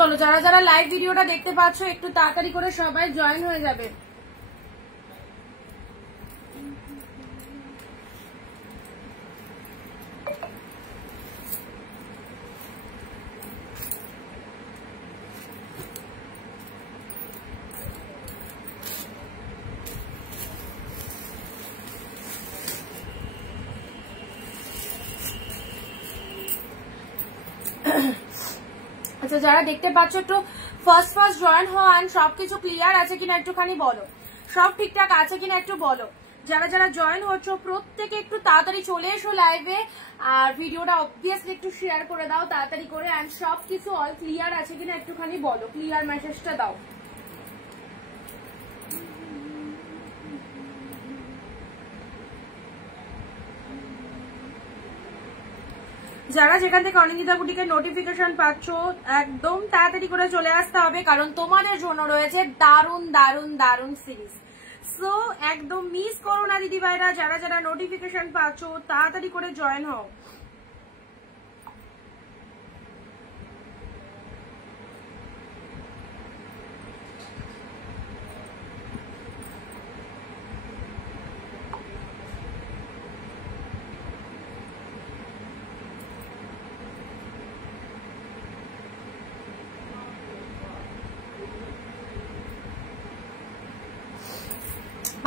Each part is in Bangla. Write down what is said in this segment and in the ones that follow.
চলো যারা যারা লাইভ ভিডিওটা দেখতে পাচ্ছ একটু তাড়াতাড়ি করে সবাই জয়েন হয়ে যাবে। আচ্ছা যারা দেখতে পাচ্ছ একটু ফার্স্ট জয়েন হও এন্ড সবকিছু ক্লিয়ার আছে কিনা একটুখানি বলো, সব ঠিকঠাক আছে কিনা একটু বলো। যারা যারা জয়েন হচ্ছ প্রত্যেকে একটু তাড়াতাড়ি চলে এসো লাইভে, আর ভিডিওটা অবভিয়াসলি একটু শেয়ার করে দাও তাড়াতাড়ি করে, এন্ড সবকিছু অল ক্লিয়ার আছে কিনা একটুখানি বলো, ক্লিয়ার মেসেজটা দাও। যারা যেখান থেকে অনিন্দিতা বুটিকের নোটিফিকেশন পাচ্ছ একদম তাড়াতাড়ি করে চলে আসতে হবে, কারণ তোমাদের জন্য রয়েছে দারুণ দারুণ দারুণ সিরিজ। সো একদম মিস করো না দিদি ভাইরা, যারা যারা নোটিফিকেশন পাচ্ছ তাড়াতাড়ি করে জয়েন হও।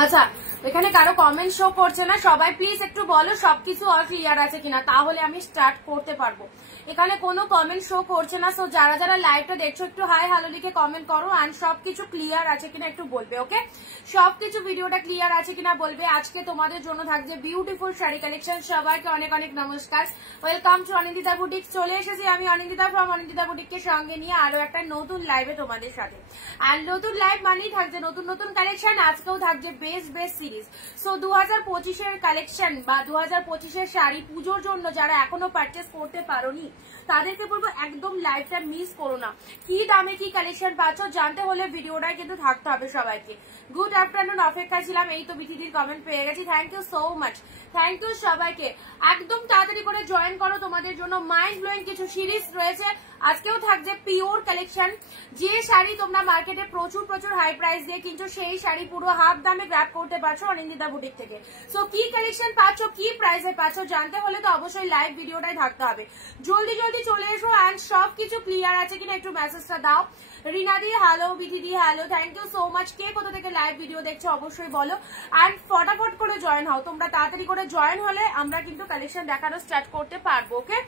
আচ্ছা এখানে কারো কমেন্ট শো করছে না, সবাই প্লিজ একটু বলো সবকিছু অল ক্লিয়ার আছে কিনা, তাহলে আমি স্টার্ট করতে পারবো। এখানে কোনো কমেন্ট শো করছে না, সো যারা যারা লাইভটা দেখছো একটু হাই হ্যালো লিখে কমেন্ট করো এন্ড সবকিছু ক্লিয়ার আছে কিনা একটু বলবে। ওকে, সবকিছু ভিডিওটা ক্লিয়ার আছে কিনা বলবে। আজকে তোমাদের জন্য থাকছে বিউটিফুল শাড়ি কালেকশন। সবাইকে অনেক অনেক নমস্কার, ওয়েলকাম টু অনিন্দিতা বুটিক। চলে এসেছি আমি অনিন্দিতা ফ্রম অনিন্দিতা বুটিককে সঙ্গে নিয়ে আরো একটা নতুন লাইভে তোমাদের সাথে। আর নতুন লাইভ মানেই থাকছে নতুন নতুন কালেকশন, আজকেও থাকছে বেস্ট বেস্ট সিরিজ। সো 2025-এর কালেকশন বা 2025-এর শাড়ি পুজোর জন্য যারা এখনো পারচেস করতে পারোনি তাদেরকে বলবো একদম লাইভটা মিস করো না। কি দামে কি কালেকশন পাচ্ছ জানতে হলে ভিডিওটাই কিন্তু থাকতে হবে সবাইকে। গুড আফটারনুন, অপেক্ষা ছিলাম, এই তো বিথিদির কমেন্ট পেয়ে গেছি, thank you so much, thank you সবাইকে। একদম তাড়াতাড়ি করে জয়েন করো, তোমাদের জন্য মাইন্ড ব্লোয়িং কিছু সিরিজ রয়েছে। আজকেও থাকছে পিওর কালেকশন, যে শাড়ি তোমরা মার্কেটে প্রচুর প্রচুর হাই প্রাইস দিয়ে কিন্তু সেই শাড়ি পুরো হাফ দামে গ্র্যাব করতে পারছো অনিন্দিতা বুটিক থেকে। সো কি কালেকশন পাচ্ছ, কি প্রাইসে পাচ্ছ জানতে হলে তো অবশ্যই লাইভ ভিডিওটাই থাকতে হবে। জলদি জলদি চলে এসো এন্ড সবকিছু ক্লিয়ার আছে কিনা একটু মেসেজটা দাও। রিনাদি হ্যালো, বিধিদি hello, thank you so much. কে কোথা থেকে লাইভ ভিডিও দেখছো অবশ্যই বলো এন্ড ফটাফট করে জয়েন হও। তোমরা তাড়াতাড়ি করে জয়েন হলে আমরা কিন্তু কালেকশন দেখানো স্টার্ট করতে পারবো। ওকে,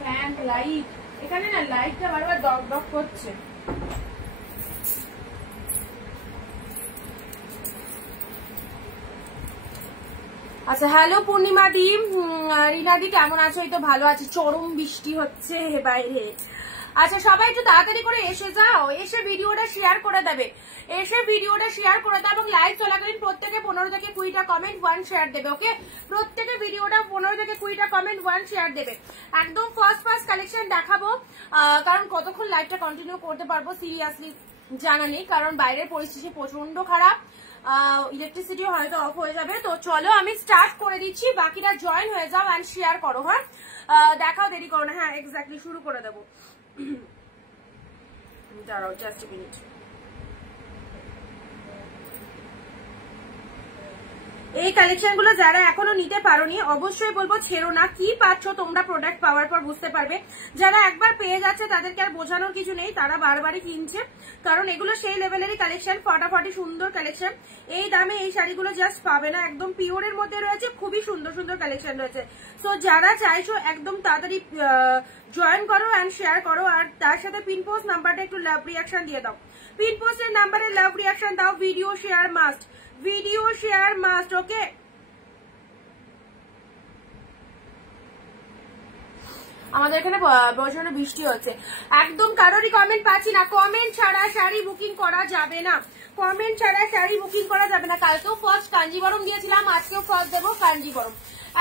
ফ্যান লাইট এখানে না, লাইটটা বারবার ডক ডক করছে। আচ্ছা হ্যালো পূর্ণিমা দি, রিনাদি কেমন আছো? এই তো ভালো আছি, চরম বৃষ্টি হচ্ছে বাইরে। আচ্ছা সবাই একটু তাড়াতাড়ি করে এসে যাও, এসে ভিডিওটা শেয়ার করে দেবে, এসে ভিডিওটা শেয়ার করে দাও এবং লাইভ চলাকালীন প্রত্যেকে 15 থেকে 20টা কমেন্ট 1 শেয়ার দেবে। ওকে, প্রত্যেকে ভিডিওটা 15 থেকে 20টা কমেন্ট 1 শেয়ার দেবে। একদম ফার্স্ট কালেকশন দেখাবো, কারণ কতক্ষণ লাইভটা কন্টিনিউ করতে পারবো সিরিয়াসলি জানা নেই, কারণ বাইরের পরিস্থিতি প্রচন্ড খারাপ, ইলেকট্রিসিটিও হয়তো অফ হয়ে যাবে। তো চলো আমি স্টার্ট করে দিচ্ছি, বাকিরা জয়েন হয়ে যাও এন্ড শেয়ার করো। হ্যাঁ দেখাও, দেরি করো না। হ্যাঁ এক্স্যাক্টলি শুরু করে দেবো, দাঁড়াও জাস্ট এ মিনিট। এই কালেকশন গুলো যারা এখনো নিতে পারোনি অবশ্যই বলবো ছেড়ো না, কি পাচ্ছ তোমরা প্রোডাক্ট পাওয়ার পর বুঝতে পারবে। যারা একবার পেয়ে যাচ্ছে তাদেরকে আর বোঝানোর কিছু নেই, তারা বারবারই কিনছে, কারণ এগুলো সেই লেভেলেরই কালেকশন, ফাটাফাটি সুন্দর কালেকশন। এই দামে এই শাড়িগুলো জাস্ট পাবে না, একদম পিওরের মধ্যে রয়েছে, খুবই সুন্দর সুন্দর কালেকশন রয়েছে। সো যারা চাইছো একদম তাড়াতাড়ি জয়েন করো এন্ড শেয়ার করো, আর তার সাথে পিন পোস্ট নাম্বারটা একটু লাভ রিয়াকশন দিয়ে দাও। পিন পোস্টের নাম্বারে লাভ রিয়াকশন দাও, video share must, video share must. Okay, আমাদের এখানে প্রচন্ড বৃষ্টি হচ্ছে, একদম কারোরই কমেন্ট পাচ্ছি না। কমেন্ট ছাড়া শাড়ি বুকিং করা যাবে না, কমেন্ট ছাড়া শাড়ি বুকিং করা যাবে না। কালকেও ফার্স্ট কাঞ্জিবরম দিয়েছিলাম, আজকেও ফার্স্ট দেবো কাঞ্জিবরম।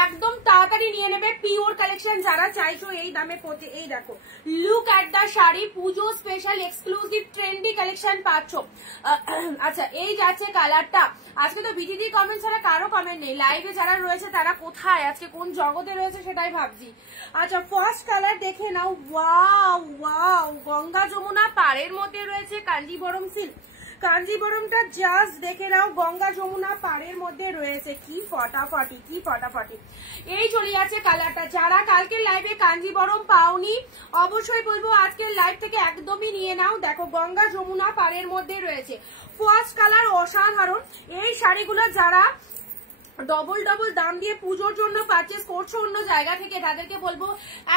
একদম তাড়াতাড়ি নিয়ে নেবে পিওর কালেকশন যারা চাইছো এই দামে পড়তে। এই দেখো look at the sari, Puja special exclusive trendy collection পাচ্ছ। আচ্ছা এই যাচ্ছে কালারটা। আজকে তো বিটিডি কমেন্ট ছাড়া কারো কমেন্ট নেই, লাইভে যারা রয়েছে তারা কোথায় আজকে কোন জগতে রয়েছে সেটাই ভাবছি। আচ্ছা ফার্স্ট কালার দেখে নাও, ওয়াও ওয়াও, গঙ্গা যমুনা পাড়ের মধ্যে রয়েছে কাঞ্জিবরম সিল্ক। কাঞ্জিবরমটা জাস্ট দেখে নাও, গঙ্গা যমুনা পাড়ের মধ্যে রয়েছে, কি ফটাফটি কি ফটাফটি। এই চলে যাচ্ছে কালারটা। যারা কালকে লাইভে কাঞ্জিবরম পাওনি অবশ্যই বলবো আজকের লাইভ থেকে একদমই নিয়ে নাও। দেখো গঙ্গা যমুনা পাড়ের মধ্যে রয়েছে, ফার্স্ট কালার অসাধারণ। এই শাড়িগুলো যারা ডবল ডবল দাম দিয়ে পুজোর জন্য পারচেস করছো অন্য জায়গা থেকে, তাদেরকে বলবো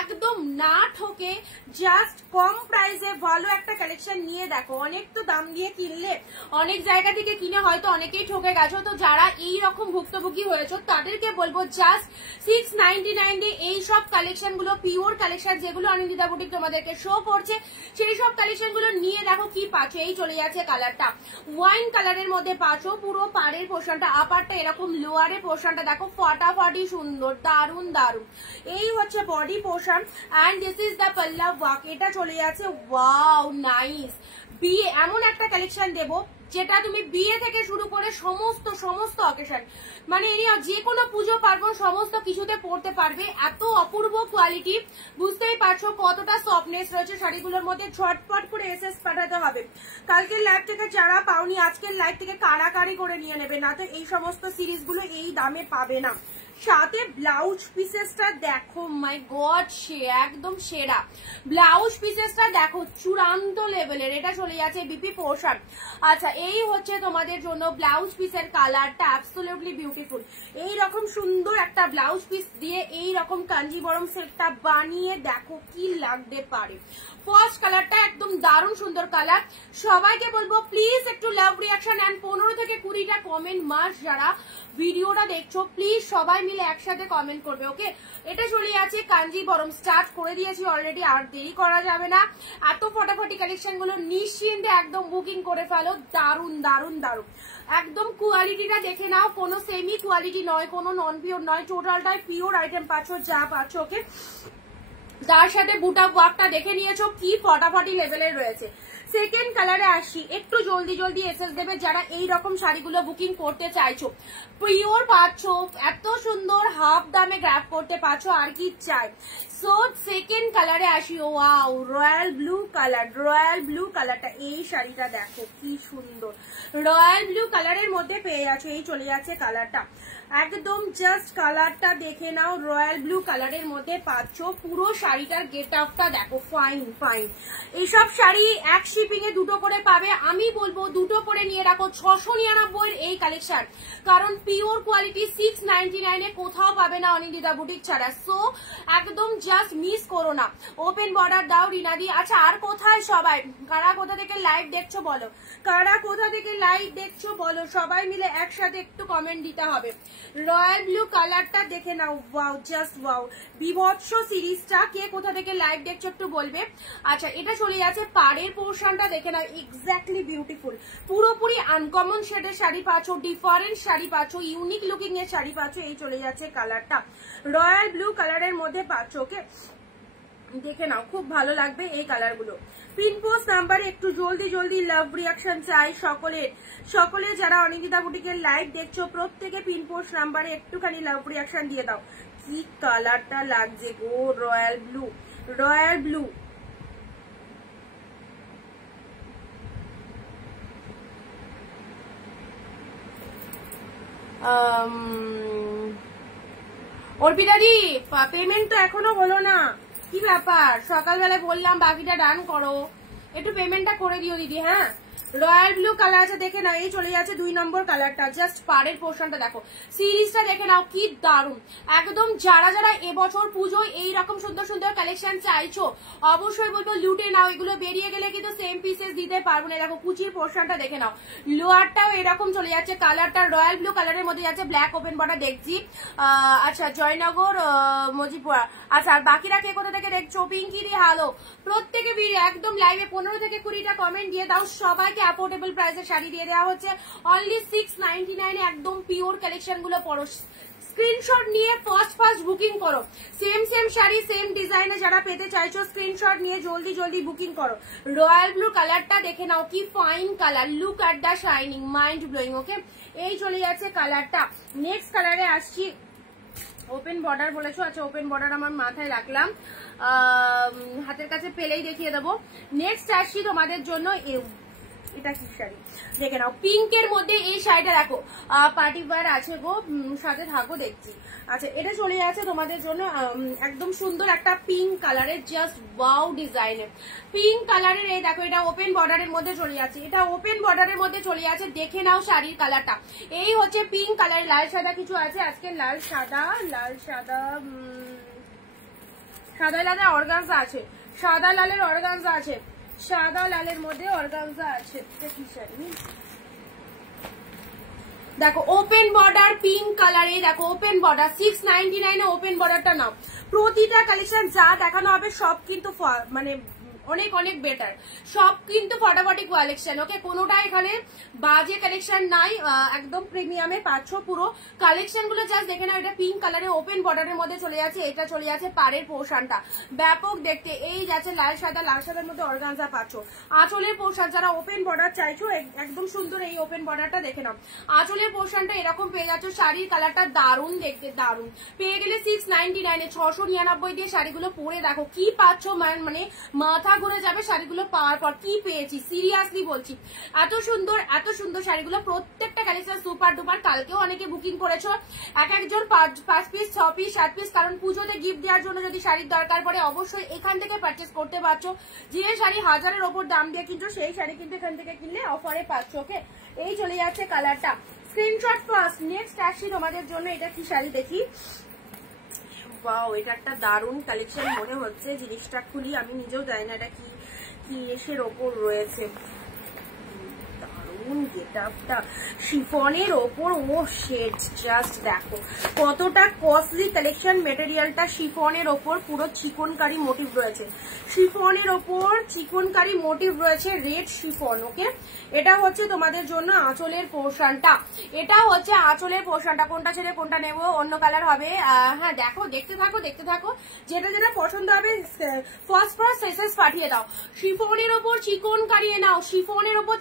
একদম না ঠকে জাস্ট কম প্রাইসে ভালো একটা কালেকশন নিয়ে দেখো। অনেক তো দাম দিয়ে কিনলে, অনেক জায়গা থেকে কিনে হয়তো অনেকেই ঠকে গেছো, তো যারা এই রকম ভুক্তভোগী হয়েছো তাদেরকে বলবো জাস্ট 699 দিয়ে এই সব কালেকশন গুলো, পিওর কালেকশন যেগুলো অনিন্দিতা বুটিক তোমাদেরকে শো করছে, সেই সব কালেকশন গুলো নিয়ে দেখো কি পাচ্ছ। এই চলে যাচ্ছে কালারটা, ওয়াইন কালারের মধ্যে পাচ্ছ। পুরো পাড়ের পোর্শনটা, আপারটা এরকম, লোয়ার পোর্শনটা দেখো ফটাফটি সুন্দর, দারুন দারুন। এই হচ্ছে body portion and this is the pallav work. এটা চলে যাচ্ছে, ওয়াও নাইস। বিয়ে এমন একটা কালেকশন দেবো যেটা তুমি বিয়ে থেকে শুরু করে সমস্ত সমস্ত অকেশন, মানে যে কোনো পুজো পার্বণ সমস্ত কিছুতে পড়তে পারবে। এত অপূর্ব কোয়ালিটি, বুঝতেই পারছো কতটা সফটনেস রয়েছে শাড়িগুলোর মধ্যে। ঝটপট করে এসএস পাঠাতে হবে। কালকের লাইভ থেকে যারা পাওনি আজকের লাইভ থেকে কাড়াকাড়ি করে নিয়ে নেবে, না তো এই সমস্ত সিরিজগুলো এই দামে পাবে না। সাথে ব্লাউজ পিসেসটা দেখো, মাই গড সে একদম সেরা ব্লাউজ পিসেসটা দেখো, চূড়ান্ত লেভেলের। এটা চলে যাচ্ছে বিপি পোর্শন। আচ্ছা এই হচ্ছে তোমাদের জন্য ব্লাউজ পিসের কালারটা, অ্যাবসলিউটলি বিউটিফুল। এই রকম সুন্দর একটা ব্লাউজ পিস দিয়ে এই রকম কাঞ্জিবরম সেটটা বানিয়ে দেখো কি লাগতে পারে। ফার্স্ট কালারটা একদম দারুণ সুন্দর কালার। সবাইকে বলবো প্লিজ একটু লাভ রিয়াকশন এন্ড 15 থেকে 20টা কমেন্ট মাস্ট। যারা ভিডিওটা দেখছো প্লিজ সবাই মিলে একসাথে কমেন্ট করবে, ওকে। এটা চলে যাচ্ছে কাঞ্জিবরম, স্টার্ট করে দিয়েছি অলরেডি, আর দেরি করা যাবে না। এত ফটাফটি কালেকশন গুলো নিশ্চিন্তে একদম বুকিং করে ফেলো। দারুন দারুন দারুন, একদম কোয়ালিটিটা দেখে নাও, কোনো সেমি কোয়ালিটি নয়, কোনো নন পিওর নয়, টোটালটাই পিওর আইটেম পাচ্ছ যা পাচ্ছ, ওকে। তার সাথে বুটা ওয়ার্কটা দেখে নিয়েছো কি ফটাফটি লেভেলের রয়েছে। সেকেন্ড কালারে আসি, একটু জলদি জলদি এসএস দেবে যারা এই রকম শাড়িগুলো বুকিং করতে চাইছো। পিওর পাচ্ছ, এত সুন্দর হাফ দামে গ্র্যাব করতে পারছো, আর কি চাই। সো সেকেন্ড কালারে আসি, wow royal blue colour. Royal blue কালারটা, এই শাড়িটা দেখো কি সুন্দর, রয়্যাল ব্লু কালারের মধ্যে পেয়ে যাচ্ছ। এই চলে যাচ্ছে কালারটা, একদম জাস্ট কালারটা দেখে নাও, রয়্যাল ব্লু কালারের মধ্যে পাচ্ছ। পুরো শাড়িটার গেট আপটা দেখো, ফাইন ফাইন। এইসব শাড়ি এক শিপিং এ দুটো করে পাবে, আমি বলবো দুটো করে নিয়ে রাখো। 699 এই কালেকশন, কারণ পিওর কোয়ালিটি 699 কোথাও পাবে না অনিন্দিতা বুটিক ছাড়া। সো একদম জাস্ট মিস করো না। ওপেন বর্ডার দাও রিনাদি। আচ্ছা আর কোথায় সবাই, কারা কোথা থেকে লাইভ দেখছো বলো, কারা কোথা থেকে লাইভ দেখছো বলো, সবাই মিলে একসাথে একটু কমেন্ট দিতে হবে। রয়্যাল ব্লু কালারটা দেখে নাও, ওয়াও জাস্ট ওয়াও। বিভৎস সিরিজটা কে কোথা থেকে লাইভ দেখছো একটু বলবে। আচ্ছা এটা চলে যাচ্ছে পাড়ের পোর্শনটা দেখে নাও, এক্স্যাক্টলি বিউটিফুল। পুরোপুরি আনকমন শেডের শাড়ি পাচ্ছ, ডিফারেন্ট শাড়ি পাচ্ছ, ইউনিক লুকিং এর শাড়ি পাচ্ছ। এই চলে যাচ্ছে কালারটা, রয়্যাল ব্লু কালারের মধ্যে পাচ্ছ, ওকে। দেখে নাও খুব ভালো লাগবে এই কালারগুলো। পিনপোস্ট নাম্বারে একটু জলদি জলদি লাভ রিয়াকশন চাই সকলে যারা অনিন্দিতা বুটিকের লাইভ দেখছো প্রত্যেকে পিনপোস্ট নাম্বারে একটুখানি লাভ রিয়াকশন দিয়ে দাও। কি কালারটা লাগছে গো, রয়্যাল ব্লু, রয়্যাল ব্লু। অর্পিতাদি পেমেন্ট তো এখনো হলো না, কি ব্যাপার? সকালবেলায় বললাম বাকিটা ডান করো, একটু পেমেন্টটা করে দিও দিদি। হ্যাঁ রয়্যাল ব্লু কালার আছে দেখে নাও। এই চলে যাচ্ছে 2 নম্বর কালারটা, জাস্ট পাড়ের পোর্শনটা দেখো, সিরিজটা দেখে নাও কি দারুন। একদম যারা যারা এবছর পুজোয় এইরকম সুন্দর সুন্দর কালেকশন চাইছো অবশ্যই বলবো লুটে নাও, এগুলো বেরিয়ে গেলে কিন্তু সেম পিসেস দিতে পারবো না। দেখো কুচির পোর্শনটা দেখে নাও, লোয়ারটাও এরকম চলে যাচ্ছে, কালারটা রয়্যাল ব্লু কালারের মধ্যে যাচ্ছে, ব্ল্যাক ওপেন বর্ডার দেখছি। আচ্ছা জয়নগর মজিপুরা। আচ্ছা আর বাকিরা কে কোথা থেকে দেখছো, পিঙ্কিরি হালো, প্রত্যেকে একদম লাইভে 15 থেকে 20টা কমেন্ট দিয়ে দাও। সবাইকে অ্যাফোর্ডেবল প্রাইসে শাড়ি দিয়ে দেওয়া হচ্ছে, অনলি 699 একদম পিওর কালেকশন গুলো পরো। স্ক্রিনশট নিয়ে ফার্স্ট বুকিং করো। সেম শাড়ি সেম ডিজাইনে যারা পেতে চাইছো স্ক্রিনশট নিয়ে জলদি জলদি বুকিং করো। রয়্যাল ব্লু কালারটা দেখে নাও, কি fine colour, look at the shining, mind blowing. Okay, এই চলে যাচ্ছে কালারটা। নেক্সট কালারে আসছি। ওপেন বর্ডার বলেছো, আচ্ছা ওপেন বর্ডার আমার মাথায় রাখলাম, হাতের কাছে পেলেই দেখিয়ে দেবো। নেক্সট আসছি তোমাদের জন্য, এটা কি শাড়ি দেখে নাও, পিঙ্কের মধ্যে এই শাড়িটা দেখো, পার্টি ওয়্যার আছে গো, সাথে থাকো দেখছি। আচ্ছা এটা চলে যাচ্ছে তোমাদের জন্য একদম সুন্দর একটা পিঙ্ক কালারের, জাস্ট ওয়াও ডিজাইনের পিঙ্ক কালারের। এই দেখো এটা ওপেন বর্ডারের মধ্যে চলে যাচ্ছে, এটা ওপেন বর্ডারের মধ্যে চলে যাচ্ছে। দেখে নাও শাড়ির কালারটা, এই হচ্ছে পিঙ্ক কালারের, লাল সাদা কিছু আছে আজকে, লাল সাদা সাদা অর্গানজা আছে, সাদা লালের অর্গানজা আছে, সাদা লালের মধ্যে অর্গানজা আছে। কি শাড়ি দেখো, ওপেন বর্ডার পিঙ্ক কালারে, দেখো ওপেন বর্ডার 699 এ ওপেন বর্ডারটা নাও। প্রতিটা কালেকশন যা দেখানো হবে সব কিন্তু মানে অনেক অনেক বেটার, সব কিন্তু ফটাফটি কালেকশন। ওকে, কোনোটা এখানে বাজে কালেকশন নাই, একদম প্রিমিয়ামে পাচ্ছ। পুরো কালেকশন গুলো জাস্ট দেখে নাও। এটা পিঙ্ক কালারে ওপেন বর্ডারের মধ্যে চলে যাচ্ছে, এটা চলে যাচ্ছে পাড়ের পোর্শনটা, ব্যাপক দেখতে। এই যাচ্ছে লাল সাদার মধ্যে অর্গানজা পাচ্ছ। আঁচলের পোর্শন যারা ওপেন বর্ডার চাইছো একদম সুন্দর, এই ওপেন বর্ডারটা দেখে নাও। আঁচলের পোর্শনটা এরকম পেয়ে যাচ্ছ, শাড়ির কালারটা দারুণ দেখতে, দারুণ পেয়ে গেলে 699 এ। 699 দিয়ে শাড়িগুলো পরে দেখো কি পাচ্ছ, মানে মাথা ঘুরে যাবে শাড়িগুলো পাওয়ার পর। কি পেয়েছি সিরিয়াসলি বলছি, এত সুন্দর শাড়িগুলো, প্রত্যেকটা কালেকশন সুপার ডুপার। কালকেও অনেকে বুকিং করেছো, একজন 5 পিস 6 পিস 7 পিস, কারণ পুজোতে গিফট দেওয়ার জন্য যদি শাড়ির দরকার পড়ে অবশ্যই এখান থেকে পারচেস করতে পারছো। যে শাড়ি 1000-এর ওপর দাম দিয়ে কিনছো সেই শাড়ি কিন্তু এখান থেকে কিনলে অফারে পাচ্ছ। ওকে, এই চলে যাচ্ছে কালারটা, স্ক্রিনশট ফার্স্ট। নেক্সট আসছি তোমাদের জন্য, এটা কি শাড়ি দেখি। ওয়াও, এটা একটা দারুণ কালেকশন মনে হচ্ছে, জিনিসটা খুলি, আমি নিজেও জানি না এটা কি এসের ওপর রয়েছে। দারুণ গেটআপটা, শিফনের ওপর, ও শেড জাস্ট দেখো কতটা কস্টলি কালেকশন। মেটেরিয়ালটা শিফনের ওপর পুরো চিকনকারি মোটিভ রয়েছে, শিফনের ওপর চিকনকারি মোটিভ রয়েছে, রেড শিফন। ওকে, এটা হচ্ছে তোমাদের জন্য আঁচলের পোর্শনটা, এটা হচ্ছে আঁচলের পোর্শনটা। কোনটা ছেড়ে কোনটা নেবো, অন্য কালার হবে। হ্যাঁ দেখো, দেখতে থাকো, যেটা পছন্দ হবে ফার্স্ট মেসেজ পাঠিয়ে দাও। শিফনের ওপর চিকনকারি নাও, শিফনের ওপর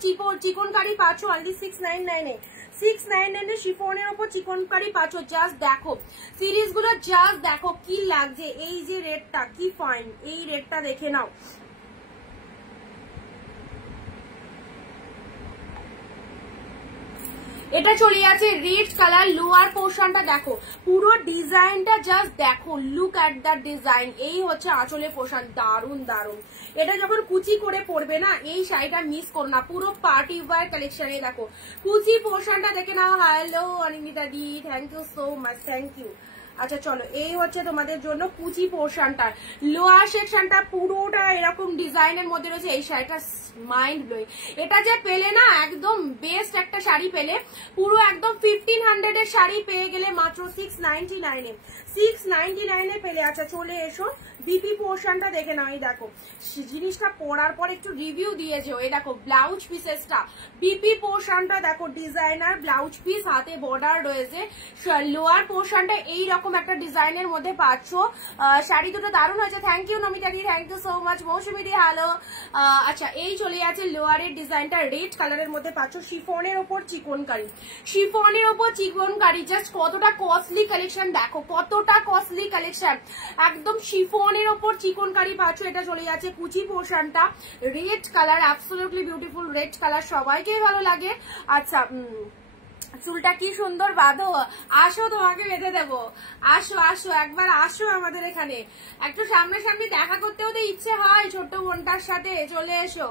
চিকনকারি পাচ্ছ অনলি 699 এ। 699 এ শিফনের ওপর চিকনকারি পাচ্ছ। জাস্ট দেখো সিরিজ গুলো, জাস্ট দেখো কি লাগছে। এই যে রেডটা কি ফাইন, এই রেডটা দেখে নাও। এটা চলে যাচ্ছে রেড কালার, লোয়ার পোর্শনটা দেখো, পুরো ডিজাইনটা জাস্ট দেখো, লুক অ্যাট দ্য ডিজাইন। এই হচ্ছে আঁচলের পোর্শন, দারুন। এটা যখন কুচি করে পরবে না, এই শাড়িটা মিস করো না, পুরো পার্টি ওয়্যার কালেকশনে দেখো কুচি পোর্শনটা দেখে নাও। Hello Anindita di, thank you so much, thank you. আচ্ছা চলো, এই হচ্ছে তোমাদের জন্য কুচি পোর্শনটা, লোয়ার সেকশনটা পুরোটা এরকম ডিজাইনের মধ্যে রয়েছে। এই শাড়িটা মাইন্ড ব্লোয়িং, এটা যে পেলে না একদম বেস্ট একটা শাড়ি পেলে, পুরো একদম 1500 এর শাড়ি পেয়ে গেলে মাত্র 699 এ। 699 এ পেলে। আচ্ছা চলে এসো, বিপি পোর্শনটা দেখে নাও। এই দেখো জিনিসটা পরার পর একটু রিভিউ দিয়ে যেও। এই দেখো ব্লাউজ পিসেসটা, বিপি পোর্শনটা দেখো, ডিজাইনার ব্লাউজ পিস, হাতে বর্ডার রয়েছে। লোয়ার পোর্শনটা এইরকম একটা ডিজাইনের মধ্যে পাচ্ছ। শাড়ি দুটো দারুণ হয়েছে, thank you Namita di, thank you so much. Mousumi di hello. আচ্ছা এই চলে যাচ্ছে লোয়ারের ডিজাইনটা, রেড কালারের মধ্যে পাচ্ছ, শিফনের ওপর চিকনকারি, শিফনের ওপর চিকনকারি। জাস্ট কতটা কস্টলি কালেকশন দেখো, কতটা কস্টলি কালেকশন, একদম শিফনের ওপর চিকনকারি পাচ্ছ। এটা চলে যাচ্ছে কুচি পোর্শনটা, red colour, absolutely beautiful red colour, সবাইকেই ভালো লাগে। আচ্ছা চুলটা কি সুন্দর বাঁধো, আসো তোমাকে বেঁধে দেবো, আসো একবার আসো আমাদের এখানে, একটু সামনাসামনি দেখা করতেও তো ইচ্ছে হয় ছোট্ট বোনটার সাথে, চলে এসো।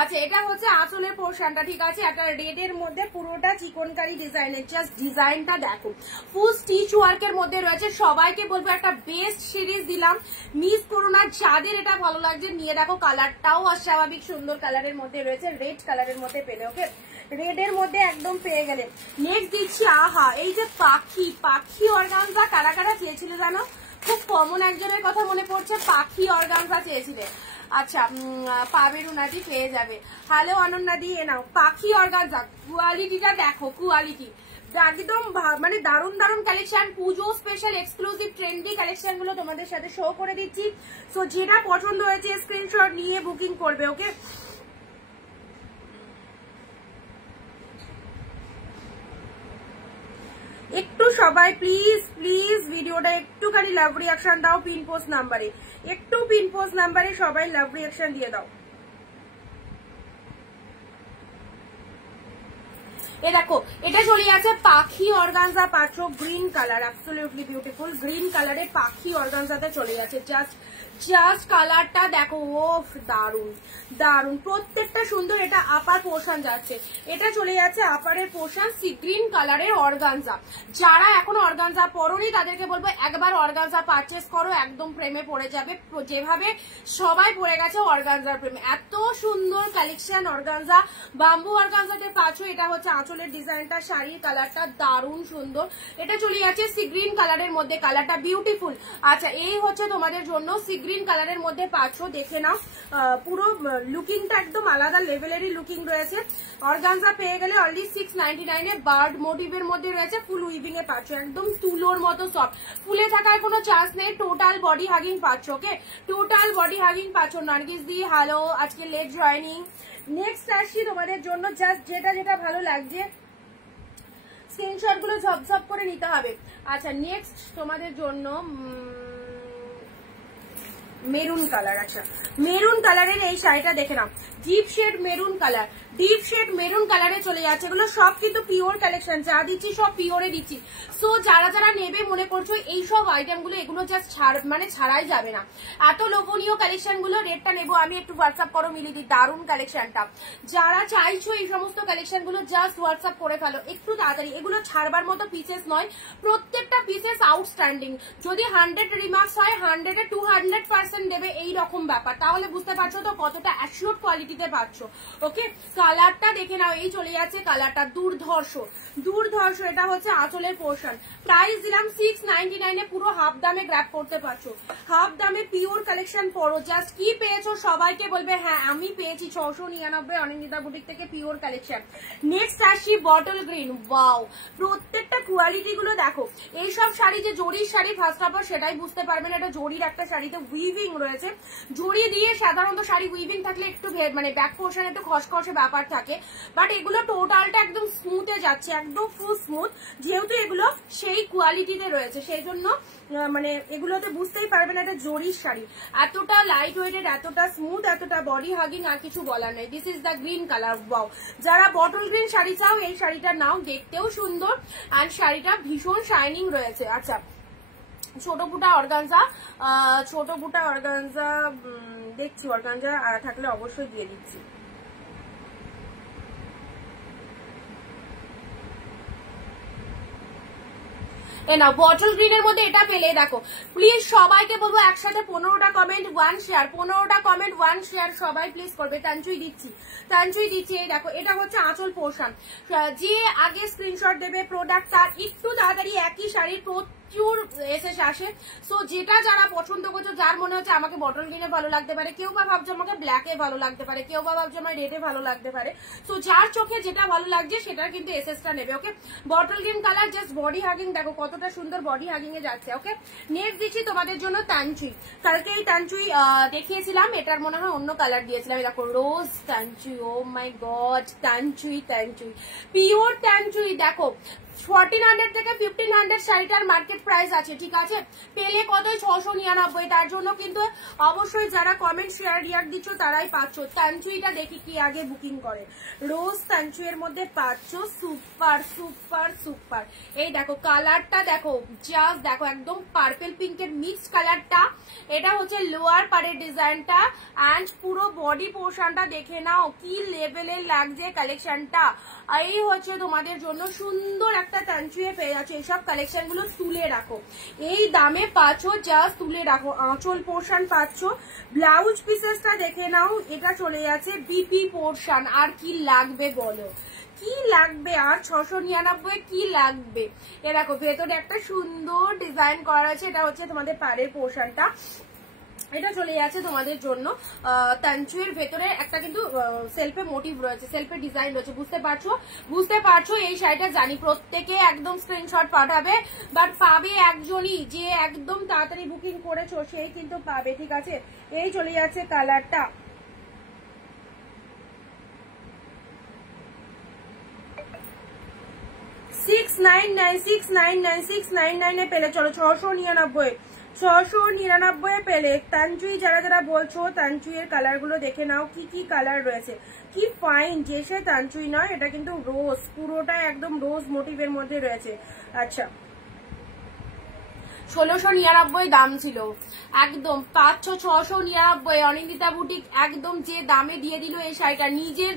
আচ্ছা এটা হচ্ছে আঁচলের পোর্শনটা, ঠিক আছে, একটা রেডের মধ্যে পুরোটা চিকনকারি ডিজাইনের, জাস্ট ডিজাইনটা দেখো, ফুল স্টিচ ওয়ার্কের মধ্যে রয়েছে। সবাইকে বলবো একটা বেস্ট সিরিজ দিলাম, মিস করো না। যাদের এটা ভালো লাগছে নিয়ে দেখো, কালারটাও অস্বাভাবিক সুন্দর কালারের মধ্যে রয়েছে, রেড কালারের মধ্যে পেলে। ওকে, রেডের মধ্যে একদম পেয়ে গেলে। নেক্সট দিচ্ছি, আহা এই যে পাখি অর্গানজা, কারা চেয়েছিল জানো, খুব কমন একজনের কথা মনে পড়ছে, পাখি অর্গানজা চেয়েছিলে। আচ্ছা পাবে রুনাদি, পেয়ে যাবে। হ্যালো অনন্যাদি, এ নাও পাখি অর্গানজা, কোয়ালিটিটা দেখো, কোয়ালিটি একদম মানে দারুন দারুন কালেকশন, পুজো স্পেশাল এক্সক্লুসিভ ট্রেন্ডি কালেকশন গুলো তোমাদের সাথে শো করে দিচ্ছি। সো যেটা পছন্দ হয়েছে স্ক্রিনশট নিয়ে বুকিং করবে। ওকে, একটু সবাই প্লিজ প্লিজ ভিডিওটা একটুখানি লাভ রিয়াকশন দাও পিন পোস্ট নাম্বারে, একটু পিন পোস্ট নাম্বারে সবাই লাভ রিয়াকশন দিয়ে দাও। এ দেখো এটা চলে আছে পাখি অর্গানজা পাচ্ছ, green colour, absolutely beautiful green কালারের পাখি অর্গানজাতে চলে যাচ্ছে। জাস্ট কালারটা দেখো, ও দারুন দারুন, প্রত্যেকটা সুন্দর। এটা আপার পোর্শন যাচ্ছে, এটা চলে যাচ্ছে আপারের পোর্শন, সি গ্রিন কালারের অর্গানজা। যারা এখন অর্গানজা পরোনি তাদেরকে বলবো একবার অর্গানজা পারচেস করো, একদম প্রেমে পড়ে যাবে, যেভাবে সবাই পড়ে গেছে অর্গানজার প্রেমে। এত সুন্দর কালেকশন অর্গানজা, বাম্বু অর্গানজাতে পাচ্ছ। এটা হচ্ছে আঁচলের ডিজাইনটা, শাড়ির কালারটা দারুণ সুন্দর। এটা চলে যাচ্ছে সি গ্রিন কালারের মধ্যে, কালারটা বিউটিফুল। আচ্ছা, এই হচ্ছে তোমাদের জন্য সি গ্রিন কালারের মধ্যে পাচ্ছ, দেখে নাও পুরো লুকিংটা একদম আলাদা লেভেলেরই লুকিং রয়েছে। অর্গানজা পেয়ে গেলে অনলি 699 এ বার্ড মোটিভের মধ্যে রয়েছে, ফুল উইভিং এ পাচ্ছ, একদম তুলোর মতো সফট, ফুলে থাকার কোনো চান্স নেই। টোটাল বডি হাগিং পাচ্ছ। ওকে, টোটাল বডি হাগিং পাচ্ছ। নার্গিস দি হ্যালো, আজকে লেট জয়নিং। নেক্সট আসছি তোমাদের জন্য, জাস্ট যেটা যেটা ভালো লাগছে স্ক্রিনশট গুলো ঝপঝপ করে নিতে হবে। আচ্ছা, নেক্সট তোমাদের জন্য মেরুন কালার। আচ্ছা, মেরুন কালারের এই শাড়িটা দেখে নাও, deep shade maroon colour, deep shade maroon কালারে চলে যাচ্ছে। এগুলো সব কিন্তু পিওর কালেকশন, যা দিচ্ছি সব পিওরে দিচ্ছি। সো যারা যারা নেবে মনে করছো এইসব আইটেম গুলো, এগুলো জাস্ট মানে ছাড়াই যাবে না, এত লোভনীয় কালেকশন গুলো। রেটটা নেবো আমি, একটু হোয়াটসঅ্যাপ করো মিলিদি, দারুন কালেকশনটা। যারা চাইছো এই সমস্ত কালেকশন গুলো জাস্ট হোয়াটসঅ্যাপ করে ফেলো একটু তাড়াতাড়ি। এগুলো ছাড়বার মতো পিসেস নয়, প্রত্যেকটা পিসেস আউটস্ট্যান্ডিং। যদি 100 রিমার্কস হয় 100 এ 200% দেবে, এই রকম ব্যাপার। তাহলে বুঝতে পারছো তো কতটা অ্যাসিওর কোয়ালিটিতে পাচ্ছ। ওকে, কালারটা দেখে নাও, এই চলে যাচ্ছে কালারটা, দুর্ধর্ষ দুর্ধর্ষ। এটা হচ্ছে আঁচলের পোর্শন, প্রাইস দিলাম 699 এ, পুরো হাফ দামে গ্র্যাব করতে পারছো। হাফ দামে পিওর কালেকশন পড়ো। জাস্ট কি পেয়েছো সবাইকে বলবে হ্যাঁ আমি পেয়েছি 699 অনিন্দিতা বুটিক থেকে পিওর কালেকশন। নেক্সট আসি বটল গ্রিন। ওয়াও, প্রত্যেকটা কোয়ালিটি গুলো দেখো। এইসব শাড়ি যে জরির শাড়ি ফার্স্ট অফ অল সেটাই বুঝতে পারবেন, এটা জরির একটা শাড়িতে উইভিং রয়েছে। জড়ি দিয়ে সাধারণত শাড়ি উইভিং থাকলে একটু মানে ব্যাক পোর্শন একটু খসখসে ব্যাপার থাকে, বাট এগুলো টোটালটা একদম স্মুথে যাচ্ছে, একদম ফুল স্মুথ। যেহেতু এগুলো সেই কোয়ালিটিতে রয়েছে সেই জন্য মানে এগুলোতে বুঝতেই পারবেন একটা জরির শাড়ি, এতটা লাইট ওয়েটেড, এতটা স্মুথ, এতটা বডি হাগিং, আর কিছু বলার নেই। This is the green colour. Wow, যারা বটল গ্রিন শাড়ি চাও এই শাড়িটা নাও, দেখতেও সুন্দর আর শাড়িটা ভীষণ শাইনিং রয়েছে। আচ্ছা, ছোট বুটা অর্গানজা, ছোট বুটা অর্গানজা দেখছি, অর্গানজা থাকলে অবশ্যই দিয়ে দিচ্ছি। না বটল গ্রিনের মধ্যে এটা পেলে দেখো, প্লিজ সবাইকে বলবো একসাথে 15টা কমেন্ট 1 শেয়ার, 15টা কমেন্ট 1 শেয়ার সবাই প্লিজ করবে। তানচুই দিচ্ছি, তানচুই দিচ্ছি। এই দেখো, এটা হচ্ছে আঁচল পোর্শন। যে আগে স্ক্রিনশট দেবে প্রোডাক্ট তার একটু তাড়াতাড়ি একই শাড়ির প্রচুর এসএস আসে। সো যেটা যারা পছন্দ করছো, যার মনে হচ্ছে আমাকে বটল গ্রিনে ভালো লাগতে পারে, কেউ বা ভাবছো আমাকে ব্ল্যাকে ভালো লাগতে পারে, কেউ বা ভাবছো আমার রেডে ভালো লাগতে পারে। সো যার চোখে যেটা ভালো লাগছে সেটার কিন্তু এসএসটা নেবে। Okay, bottle green colour, just body hugging দেখো কতটা সুন্দর বডি হাগিং এ যাচ্ছে। ওকে, নেক্সট দিচ্ছি তোমাদের জন্য তানচুই। কালকে এই তানচুই দেখিয়েছিলাম, এটার মনে হয় অন্য কালার দিয়েছিলাম। দেখো রোজ তানচুই, ও মাই গড, তানচুই তানচুই পিওর তানচুই। দেখো 1400 থেকে 1500 শাড়িটার মার্কেট প্রাইস আছে, ঠিক আছে, পেলে কতই 699। তার জন্য কিন্তু অবশ্যই যারা কমেন্ট শেয়ার রিয়াক্ট দিচ্ছ তারাই পাচ্ছ। তানচুইটা দেখি কি আগে বুকিং করে, রোজ তানচুইয়ের মধ্যে পাচ্ছ, সুপার সুপার সুপার। এই দেখো কালারটা দেখো, জাস্ট দেখো একদম পার্পল পিঙ্কের মিক্সড কালারটা। এটা হচ্ছে লোয়ার পাড়ের ডিজাইনটা, অ্যান্ড পুরো বডি পোর্শনটা দেখে নাও কি লেভেলের লাগছে কালেকশনটা। এই হচ্ছে তোমাদের জন্য সুন্দর একটা তানচুয়ে পেয়ে যাচ্ছে। এইসব কালেকশন গুলো তুলে রাখো, এই দামে পাচ্ছ, জাস্ট তুলে রাখো। আঁচল পোর্শন পাচ্ছ, ব্লাউজ পিসেসটা দেখে নাও, এটা চলে যাচ্ছে বিপি পোর্শন। আর কি লাগবে বলো, কি লাগবে আর 699 কি লাগবে। এ দেখো ভেতরে একটা সুন্দর ডিজাইন করা আছে, এটা হচ্ছে তোমাদের পাড়ের পোর্শনটা। এটা চলে যাচ্ছে তোমাদের জন্য তানচুয়ের ভেতরে একটা কিন্তু সেলফে মোটিভ রয়েছে, সেলফে ডিজাইন রয়েছে, বুঝতে পারছো এই শাড়িটা জানি প্রত্যেকে একদম স্ক্রিনশট পাঠাবে, বাট পাবে একজনই, যে একদম তাড়াতাড়ি বুকিং করেছো সেই কিন্তু পাবে, ঠিক আছে। এই চলে যাচ্ছে কালারটা, $699 পেলে, চলো 699 পেলে। তানচুই যারা যারা বলছো তানচুইয়ের কালার গুলো দেখে নাও, কি কি কালার রয়েছে, কি ফাইন। যে সে তানচুই নয়, এটা কিন্তু রোজ, পুরোটা একদম রোজ মোটিভের মধ্যে রয়েছে। আচ্ছা 1699 দাম ছিল, একদম 500-699। অনিন্দিতা বুটিক একদম যে দামে দিয়ে দিল এই শাড়িটা, নিজের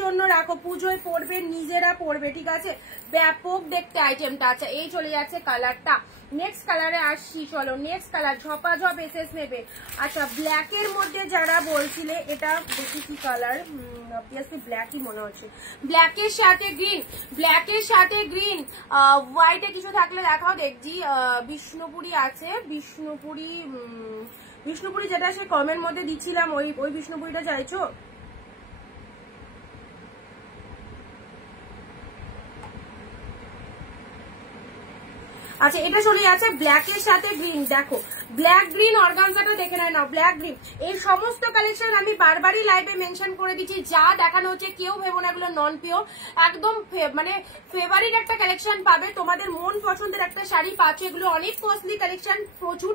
জন্য রাখো, পুজোয় পরবে, নিজেরা পরবে, ঠিক আছে। ব্যাপক দেখতে আইটেমটা। আচ্ছা এই চলে যাচ্ছে কালারটা, নেক্সট কালারে আসছি, চলো নেক্সট কালার, ঝপাঝপ এসএস নেবে। আচ্ছা ব্ল্যাকের মধ্যে যারা বলছিলে, এটা দেখি কি কালার, অবভিয়াসলি ব্ল্যাকই মনে হচ্ছে, ব্ল্যাকের সাথে গ্রিন, হোয়াইটে কিছু থাকলে দেখাও দেখছি। বিষ্ণুপুরি আছে, বিষ্ণুপুরি যেটা সে কমের মধ্যে দিচ্ছিলাম, ওই বিষ্ণুপুরিটা চাইছো? আচ্ছা এটা চলে যাচ্ছে ব্ল্যাকের সাথে গ্রিন, দেখো ব্ল্যাক গ্রিন অর্গানজাটা দেখে নেয় না, ব্ল্যাক গ্রিন। এই সমস্ত কালেকশন আমি বারবারই লাইভে মেনশন করে দিচ্ছি, যা দেখানো হচ্ছে কেউ ভেবো না এগুলো নন পিওর, একদম মানে ফেভারিট একটা কালেকশন পাবে, তোমাদের মন পছন্দের একটা শাড়ি পাচ্ছ। এগুলো অনেক কস্টলি কালেকশন, প্রচুর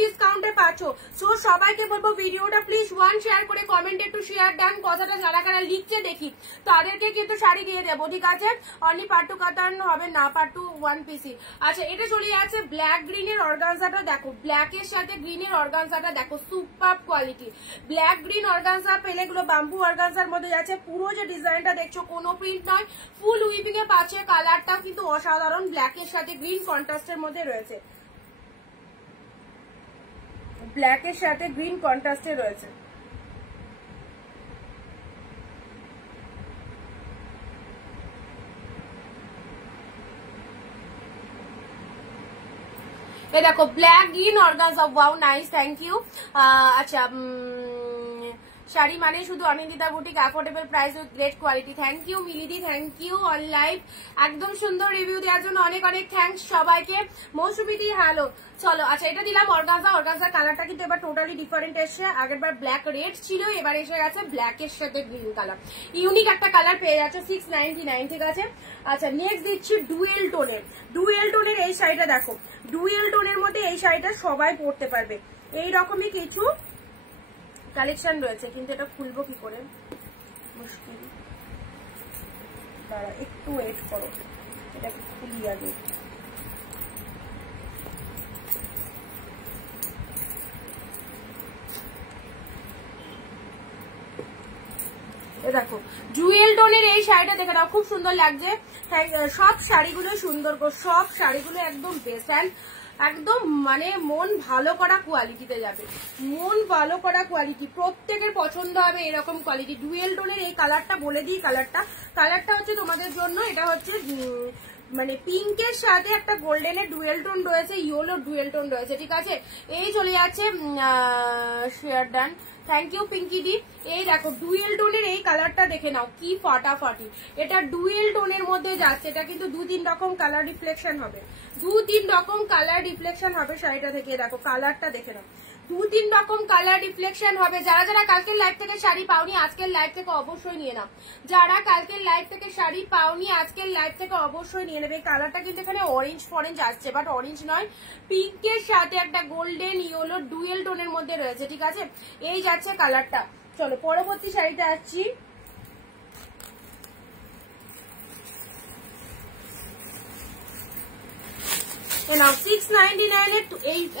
ডিসকাউন্টে পাচ্ছ। সো সবাইকে বলবো ভিডিওটা প্লিজ ওয়ান শেয়ার করে কমেন্টে একটু শেয়ার দেন, কথাটা যারা যারা লিখছে দেখি তাদেরকে কিন্তু শাড়ি দিয়ে দেবো, ঠিক আছে। অনলি পাট্টু কাতান হবে না, পাট্টু ওয়ান পিসি। আচ্ছা এটা চলে যাচ্ছে ব্ল্যাক গ্রিনের অর্গানজাটা, দেখো ব্ল্যাকের সাথে গ্রিনের অর্গানজাটা দেখো, super quality. Black green organza পেলে, এগুলো বাম্বু অর্গানজার মধ্যে যাচ্ছে, পুরো যে ডিজাইনটা দেখছো কোনো প্রিন্ট নয়, ফুল উইপিং এ পাচ্ছে, কালারটা কিন্তু অসাধারণ, ব্ল্যাকের সাথে গ্রিন কন্ট্রাস্টের মধ্যে রয়েছে, ব্ল্যাকের সাথে গ্রিন কন্ট্রাস্টে রয়েছে। এই দেখো black green organza, wow nice, thank you. আচ্ছা শাড়ি মানে শুধু Anindita boutique, affordable price with great quality. Thank you মিলিদি, থ্যাংক ইউ অন লাইভ, একদম সুন্দর রিভিউ দেওয়ার জন্য অনেক অনেক থ্যাংকস সবাইকে। মৌসুমিদি হ্যালো। চলো আচ্ছা এটা দিলাম অর্গানজার কালারটা কিন্তু এবার টোটালি ডিফারেন্ট এসছে, আগের বার ব্ল্যাক রেড ছিল, এবার এসে গেছে ব্ল্যাকের সাথে গ্রিন কালার, ইউনিক একটা কালার পেয়ে যাচ্ছে, 699, ঠিক আছে। আচ্ছা নেক্সট দিচ্ছি ডুয়েল টোনের এই শাড়িটা দেখো, ডুয়েল টোনের মধ্যে এই শাড়িটা সবাই পরতে পারবে, এইরকমই কিছু কালেকশন রয়েছে, কিন্তু এটা খুলবো কি করে, মুশকিল, দাঁড়া একটু ওয়েট করো, এটাকে খুলি আগে। দেখো জুয়েল টোনের এই শাড়িটা দেখে দাও, খুব সুন্দর লাগছে, সব শাড়িগুলো সুন্দর, সব শাড়িগুলো একদম বেস্ট, একদম মানে মন ভালো করা কোয়ালিটিতে যাবে, মন ভালো করা কোয়ালিটি, প্রত্যেকের পছন্দ হবে এরকম কোয়ালিটি। ডুয়েল টোনের এই কালারটা বলে দিই, কালারটা হচ্ছে তোমাদের জন্য, এটা হচ্ছে মানে পিঙ্কের সাথে একটা গোল্ডেনের ডুয়েল টোন রয়েছে, ইয়েলো ডুয়েল টোন রয়েছে, ঠিক আছে। এই চলে যাচ্ছে share done, thank you Pinki di. এই দেখো ডুয়েল টোনের এই কালারটা দেখে নাও, কি ফাটাফাটি, এটা ডুয়েল টোনের মধ্যে যাচ্ছে, এটা কিন্তু 2-3 রকম কালার রিফ্লেকশন হবে, শাড়িটা থেকে দেখো কালারটা দেখে নাও, 2-3 রকম কালার রিফ্লেকশন হবে। যারা যারা কালকের লাইভ থেকে শাড়ি পাওনি আজকের লাইভ থেকে অবশ্যই নিয়ে নাও, যারা কালকের লাইভ থেকে শাড়ি পাওনি আজকের লাইভ থেকে অবশ্যই নিয়ে নেবে। কালারটা কিন্তু এখানে অরেঞ্জ আসছে, বাট অরেঞ্জ নয়, পিঙ্কের সাথে একটা গোল্ডেন ইয়েলো ডুয়েল টোনের মধ্যে রয়েছে, ঠিক আছে। এই যাচ্ছে কালারটা। চলো পরবর্তী শাড়িতে আসছি, নাও 699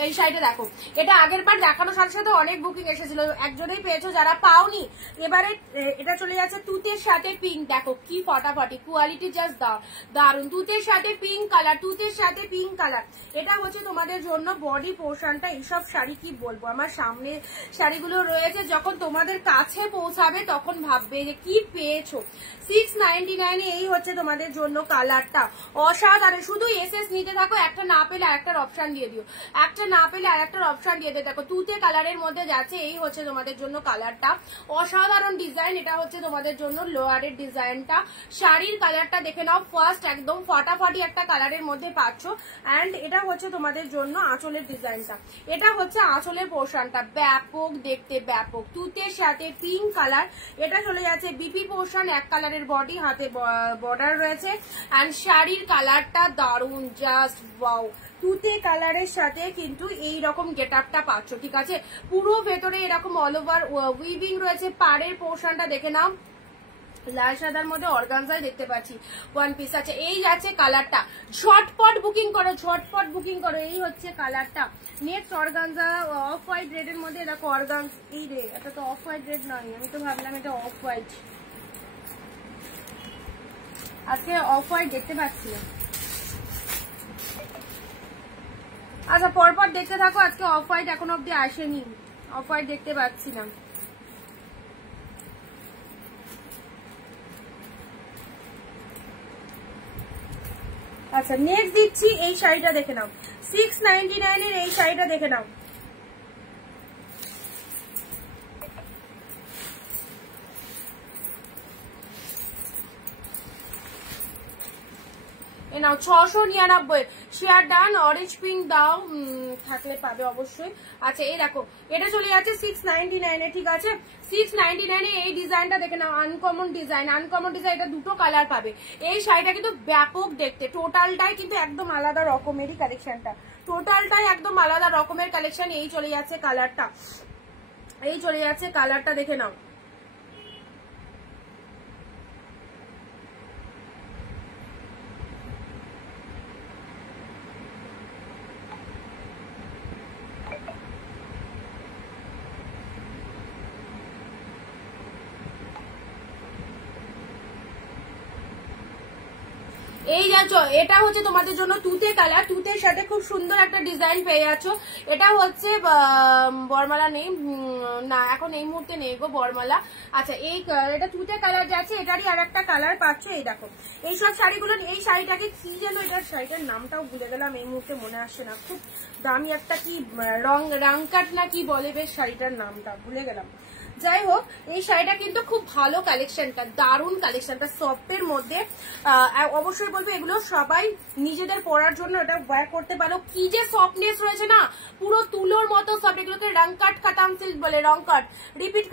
এই শাড়িটা দেখো, এটা আগের বার দেখানোর সাথে সাথে অনেক বুকিং এসেছিল, একজনেই পেয়েছো, যারা পাওনি এবারে এটা চলে যাচ্ছে তুতের সাথে পিঙ্ক, দেখো কি ফটাফটি, কোয়ালিটি জাস্ট দারুন, তুতের সাথে পিঙ্ক কালার, এটা হচ্ছে তোমাদের জন্য বডি পোর্শনটা। এইসব শাড়ি কি বলবো, আমার সামনে শাড়িগুলো রয়েছে, যখন তোমাদের কাছে পৌঁছাবে তখন ভাববে যে কি পেয়েছো। 699 এই হচ্ছে তোমাদের জন্য কালারটা, অসাধারণ, শুধু এসএস নিতে থাকো, একটা না পেলে আরেকটার অপশন দিয়ে দিও, একটা না পেলে আরেকটার অপশন দিয়ে দিও। দেখো তুতে কালারের মধ্যে যাচ্ছে, এই হচ্ছে তোমাদের জন্য কালারটা, অসাধারণ ডিজাইন। এটা হচ্ছে তোমাদের জন্য লোয়ারের ডিজাইনটা। শাড়ির কালারটা দেখে নাও, ফার্স্ট একদম ফাটাফাটি একটা কালারের মধ্যে পাচ্ছ। অ্যান্ড এটা হচ্ছে তোমাদের জন্য আঁচলের ডিজাইনটা, এটা হচ্ছে আঁচলের পোর্শনটা, ব্যাপক দেখতে, ব্যাপক তুতের সাথে পিঙ্ক কালার। এটা চলে যাচ্ছে বিপি পোর্শন, এক কালারের বডি, হাতে বর্ডার রয়েছে। অ্যান্ড শাড়ির কালারটা দারুন, জাস্ট ওয়াও। তুতে কালারের সাথে কিন্তু এই রকম গেট আপটা পাচ্ছ, ঠিক আছে। পুরো ভেতরে এরকম অল ওভার উইভিং রয়েছে। পাড়ের পোর্শনটা দেখে নাও, লাল সাদার মধ্যে অর্গানজায় দেখতে পাচ্ছি ওয়ান পিস আছে। এই যাচ্ছে কালারটা, ঝটপট বুকিং করো, ঝটপট বুকিং করো। এই হচ্ছে কালারটা। Next organza off white red এর মধ্যে দেখো অর্গানজ, এই রে এটা তো অফ হোয়াইট রেড নয়, আমি তো ভাবলাম এটা অফ হোয়াইট, আজকে অফ হোয়াইট দেখতে পাচ্ছি না। আচ্ছা পরপর দেখতে থাকো, আজকে অফ হোয়াইট এখন অব্দি আসেনি, অফ হোয়াইট দেখতে পাচ্ছি না। আচ্ছা নেক্সট দিচ্ছি, এই শাড়িটা দেখে নাও, 699 এর এই শাড়িটা দেখে নাও। এ নাও 699, শেয়ার ডান, অরেঞ্জ পিঙ্ক দাও, থাকলে পাবে অবশ্যই। আচ্ছা এই দেখো এটা চলে যাচ্ছে 699 এ, ঠিক আছে। 699 এ এই ডিজাইনটা দেখে নাও, আনকমন ডিজাইন, আনকমন ডিজাইন। এটা দুটো কালার পাবে। এই শাড়িটা কিন্তু ব্যাপক দেখতে, টোটালটাই কিন্তু একদম আলাদা রকমেরই কালেকশনটা, টোটালটাই একদম আলাদা রকমের কালেকশন। এই চলে যাচ্ছে কালারটা, এই চলে যাচ্ছে কালারটা দেখে নাও। এই যাচ্ছ, এটা হচ্ছে তোমাদের জন্য তুতে কালার, তুতের সাথে খুব সুন্দর একটা ডিজাইন পেয়ে যাচ্ছ। এটা হচ্ছে বরমালা নেই না, এখন এই মুহূর্তে নেই গো বরমালা। আচ্ছা এই এটা তুতে কালার যাচ্ছে, এটারই আর একটা কালার পাচ্ছ। এই দেখো এইসব শাড়িগুলো, এই শাড়িটাকে কি যেন, এটার শাড়িটার নামটাও ভুলে গেলাম, এই মুহূর্তে মনে আসছে না। খুব দামি একটা কি রাংকাট না কি বলে বেশ, শাড়িটার নামটা ভুলে গেলাম। যাই হোক এই শাড়িটা কিন্তু খুব ভালো কালেকশনটা, দারুণ কালেকশনটা, সফটের মধ্যে। অবশ্যই বলবো এগুলো সবাই নিজেদের পরার জন্য এটা ওয়্যার করতে পারো। কি যে সফটনেস রয়েছে না, পুরো তুলোর মতো সফট। এগুলোকে রংকাট কাতান সিল্ক বলে, রংকাট রিপিট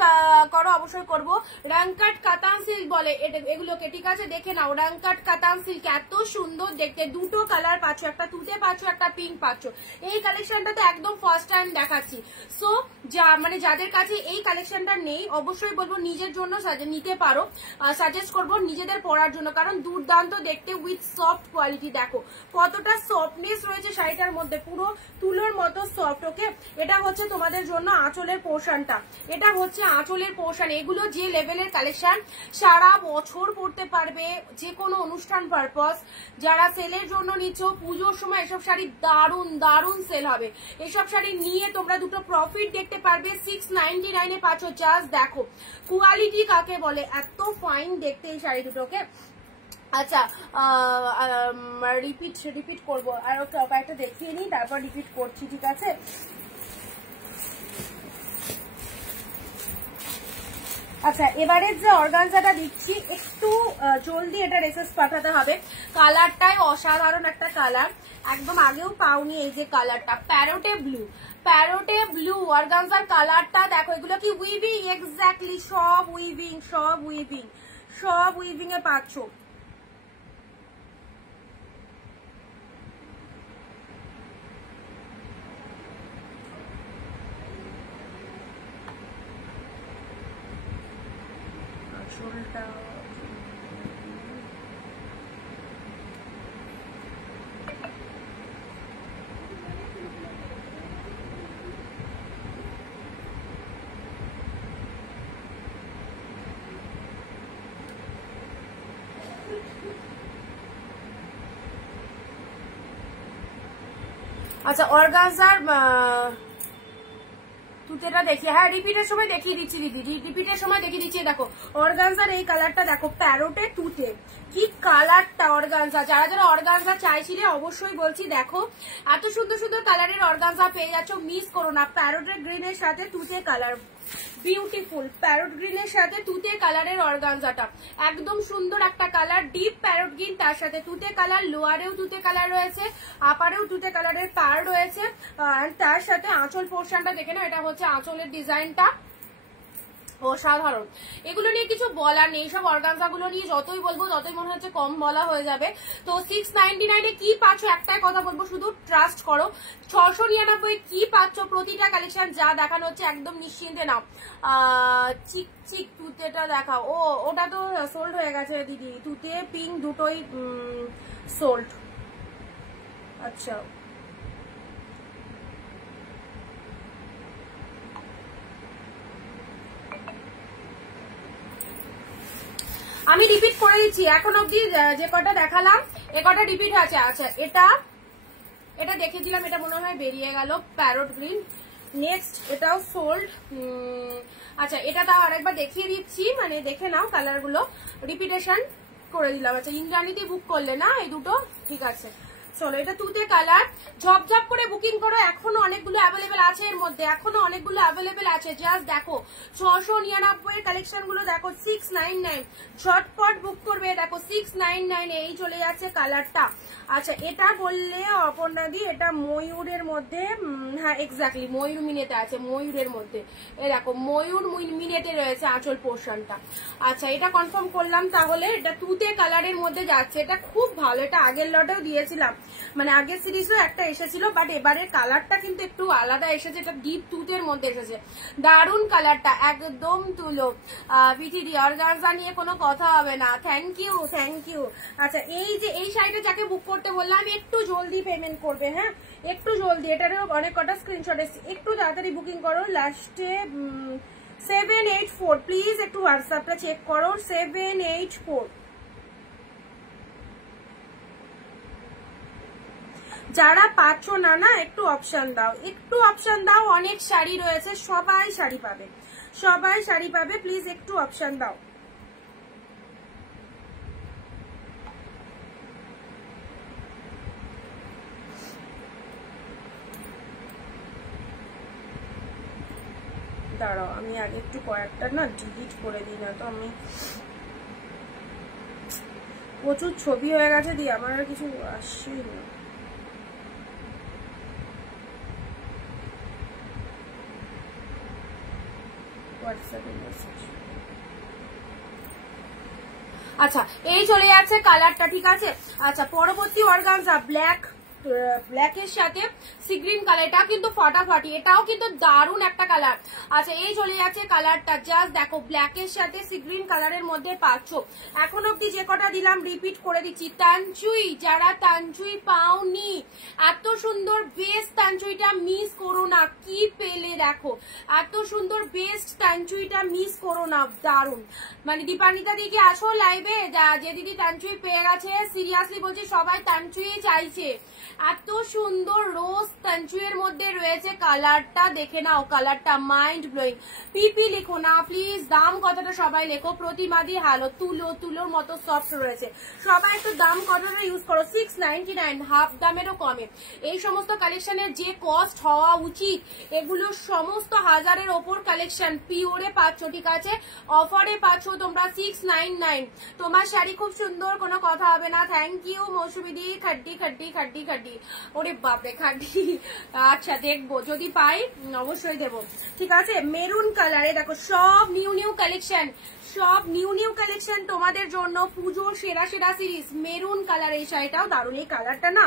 করো, অবশ্যই করবো, রংকাট কাতান সিল্ক বলে এগুলোকে, ঠিক আছে। দেখে নাও রংকাট কাতান সিল্ক, এত সুন্দর দেখতে। দুটো কালার পাচ্ছ, একটা তুতে পাচ্ছ, একটা পিঙ্ক পাচ্ছ। এই কালেকশনটা তো একদম ফার্স্ট টাইম দেখাচ্ছি। সো মানে যাদের কাছে এই কালেকশনটা নেই, অবশ্যই বলবো নিজের জন্য নিতে পারো, সাজেস্ট করবো নিজেদের পরার জন্য, কারণ দুর্দান্ত দেখতে উইথ সফট কোয়ালিটি। দেখো কতটা সফটনেস রয়েছে শাড়িটার মধ্যে, পুরো তুলোর মতো সফট। ওকে এটা হচ্ছে তোমাদের জন্য আঁচলের পোর্শনটা, এটা হচ্ছে আঁচলের পোর্শন। এগুলো যে লেভেলের কালেকশন, সারা বছর পরতে পারবে, যে কোনো অনুষ্ঠান পারপাস। যারা সেলের জন্য নিচ্ছ, পুজোর সময় এসব শাড়ি দারুণ দারুণ সেল হবে। এসব শাড়ি নিয়ে তোমরা দুটো প্রফিট দেখতে পারবে। 699 এ পাচ্ছ। জাস্ট দেখো কোয়ালিটি কাকে বলে, এত ফাইন দেখতে এই শাড়ি দুটোকে। আচ্ছা রিপিট করবো, আর কয়েকটা দেখিয়ে নিই, তারপর রিপিট করছি, ঠিক আছে। আচ্ছা এবারের যে অর্গানজাটা দিচ্ছি, একটু জলদি এটা রেসেস পাঠাতে হবে। কালারটাই অসাধারণ একটা কালার, একদম আগেও পাওনি এই যে কালারটা, প্যারোটে ব্লু, প্যারোটে ব্লু অর্গানজার কালারটা দেখো। এগুলো কি উইভিং, এক্স্যাক্টলি সব উইভিং, সব উইভিং, সব উইভিং এ পাচ্ছ। আচ্ছা অর্গানজার তুতেটা দেখি, হ্যাঁ রিপিটের সময় দেখিয়ে দিচ্ছি দিদি, রিপিটের সময় দেখিয়ে দিচ্ছি। দেখো অর্গানজার এই কালারটা দেখো, প্যারোটে তুতে, কি কালারটা অর্গানজা। যারা যারা অর্গানজা চাইছিলে অবশ্যই বলছি দেখো এত সুন্দর সুন্দর কালারের অর্গানজা পেয়ে যাচ্ছ, মিস করো না। প্যারোটের গ্রিনের সাথে তুতে কালার, বিউটিফুল প্যারোট গ্রিনের সাথে তুতে কালারের অর্গানজাটা একদম সুন্দর একটা কালার, ডিপ প্যারোট গ্রিন, তার সাথে তুতে কালার, লোয়ারেও তুতে কালার রয়েছে, আপারেও তুতে কালারের পার রয়েছে। আর তার সাথে আঁচল পোর্শনটা দেখে না, এটা হচ্ছে আঁচলের ডিজাইনটা, অসাধারণ। এগুলো নিয়ে কিছু বলার নেই, সব অর্গানজা গুলো নিয়ে যতই বলবো ততই মনে হচ্ছে কম বলা হয়ে যাবে। তো 699 কি পাচ্ছ, একটাই কথা বলবো, শুধু ট্রাস্ট করো। 699 কি পাচ্ছ, প্রতিটা কালেকশন যা দেখানো হচ্ছে একদম নিশ্চিন্তে নাও। চিক চিক তুতেটা দেখাও, ওটা তো সোল্ড হয়ে গেছে দিদি, তুতে পিঙ্ক দুটোই সোল্ড। আচ্ছা আমি রিপিট করে দিচ্ছি, এখন অব্দি যে কটা দেখালাম এ কটা রিপিট আছে। আচ্ছা এটা দেখেছিলাম, এটা মনে হয় বেরিয়ে গেল, প্যারোট গ্রিন। নেক্সট এটাও সোল্ড। আচ্ছা এটা তাও আরেকবার দেখিয়ে দিচ্ছি, মানে দেখে নাও কালার গুলো, রিপিটেশন করে দিলাম। আচ্ছা ইন্দ্রাণীতে বুক করলে না এই দুটো, ঠিক আছে চলো। এটা তুতে কালার, ঝপঝপ করে বুকিং করো, এখনো অনেকগুলো অ্যাভেলেবেল আছে এর মধ্যে, এখনো অনেকগুলো অ্যাভেলেবেল আছে। জাস্ট দেখো 699 কালেকশন গুলো দেখো, 699 ঝটপট বুক করবে। দেখো 699 এই চলে যাচ্ছে কালারটা। আচ্ছা এটা বললে অপর্ণাদি, এটা ময়ূরের মধ্যে, হ্যাঁ এক্স্যাক্টলি ময়ূর মিনেতে আছে, ময়ূরের মধ্যে এ দেখো ময়ূর মিনেতে রয়েছে আঁচল পোর্শনটা। আচ্ছা এটা কনফার্ম করলাম, তাহলে এটা তুতে কালারের মধ্যে যাচ্ছে, এটা খুব ভালো। এটা আগের লটেও দিয়েছিলাম, মানে আগের সিরিজও একটা এসেছিল, বাট এবারে কালারটা কিন্তু একটু আলাদা এসেছে, এটা ডিপ তুতের মধ্যে এসেছে, দারুন কালারটা একদম তুলো। বিথিদি অর্গানজা নিয়ে কোনো কথা হবে না, থ্যাংক ইউ থ্যাংক ইউ। আচ্ছা এই যে এই শাড়িটা যাকে বুক করতে বললাম একটু জলদি পেমেন্ট করবে, হ্যাঁ একটু জলদি, এটারও অনেক কটা স্ক্রিনশট এসেছে, একটু তাড়াতাড়ি বুকিং করো। লাস্টে 784 প্লিজ একটু হোয়াটসঅ্যাপটা চেক করো, 784। যারা পাচ্ছ না না একটু অপশন দাও, একটু অপশন দাও, অনেক শাড়ি রয়েছে, সবাই শাড়ি পাবে, সবাই শাড়ি পাবে, প্লিজ একটু অপশন দাও। দাঁড়াও আমি আগে একটু কয়েকটা না ডিলিট করে দিই, না তো আমি প্রচুর ছবি হয়ে গেছে দিয়ে আমার আর কিছু আসছেই না। আচ্ছা এই চলে যাচ্ছে কালারটা, ঠিক আছে। আচ্ছা পরবর্তী অর্গানজা ব্ল্যাকের সাথে সি গ্রিন কালার, এটা কিন্তু ফাটাফাটি, এটাও কিন্তু দারুণ একটা কালার। আচ্ছা এই চলে যাচ্ছে কালারটা, জাস্ট দেখো ব্ল্যাকের সাথে সি গ্রিন কালারের মধ্যে পাচ্ছ। এখন অব্দি যে কটা দিলাম রিপিট করে দিচ্ছি। তানচুই, যারা তানচুই পাওনি, এত সুন্দর বেস্ট তানচুইটা মিস করো না, কি পেলে দেখো, এত সুন্দর বেস্ট তানচুইটা মিস করো না, দারুণ। মানে দীপানিতা দিকে আসো লাইভে, যে দিদি তানচুই পেয়ে গেছে, সিরিয়াসলি বলছি সবাই তানচুই চাইছে, এত সুন্দর রোজ তানচুইয়ের মধ্যে রয়েছে, কালারটা দেখে নাও, কালারটা মাইন্ড ব্লোয়িং। পিপি লিখো না প্লিজ, দাম কতটা সবাই লেখো। প্রতিমাদি হ্যালো, তুলোর মতো সফট রয়েছে, সবাই একটু দাম কতটা ইউজ করো, 699, হাফ দামেরও কমে। এই সমস্ত কালেকশনের যে কস্ট হওয়া উচিত, এগুলো সমস্ত হাজারের ওপর কালেকশন পিওরে পাচ্ছ, ঠিক আছে, অফারে পাচ্ছ তোমরা 699। তোমার শাড়ি খুব সুন্দর, কোনো কথা হবে না, থ্যাংক ইউ মৌসুমিদি। খাড্ডি খাড্ডি খাড্ডি খাড্ডি, ওরে বাপরে খাড্ডি। আচ্ছা দেখবো, যদি পাই অবশ্যই দেবো, ঠিক আছে। মেরুন কালারে দেখো সব নিউ কালেকশন, সব নিউ কালেকশন তোমাদের জন্য, পুজো সেরা সেরা সিরিজ। মেরুন কালার, এই শাড়িটাও দারুণ, এই কালারটা না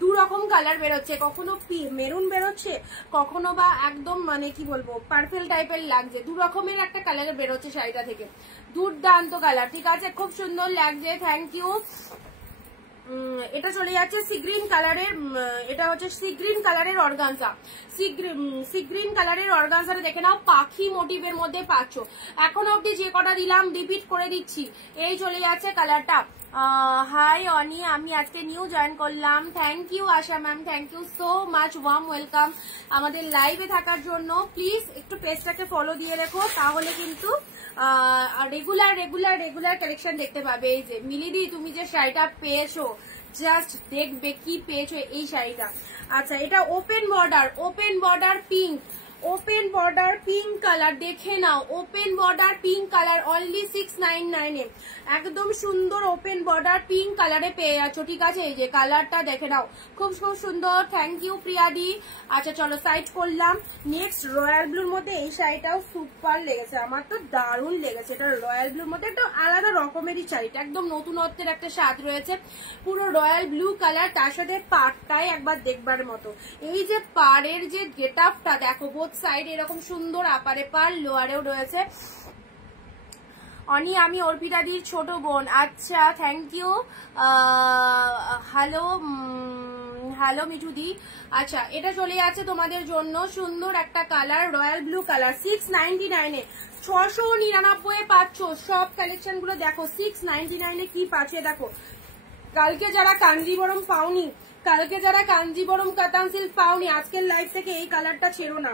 দু রকম কালার বেরোচ্ছে, কখনো মেরুন বেরোচ্ছে, কখনো বা একদম মানে কি বলবো পার্পল টাইপের লাগছে, দু রকমের একটা কালার বেরোচ্ছে শাড়িটা থেকে, দুর্দান্ত কালার, ঠিক আছে, খুব সুন্দর লাগছে, থ্যাংক ইউ। এটা চলে যাচ্ছে সি গ্রিন কালারের, এটা হচ্ছে সি গ্রিন কালারের অর্গানজা। সি গ্রিন কালারের অর্গানজাটা দেখে নাও, পাখি মোটিভের মধ্যে পাচ্ছ। এখন অব্দি যে কটা দিলাম রিপিট করে দিচ্ছি। এই চলে যাচ্ছে কালারটা। হাই অনি, আমি আজকে নিউ জয়েন করলাম। Thank you Asha ma'am, thank you so much, warm welcome আমাদের লাইভে থাকার জন্য। প্লিজ একটু পেজটাকে ফলো দিয়ে রেখো, তাহলে কিন্তু রেগুলার কালেকশন দেখতে পাবে। এই যে মিলিদি, তুমি যে শাড়িটা পেয়েছো জাস্ট দেখবে কি পেয়েছো এই শাড়িটা। আচ্ছা, এটা ওপেন বর্ডার পিঙ্ক কালার, দেখে নাও। Open border pink colour only 699 এ একদম সুন্দর ওপেন বর্ডার পিঙ্ক কালারে পেয়ে যাচ্ছ। ঠিক আছে, এই যে কালারটা দেখে নাও, খুব খুব সুন্দর। থ্যাংক ইউ প্রিয়াদি। আচ্ছা চলো সাইড করলাম। নেক্সট রয়্যাল ব্লুর মধ্যে এই শাড়িটাও সুপার লেগেছে, আমার তো দারুণ লেগেছে। এটা রয়্যাল ব্লুর মধ্যে একটা আলাদা রকমেরই শাড়িটা, একদম নতুনত্বের একটা স্বাদ রয়েছে। পুরো রয়্যাল ব্লু কালার, তার সাথে পাড়টাই একবার দেখবার মতো। এই যে পাড়ের যে গেট আপটা দেখো, সাইড এরকম সুন্দর আপারে পার, লোয়ারেও রয়েছে। অনি, আমি অর্পিতাদির ছোট বোন। আচ্ছা থ্যাংক ইউ। হ্যালো মিঠুদি। আচ্ছা, এটা চলে যাচ্ছে তোমাদের জন্য সুন্দর একটা কালার, রয়্যাল ব্লু কালার, 699 এ 699 এ পাচ্ছ। সব কালেকশন গুলো দেখো, 699 এ কি পাচ্ছে দেখো। কালকে যারা কাঞ্জিবরম পাওনি, কালকে যারা কাঞ্জিবরম কাতান সিল্ক পাওনি, আজকের লাইভ থেকে এই কালারটা ছেড়ো না,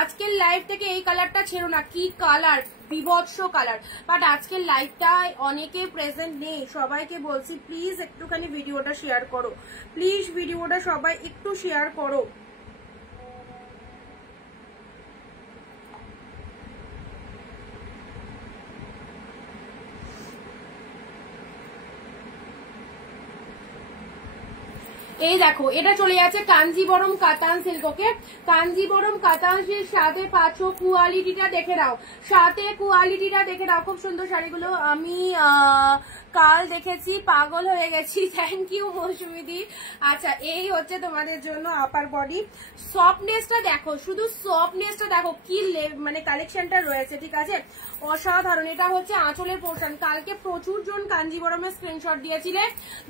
আজকের লাইভ থেকে এই কালারটা ছেড়ো না। কি কালার, বিভৎস কালার। বাট আজকের লাইভটায় অনেকে প্রেজেন্ট নেই, সবাইকে বলছি প্লিজ একটুখানি ভিডিওটা শেয়ার করো, প্লিজ ভিডিওটা সবাই একটু শেয়ার করো। এই দেখো, এটা চলে যাচ্ছে কাঞ্জিবরম কাতান সিল্ক। ওকে, কাঞ্জিবরম কাতান সিল্ক, সাথে পাচ্ছ কোয়ালিটিটা দেখে নাও, সাথে কোয়ালিটিটা দেখে নাও। খুব সুন্দর শাড়িগুলো আমি কাল দেখেছি, পাগল হয়ে গেছি। থ্যাংক ইউ মৌসুমিদি। আচ্ছা, এই হচ্ছে তোমাদের জন্য আপার বডি। সফটনেসটা দেখো, শুধু সফটনেসটা দেখো, কি মানে কালেকশনটা রয়েছে। ঠিক আছে, অসাধারণ। এটা হচ্ছে আঁচলের পোর্শন। কালকে প্রচুর জন কাঞ্জিবরমের স্ক্রিনশট দিয়েছিলে,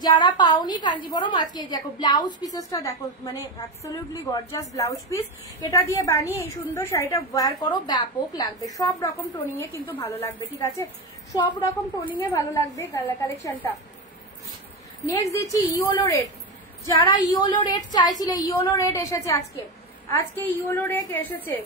যারা পাওনি কাঞ্জিবরম আজকে দেখো। ব্লাউজ পিসেসটা দেখো, মানে অ্যাবসলিউটলি গর্জিয়াস ব্লাউজ পিস। এটা দিয়ে বানিয়ে এই সুন্দর শাড়িটা ওয়্যার করো, ব্যাপক লাগবে। সব রকম টোনিং এ কিন্তু ভালো লাগবে। ঠিক আছে, সব রকম টোনিং এ ভালো লাগবে কালেকশনটা। নেক্সট দিচ্ছি ইয়েলো রেড। যারা ইয়েলো রেড চাইছিলে, ইয়েলো রেড এসেছে আজকে, আজকে ইয়েলো রেড এসেছে।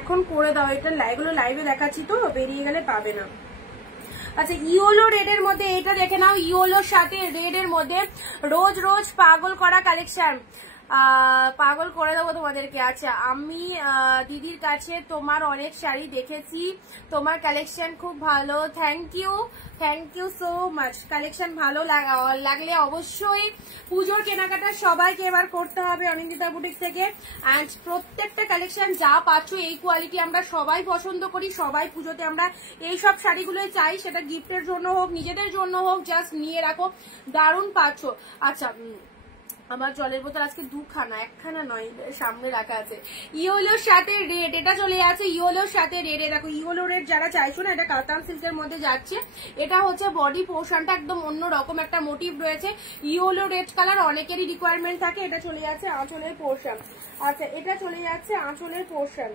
এখন করে দাও, এটা এগুলো লাইভে দেখাচ্ছি তো, বেরিয়ে গেলে পাবে না। আচ্ছা, ইয়েলো রেড এর মধ্যে এটা দেখে নাও, ইয়েলোর সাথে রেড এর মধ্যে রোজ রোজ পাগল করা কালেকশন, পাগল করে দেবো তোমাদেরকে। আচ্ছা, আমি দিদির কাছে তোমার অনেক শাড়ি দেখেছি, তোমার কালেকশন খুব ভালো। Thank you so much. Collection ভালো লাগলে অবশ্যই পুজোর কেনাকাটা সবাইকে এবার করতে হবে অনিন্দিতা বুটিক থেকে। অ্যান্ড প্রত্যেকটা কালেকশন যা পাচ্ছ এই কোয়ালিটি আমরা সবাই পছন্দ করি, সবাই পুজোতে আমরা এই সব শাড়িগুলোই চাই, সেটা গিফটের জন্য হোক, নিজেদের জন্য হোক, জাস্ট নিয়ে রাখো, দারুণ পাচ্ছ। আচ্ছা, আমার জলের বোতল আজকে দুখানা, একখানা নয়, সামনে রাখা আছে। ইয়েলোর সাথে রেড, এটা চলে যাচ্ছে ইয়েলোর সাথে রেড। দেখো, ইয়েলো রেড যারা চাইছো না, এটা কাতান সিল্কের মধ্যে যাচ্ছে। এটা হচ্ছে বডি পোর্শনটা, একদম অন্য রকম একটা মোটিভ রয়েছে। ইয়েলো রেড কালার অনেকেরই রিকোয়ারমেন্ট থাকে। এটা চলে যাচ্ছে আঁচলের পোর্শন। আচ্ছা, এটা চলে যাচ্ছে আঁচলের পোর্শন।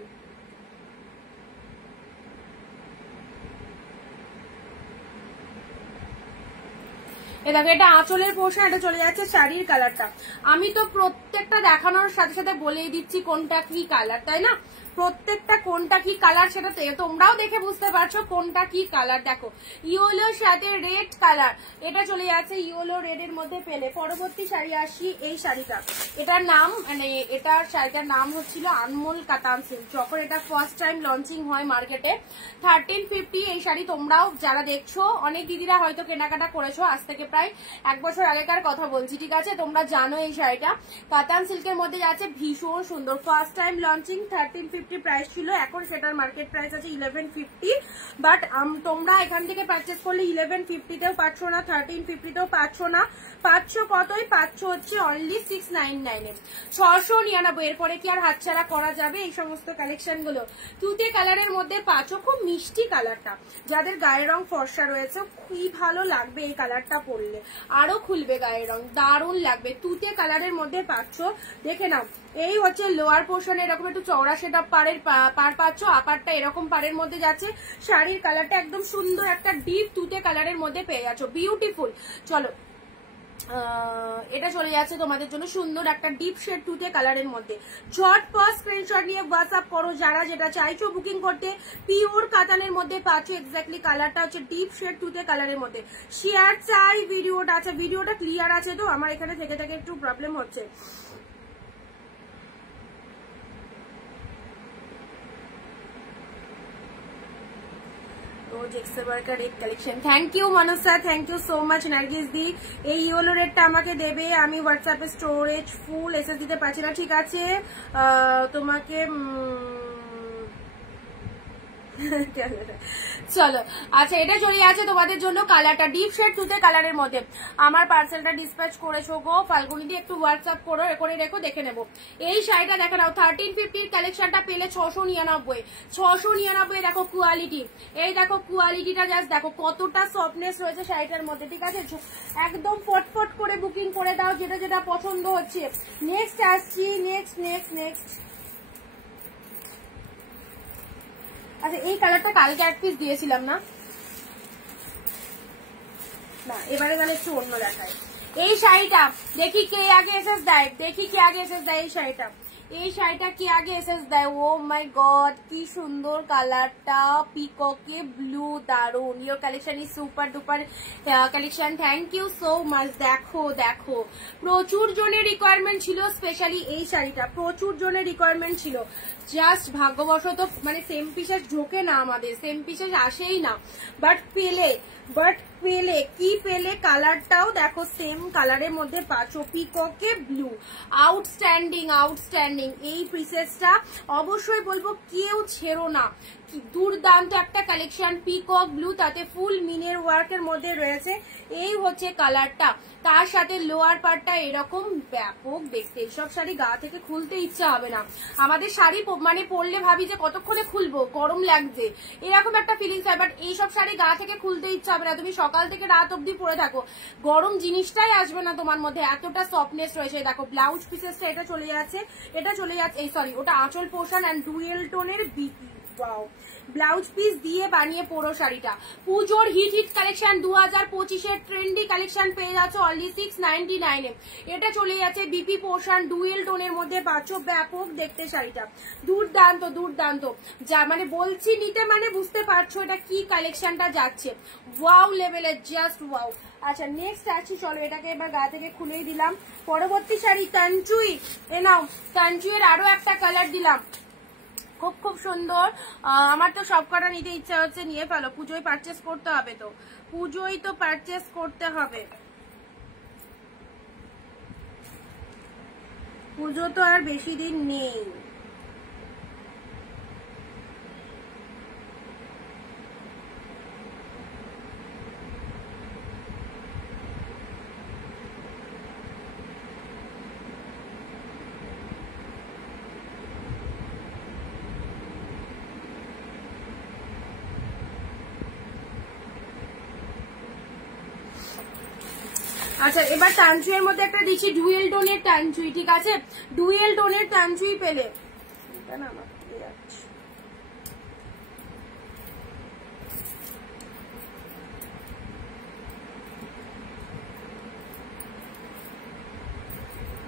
দেখো, এটা আঁচলের পোর্শন, এটা চলে যাচ্ছে শাড়ির কালারটা। আমি তো প্রত্যেকটা দেখানোর সাথে সাথে বলেই দিচ্ছি কোনটা কি কালার, তাই না? প্রত্যেকটা কোনটা কি কালার সেটা তোমরাও দেখে বুঝতে পারছো কোনটা কি কালার। দেখো, ইয়েলোর সাথে রেড কালার, এটা চলে যাচ্ছে ইয়েলো রেড এর মধ্যে পেলে। পরবর্তী শাড়ি আসি, এই শাড়িটা, এটার নাম মানে এটার শাড়িটার নাম হচ্ছিল আনমোল কাতান সিল্ক। যখন এটা ফার্স্ট টাইম লঞ্চিং হয় মার্কেটে, 1350 এই শাড়ি। তোমরাও যারা দেখছো, অনেক দিদিরা হয়তো কেনাকাটা করেছো, আজ থেকে প্রায় 1 বছর আগেকার কথা বলছি। ঠিক আছে, তোমরা জানো এই শাড়িটা কাতান সিল্কের মধ্যে যাচ্ছে, ভীষণ সুন্দর। ফার্স্ট টাইম লঞ্চিং, 1350 1150 প্রাইস ছিল, এখন সেটার মার্কেট প্রাইস আছে 1150। বাট তোমরা এখান থেকে পারচেস করলে 1150তেও পাচ্ছ না, 1350তেও পাচ্ছ না, পাচ্ছ কতই পাচ্ছ হচ্ছে অনলি 699 এ, 699। এরপরে কি আর হাতছাড়া করা যাবে এই সমস্ত কালেকশন গুলো? তুতে কালারের মধ্যে পাচ্ছ, খুব মিষ্টি কালারটা, যাদের গায়ের রং ফর্সা রয়েছে খুবই ভালো লাগবে এই কালারটা পরলে, আরো খুলবে গায়ের রং, দারুণ লাগবে। তুতে কালারের মধ্যে পাচ্ছ, দেখে নাও। এই হচ্ছে লোয়ার পোর্শনে এরকম একটু চওড়া সেটআপ পার পাচ্ছ, আপারটা এরকম পারের মধ্যে যাচ্ছে। শাড়ির কালারটা একদম সুন্দর একটা ডিপ তুতে কালারের মধ্যে পেয়ে যাচ্ছ, বিউটিফুল। চলো এটা চলে যাচ্ছে তোমাদের জন্য সুন্দর একটা ডিপ শেড তুতে কালারের মধ্যে। ঝটপট স্ক্রিনশট নিয়ে হোয়াটসঅ্যাপ করো যারা যেটা চাইছো বুকিং করতে। পিওর কাতানের মধ্যে পাচ্ছ, এক্স্যাক্টলি কালারটা হচ্ছে ডিপ শেড তুতে কালারের মধ্যে। শেয়ার চাই ভিডিওটা, আচ্ছা ভিডিওটা ক্লিয়ার আছে তো? আমার এখানে থেকে থেকে একটু প্রবলেম হচ্ছে। Thank you Manoj sir, thank you so much Nargis di. এই ইয়েলো রেডটা আমাকে দেবে, আমি হোয়াটসঅ্যাপে স্টোরেজ ফুল এসএস দিতে পারছি না, ঠিক আছে তোমাকে চলো। আচ্ছা এটা চলে আছে তোমাদের জন্য কালারটা ডিপ শেড তুতে কালারের মধ্যে। আমার পার্সেলটা ডিসপ্যাচ করেছো গো ফাল্গুনি দি, একটু হোয়াটসঅ্যাপ করে রেখো, দেখে নেবো। এই শাড়িটা দেখে নাও, 1350 কালেকশনটা পেলে 699। 699 দেখো কোয়ালিটি, এই দেখো কোয়ালিটিটা জাস্ট দেখো কতটা সফটনেস রয়েছে শাড়িটার মধ্যে, ঠিক আছে? একদম ফটফট করে বুকিং করে দাও যেটা যেটা পছন্দ হচ্ছে। নেক্সট আসছি, নেক্সট আচ্ছা এই কালারটা কালকে এক পিস দিয়েছিলাম না, না এবারে তাহলে একটু অন্য দেখায়। এই শাড়িটা দেখি কে আগে এসএস দেয়, দেখি কে আগে এসএস দেয়। এই শাড়িটা কি আগে এসএস দেয়? ও মাই গড কি সুন্দর কালারটা, পিককে ব্লু, দারুন। Your collection is super duper collection, thank you so much. দেখো দেখো প্রচুর জনের রিকোয়ারমেন্ট ছিল, স্পেশালি এই শাড়িটা প্রচুর জনের রিকোয়ারমেন্ট ছিল। জাস্ট ভাগ্যবশত মানে সেম পিসেস ঢোকে না, আমাদের সেম পিসেস আসেই না, বাট পেলে কালারটাও দেখো সেম কালারের মধ্যে পাচ্ছ, পিককে ব্লু। আউটস্ট্যান্ডিং এই পিসেসটা অবশ্যই বলবো কেউ ছেড়ো না, দুর্দান্ত একটা কালেকশন, পিকক ব্লু, তাতে ফুল মিনের ওয়ার্কের মধ্যে রয়েছে। এই হচ্ছে কালারটা, তার সাথে লোয়ার পার্টটা এরকম ব্যাপক দেখতে। এইসব শাড়ি গা থেকে খুলতে ইচ্ছা হবে না, আমাদের শাড়ি মানে পরলে ভাবি যে কতক্ষণে খুলবো, গরম লাগছে, এরকম একটা ফিলিংস হয়। বাট এইসব শাড়ি গা থেকে খুলতে ইচ্ছা হবে না, তুমি সকাল থেকে রাত অব্দি পরে থাকো, গরম জিনিসটাই আসবে না তোমার মধ্যে, এতটা সফটনেস রয়েছে। দেখো ব্লাউজ পিসেসটা এটা চলে যাচ্ছে, এই সরি ওটা আঁচল পোর্শন অ্যান্ড ডুয়েল টোনের ব্লাউজ পিস দিয়ে বানিয়ে পরো শাড়িটা। পুজোর হিট কালেকশন 2025-এর ট্রেন্ডি কালেকশন পেয়ে যাচ্ছ অনলি 699 এ। এটা চলে যাচ্ছে বিপি পোর্শন, ডুয়েল টোনের মধ্যে পাচ্ছ, ব্যাপক দেখতে শাড়িটা, দুর্দান্ত যা মানে বলছি নিতে মানে বুঝতে পারছো এটা কি কালেকশনটা যাচ্ছে, ওয়াও লেভেলের, জাস্ট ওয়াও। আচ্ছা নেক্সট আছে, চলো এটাকে এবার গা থেকে খুলেই দিলাম। পরবর্তী শাড়ি তানচুই, এ নাও তানচুইয়ের আরো একটা কালার দিলাম, খুব সুন্দর। আমার তো সব কটা নিতে ইচ্ছা হচ্ছে, নিয়ে ফেলো, পুজোয় পারচেস করতে হবে, তো পুজোয় তো পারচেস করতে হবে, পুজো তো আর বেশি দিন নেই। আচ্ছা এবার তানচুইয়ের মধ্যে একটা দিচ্ছি ডুয়েল টোনের তানচুই, ঠিক আছে? ডুয়েল টোনের তানচুই পেলে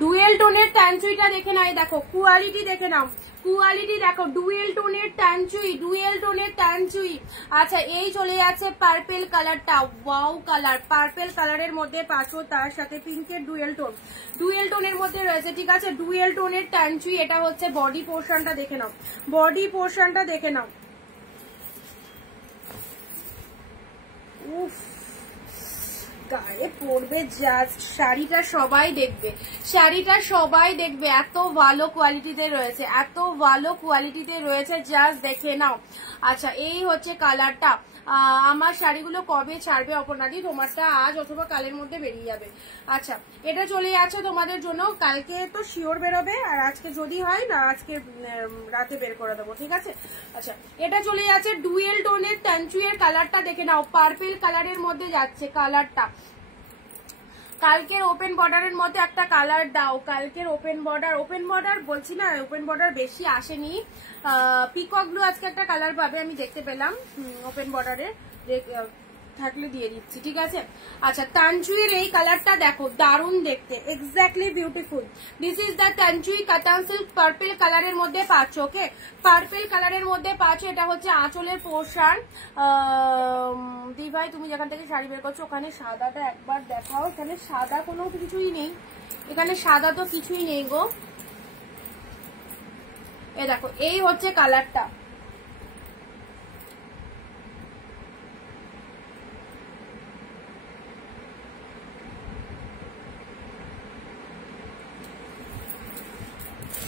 ডুয়েল টোনের তানচুইটা দেখে নাও, দেখো কোয়ালিটি দেখে নাও, কোয়ালিটি দেখো, ডুয়েল টোনের তানচুই। আচ্ছা এই চলে যাচ্ছে পার্পেল কালারটা, ওয়াও কালার, পার্পেল কালারের মধ্যে পাচ্ছ, তার সাথে পিঙ্কের ডুয়েল টোনের মধ্যে রয়েছে, ঠিক আছে? ডুয়েল টোনের তানচুই। এটা হচ্ছে বডি পোর্শনটা দেখে নাও, উফ গায়ে পড়বে জাস্ট। শাড়িটা সবাই দেখবে, শাড়িটা সবাই দেখবে, এত ভালো কোয়ালিটিতে রয়েছে, এত ভালো কোয়ালিটিতে রয়েছে, জাস্ট দেখে নাও। আচ্ছা এই হচ্ছে কালারটা। আমার শাড়িগুলো কবে ছাড়বে অপর্ণাদি? তোমারটা আজ অথবা কালের মধ্যে বেরিয়ে যাবে। আচ্ছা এটা চলে যাচ্ছে তোমাদের জন্য, কালকে তো শিওর বেরোবে, আর আজকে যদি হয় না আজকে রাতে বের করে দেবো, ঠিক আছে। আচ্ছা এটা চলে যাচ্ছে ডুয়েল টোনের তানচুয়ের কালারটা দেখে নাও, পার্পল কালারের মধ্যে যাচ্ছে কালারটা। কালকের ওপেন বর্ডারের মধ্যে একটা কালার দাও, কালকের ওপেন বর্ডার বলছি না, ওপেন বর্ডার বেশি আসেনি। পিকক ব্লু আজকে একটা কালার পাবে, আমি দেখতে পেলাম ওপেন বর্ডারে, থাকলে দিয়ে দিচ্ছি, ঠিক আছে। আচ্ছা তানচুইয়ের এই কালারটা দেখো, দারুণ দেখতে, exactly beautiful. This is the Tanchoi Katan silk, purple কালারের মধ্যে পাচ্ছ, ওকে, পার্পল কালারের মধ্যে পাচ্ছ। এটা হচ্ছে আঁচলের পোর্শন। দি ভাই তুমি যেখান থেকে শাড়ি বের করছো ওখানে সাদাটা একবার দেখাও। এখানে সাদা কোনো কিছুই নেই, এখানে সাদা তো কিছুই নেই গো। এ দেখো এই হচ্ছে কালারটা,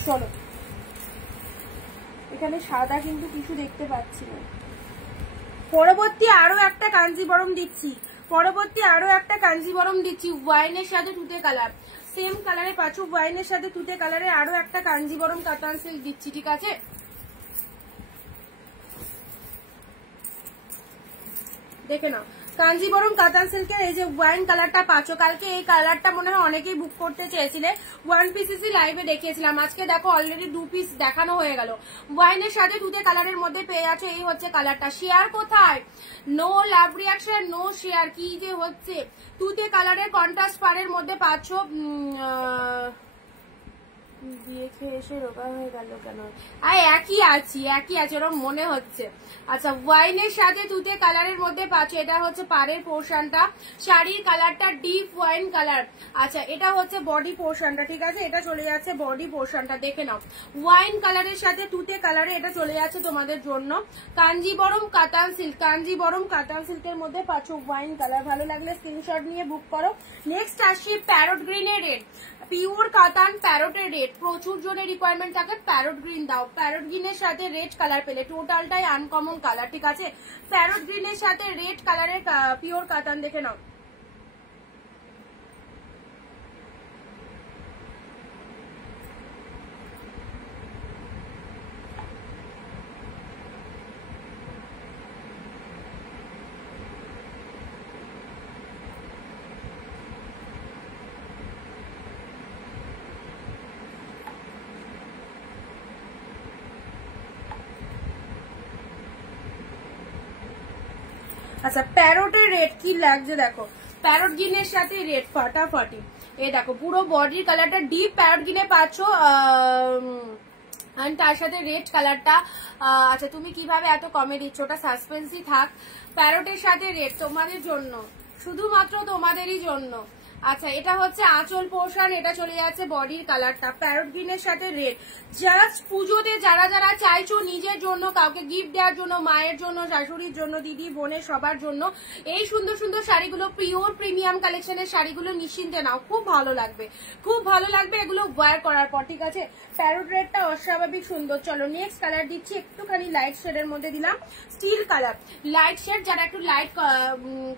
চলো এখানে সাদা কিন্তু কিছু দেখতে পাচ্ছি না। পরবর্তী আরো একটা কাঞ্জিবরম দিচ্ছি, ওয়াইনের সাথে তুতে কালার, সেম কালারে পাচ্ছ, ওয়াইনের সাথে তুতে কালারে আরো একটা কাঞ্জিবরম কাতান সিল্ক দিচ্ছি, ঠিক আছে। দেখে নাও কাঞ্জিবরম কাতান সিল্কের এই যে ওয়াইন কালারটা পাচ্ছ। কালকে এই কালারটা মনে হয় অনেকেই বুক করতে চেয়েছিলে, 1 পিসেসই লাইভে দেখিয়েছিলাম, আজকে দেখো অলরেডি 2 পিস দেখানো হয়ে গেল। ওয়াইনের সাথে তুতে কালারের মধ্যে পেয়ে যাচ্ছে, এই হচ্ছে কালারটা। শেয়ার কোথায়? No love reaction, no share, কি যে হচ্ছে। তুতে কালারের কন্ট্রাস্ট পাড়ের মধ্যে পাচ্ছ। দিয়ে খেয়ে এসে রোগা হয়ে গেল কেন? একই আছি ওরকম মনে হচ্ছে। আচ্ছা ওয়াইনের সাথে তুতে কালারের মধ্যে পাচ্ছ, এটা হচ্ছে পাড়ের পোর্শনটা, শাড়ির কালারটা ডিপ ওয়াইন কালার। আচ্ছা এটা হচ্ছে বডি পোর্শনটা, ঠিক আছে, এটা চলে যাচ্ছে বডি পোর্শনটা, দেখে নাও ওয়াইন কালারের সাথে তুতে কালারে এটা চলে যাচ্ছে তোমাদের জন্য। কাঞ্জিবরম কাতান সিল্ক, কাঞ্জিবরম কাতান সিল্কের মধ্যে পাচ্ছ ওয়াইন কালার। ভালো লাগলে স্ক্রিনশট নিয়ে বুক করো। নেক্সট আসছি প্যারট গ্রিনের রেড, পিওর কাতান প্যারটের রেড, প্রচুর জনের রিকোয়ারমেন্ট থাকে প্যারট গ্রিন দাও। প্যারট গ্রিনের সাথে রেড কালার পেলে, টোটালটাই আনকমন কালার, ঠিক আছে। প্যারট গ্রিনের সাথে রেড কালারের পিওর কাতান, দেখে নাও। আচ্ছা প্যারটের রেড কি লাগছে দেখো, প্যারট গ্রিনের সাথে রেড ফাটাফাটি। এই দেখো পুরো বডির কালারটা ডিপ প্যারট গ্রিনে পাচ্ছ, আর তার সাথে রেড কালারটা। আচ্ছা তুমি কিভাবে এত কমে দিচ্ছ, ওটা সাসপেন্সই থাক। প্যারটের সাথে রেড তোমাদের জন্য, শুধুমাত্র তোমাদেরই জন্য। আচ্ছা এটা হচ্ছে আঁচল পোর্শন, এটা চলে যাচ্ছে বডির কালারটা, প্যারট গ্রিনের সাথে রেড। জাস্ট পুজোতে যারা যারা চাইছো নিজের জন্য, কাউকে গিফট দেওয়ার জন্য, মায়ের জন্য, শাশুড়ির জন্য, দিদি বোনের সবার জন্য এই সুন্দর সুন্দর শাড়িগুলো, পিওর প্রিমিয়াম কালেকশনের শাড়িগুলো নিশ্চিন্তে নাও, খুব ভালো লাগবে, খুব ভালো লাগবে এগুলো ওয়্যার করার পর, ঠিক আছে। প্যারট রেডটা অস্বাভাবিক সুন্দর। চলো নেক্সট কালার দিচ্ছি, একটুখানি লাইট শেডের মধ্যে দিলাম, স্টিল কালার, লাইট শেড। যারা একটু লাইট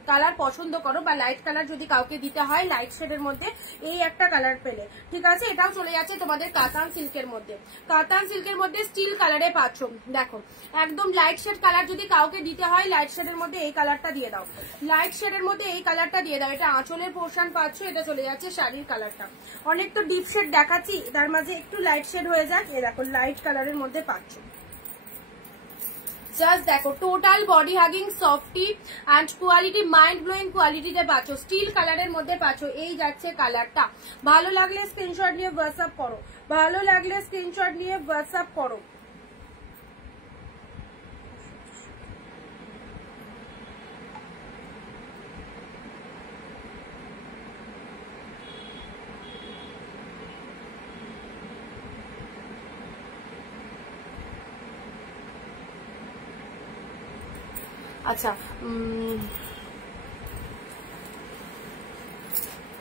কালার পছন্দ করো বা লাইট কালার যদি কাউকে দিতে হয় লাইট শেডের মধ্যে, এই একটা কালার পেলে, ঠিক আছে। এটাও চলে যাচ্ছে তোমাদের কাতান সিল্কের মধ্যে, কাতান সিল্কের মধ্যে স্টিল কালারে পাচ্ছ। দেখো একদম লাইট শেড কালার যদি কাউকে দিতে হয় লাইট শেডের মধ্যে এই কালারটা দিয়ে দাও, লাইট শেডের মধ্যে এই কালারটা দিয়ে দাও। এটা আঁচলের পোর্শন পাচ্ছ, এটা চলে যাচ্ছে শাড়ির কালারটা। অনেক তো ডিপ শেড দেখাচ্ছি, তার মাঝে একটু লাইট শেড হয়ে যাক। এই দেখো লাইট কালারের মধ্যে পাচ্ছ, জাস্ট দেখো total body hugging softy and quality, mind blowing কোয়ালিটিতে পাচ্ছ, স্টিল কালারের মধ্যে পাচ্ছ। এই যাচ্ছে কালারটা। ভালো লাগলে স্ক্রিনশট নিয়ে হোয়াটসঅ্যাপ করো, ভালো লাগলে স্ক্রিনশট নিয়ে হোয়াটসঅ্যাপ করো। আচ্ছা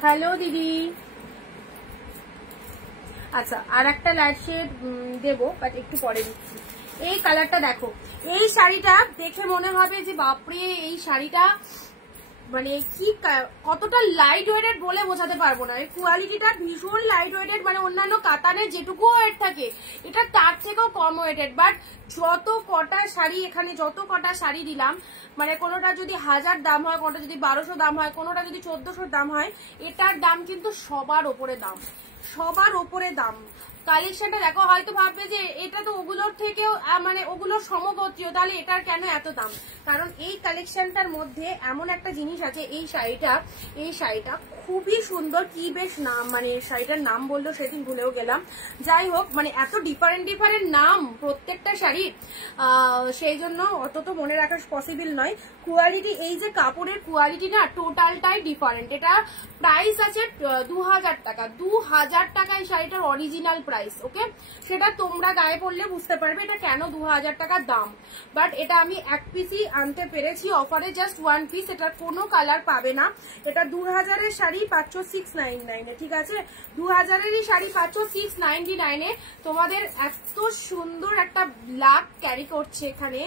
হ্যালো দিদি। আচ্ছা, আর একটা লাইট শেড দেবো, বাট একটু পরে দিচ্ছি। এই কালারটা দেখো, এই শাড়িটা দেখে মনে হবে যে বাপরে এই শাড়িটা মানে কি কতটা লাইট ওয়েটেড বলে বোঝাতে পারবো না। এই কোয়ালিটিটা ভীষণ লাইট ওয়েটেড, মানে অন্যান্য কাতানের যেটুকু ওয়েট থাকে এটা তার থেকেও কম ওয়েটেড। বাট যত কটা শাড়ি এখানে, যত কটা শাড়ি দিলাম, মানে কোনোটা যদি 1000 দাম হয়, কোনোটা যদি 1200 দাম হয়, কোনোটা যদি 1400 দাম হয়, এটার দাম কিন্তু সবার ওপরে দাম, সবার ওপরে দাম। কালেকশনটা দেখো, হয়তো ভাববে যে এটা তো ওগুলোর থেকেও মানে ওগুলোর সমগোত্রীয়, তাহলে এটার কেন এত দাম? কারণ এই কালেকশনটার মধ্যে এমন একটা জিনিস আছে, এই শাড়িটা খুবই সুন্দর। কি বেশ নাম, মানে শাড়িটার নাম বললো সেদিন ভুলেও গেলাম। যাই হোক, মানে এত ডিফারেন্ট নাম প্রত্যেকটা শাড়ি, সেই জন্য অত তো মনে রাখা পসিবল নয়। কোয়ালিটি, এই যে কাপড়ের কোয়ালিটি না টোটালটাই ডিফারেন্ট। এটা প্রাইস আছে 2000 টাকা। 2000 টাকা এই শাড়িটার অরিজিনাল প্রাইস। ওকে, সেটা তোমরা গায়ে পড়লে বুঝতে পারবে এটা কেন 2000 টাকা দাম। বাট এটা আমি এক পিসই আনতে পেরেছি অফারে, জাস্ট 1 পিস। এটার কোনো কালার পাবে না। এটা 2000-এর শাড়ি পাচ্ছ 699 এ, ঠিক আছে? 2000-এরই শাড়ি পাচ্ছ 699 এ। তোমাদের এত সুন্দর একটা ব্ল্যাক ক্যারি করছে এখানে,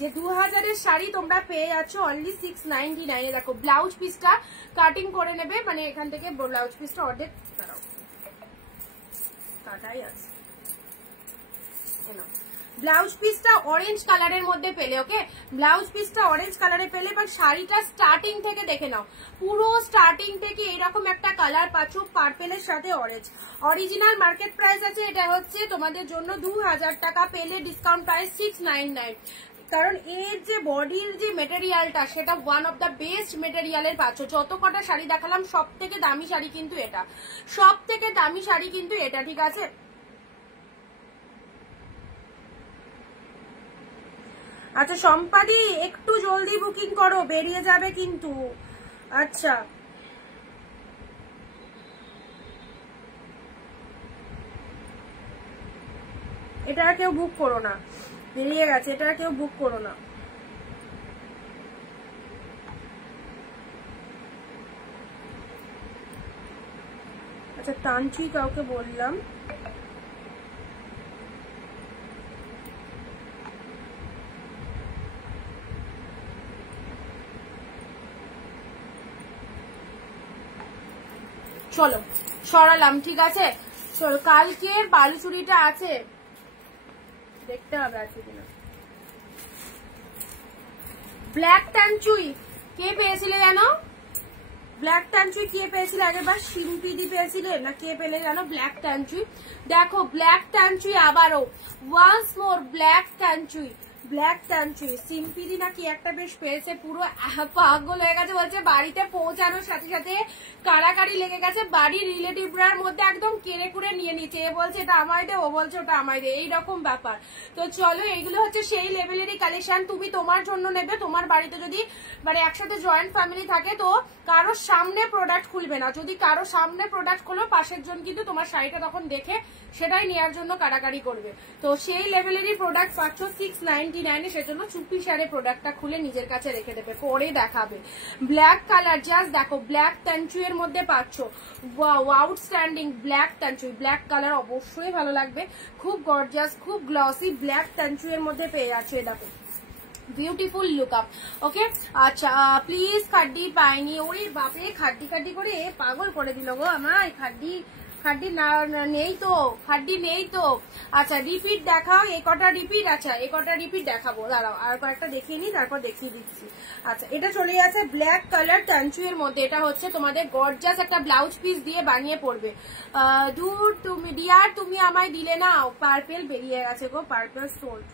যে 2000-এর শাড়ি তোমরা পেয়ে যাচ্ছ অনলি 699 এ। দেখো ব্লাউজ পিসটা কাটিং করে নেবে, মানে এখান থেকে ব্লাউজ পিসটা অর্ধেক দাঁড়াও কাটাই আছে। ব্লাউজ পিসটা অরেঞ্জ কালারের মধ্যে পেলে, ওকে, ব্লাউজ পিসটা অরেঞ্জ কালারে পেলে। বাট শাড়িটা স্টার্টিং থেকে দেখে নাও, পুরো স্টার্টিং থেকে এরকম একটা কালার পাচ্ছ পার্পেলের সাথে অরেঞ্জ। অরিজিনাল মার্কেট প্রাইস আছে এটা হচ্ছে তোমাদের জন্য 2000 টাকা, পেলে ডিসকাউন্ট প্রাইস 699। কারণ এর যে বডির যে মেটেরিয়ালটা সেটা ওয়ান অফ দ্য বেস্ট মেটেরিয়ালের পাচ্ছ। যত কটা শাড়ি দেখালাম সব থেকে দামি শাড়ি কিন্তু এটা, সব থেকে দামি শাড়ি কিন্তু এটা, ঠিক আছে? আচ্ছা সম্পাদি, একটু জলদি বুকিং করো, বেরিয়ে যাবে কিন্তু। আচ্ছা, এটা কেউ বুক করো না, বেরিয়ে গেছে। এটা কেউ বুক করো না। আচ্ছা, তানচি কাউকে বললাম। চলো সরালাম, ঠিক আছে? চলো, কালকে বালুচুরিটা আছে, দেখতে হবে আছে কিনা। ব্ল্যাক ট্যানচুই কে পেয়েছিলে জানো? ব্ল্যাক ট্যানচুই কে পেয়েছিলে আগেরবার? সিম্পিদি পেয়েছিলে না কে পেলে জানো ব্ল্যাক ট্যানচুই? দেখো ব্ল্যাক ট্যানচুই আবারও, ওয়ান্স মোর ব্ল্যাক ট্যানচুই, ব্ল্যাক ট্যানচুই। সিম্পিদি নাকি একটা বেশ পেয়েছে, পুরো পাগল হয়ে গেছে, বলছে বাড়িতে পৌঁছানোর সাথে সাথে কাড়াকাড়ি লেগে গেছে, বাড়ির রিলেটিভরার মধ্যে একদম কেড়ে কুড়ে নিয়ে নিচ্ছে। এ বলছে এটা আমায় দে, ও বলছে ওটা আমায় দে, এইরকম ব্যাপার। তো চলো, এইগুলো হচ্ছে সেই লেভেলেরই কালেকশন। তুমি তোমার জন্য নেবে, তোমার বাড়িতে যদি মানে একসাথে জয়েন্ট ফ্যামিলি থাকে তো কারোর সামনে প্রোডাক্ট খুলবে না। যদি কারো সামনে প্রোডাক্ট খোলো, পাশের জন কিন্তু তোমার শাড়িটা তখন দেখে সেটাই নেওয়ার জন্য কাড়াকাড়ি করবে। তো সেই লেভেলেরই প্রোডাক্ট পাচ্ছ 699 এ। সেজন্য চুপি সারে প্রোডাক্টটা খুলে নিজের কাছে রেখে দেবে, পরে দেখাবে। ব্ল্যাক কালার, জাস্ট দেখো, ব্ল্যাক ট্যানচুই এর মধ্যে পাচ্ছ, আউটস্ট্যান্ডিং ব্ল্যাক ট্যানচুই। ব্ল্যাক কালার অবশ্যই ভালো লাগবে, খুব গর্জিয়াস, খুব গ্লসি ব্ল্যাক ট্যানচুই এর মধ্যে পেয়ে যাচ্ছে। দেখো বিউটিফুল লুক আপ। ওকে, আচ্ছা প্লিজ খাড্ডি পাইনি। ওরে বাপরে, খাড্ডি খাড্ডি করে পাগল করে দিল গো আমায়। খাড্ডি খাড্ডি নেই তো, খাড্ডি নেই তো। আচ্ছা রিপিট দেখাও, এ কটা রিপিট। আচ্ছা এ কটা রিপিট দেখাবো, দাঁড়াও আর কয়েকটা দেখিয়ে নি, তারপর দেখিয়ে দিচ্ছি। আচ্ছা, এটা চলে যাচ্ছে ব্ল্যাক কালার ট্যানচুই এর মধ্যে। এটা হচ্ছে তোমাদের গর্জাস একটা ব্লাউজ পিস দিয়ে বানিয়ে পড়বে। দূর তুমি ডিয়ার, তুমি আমায় দিলে না। পার্পেল বেরিয়ে গেছে গো, পার্পেল সোল্ড।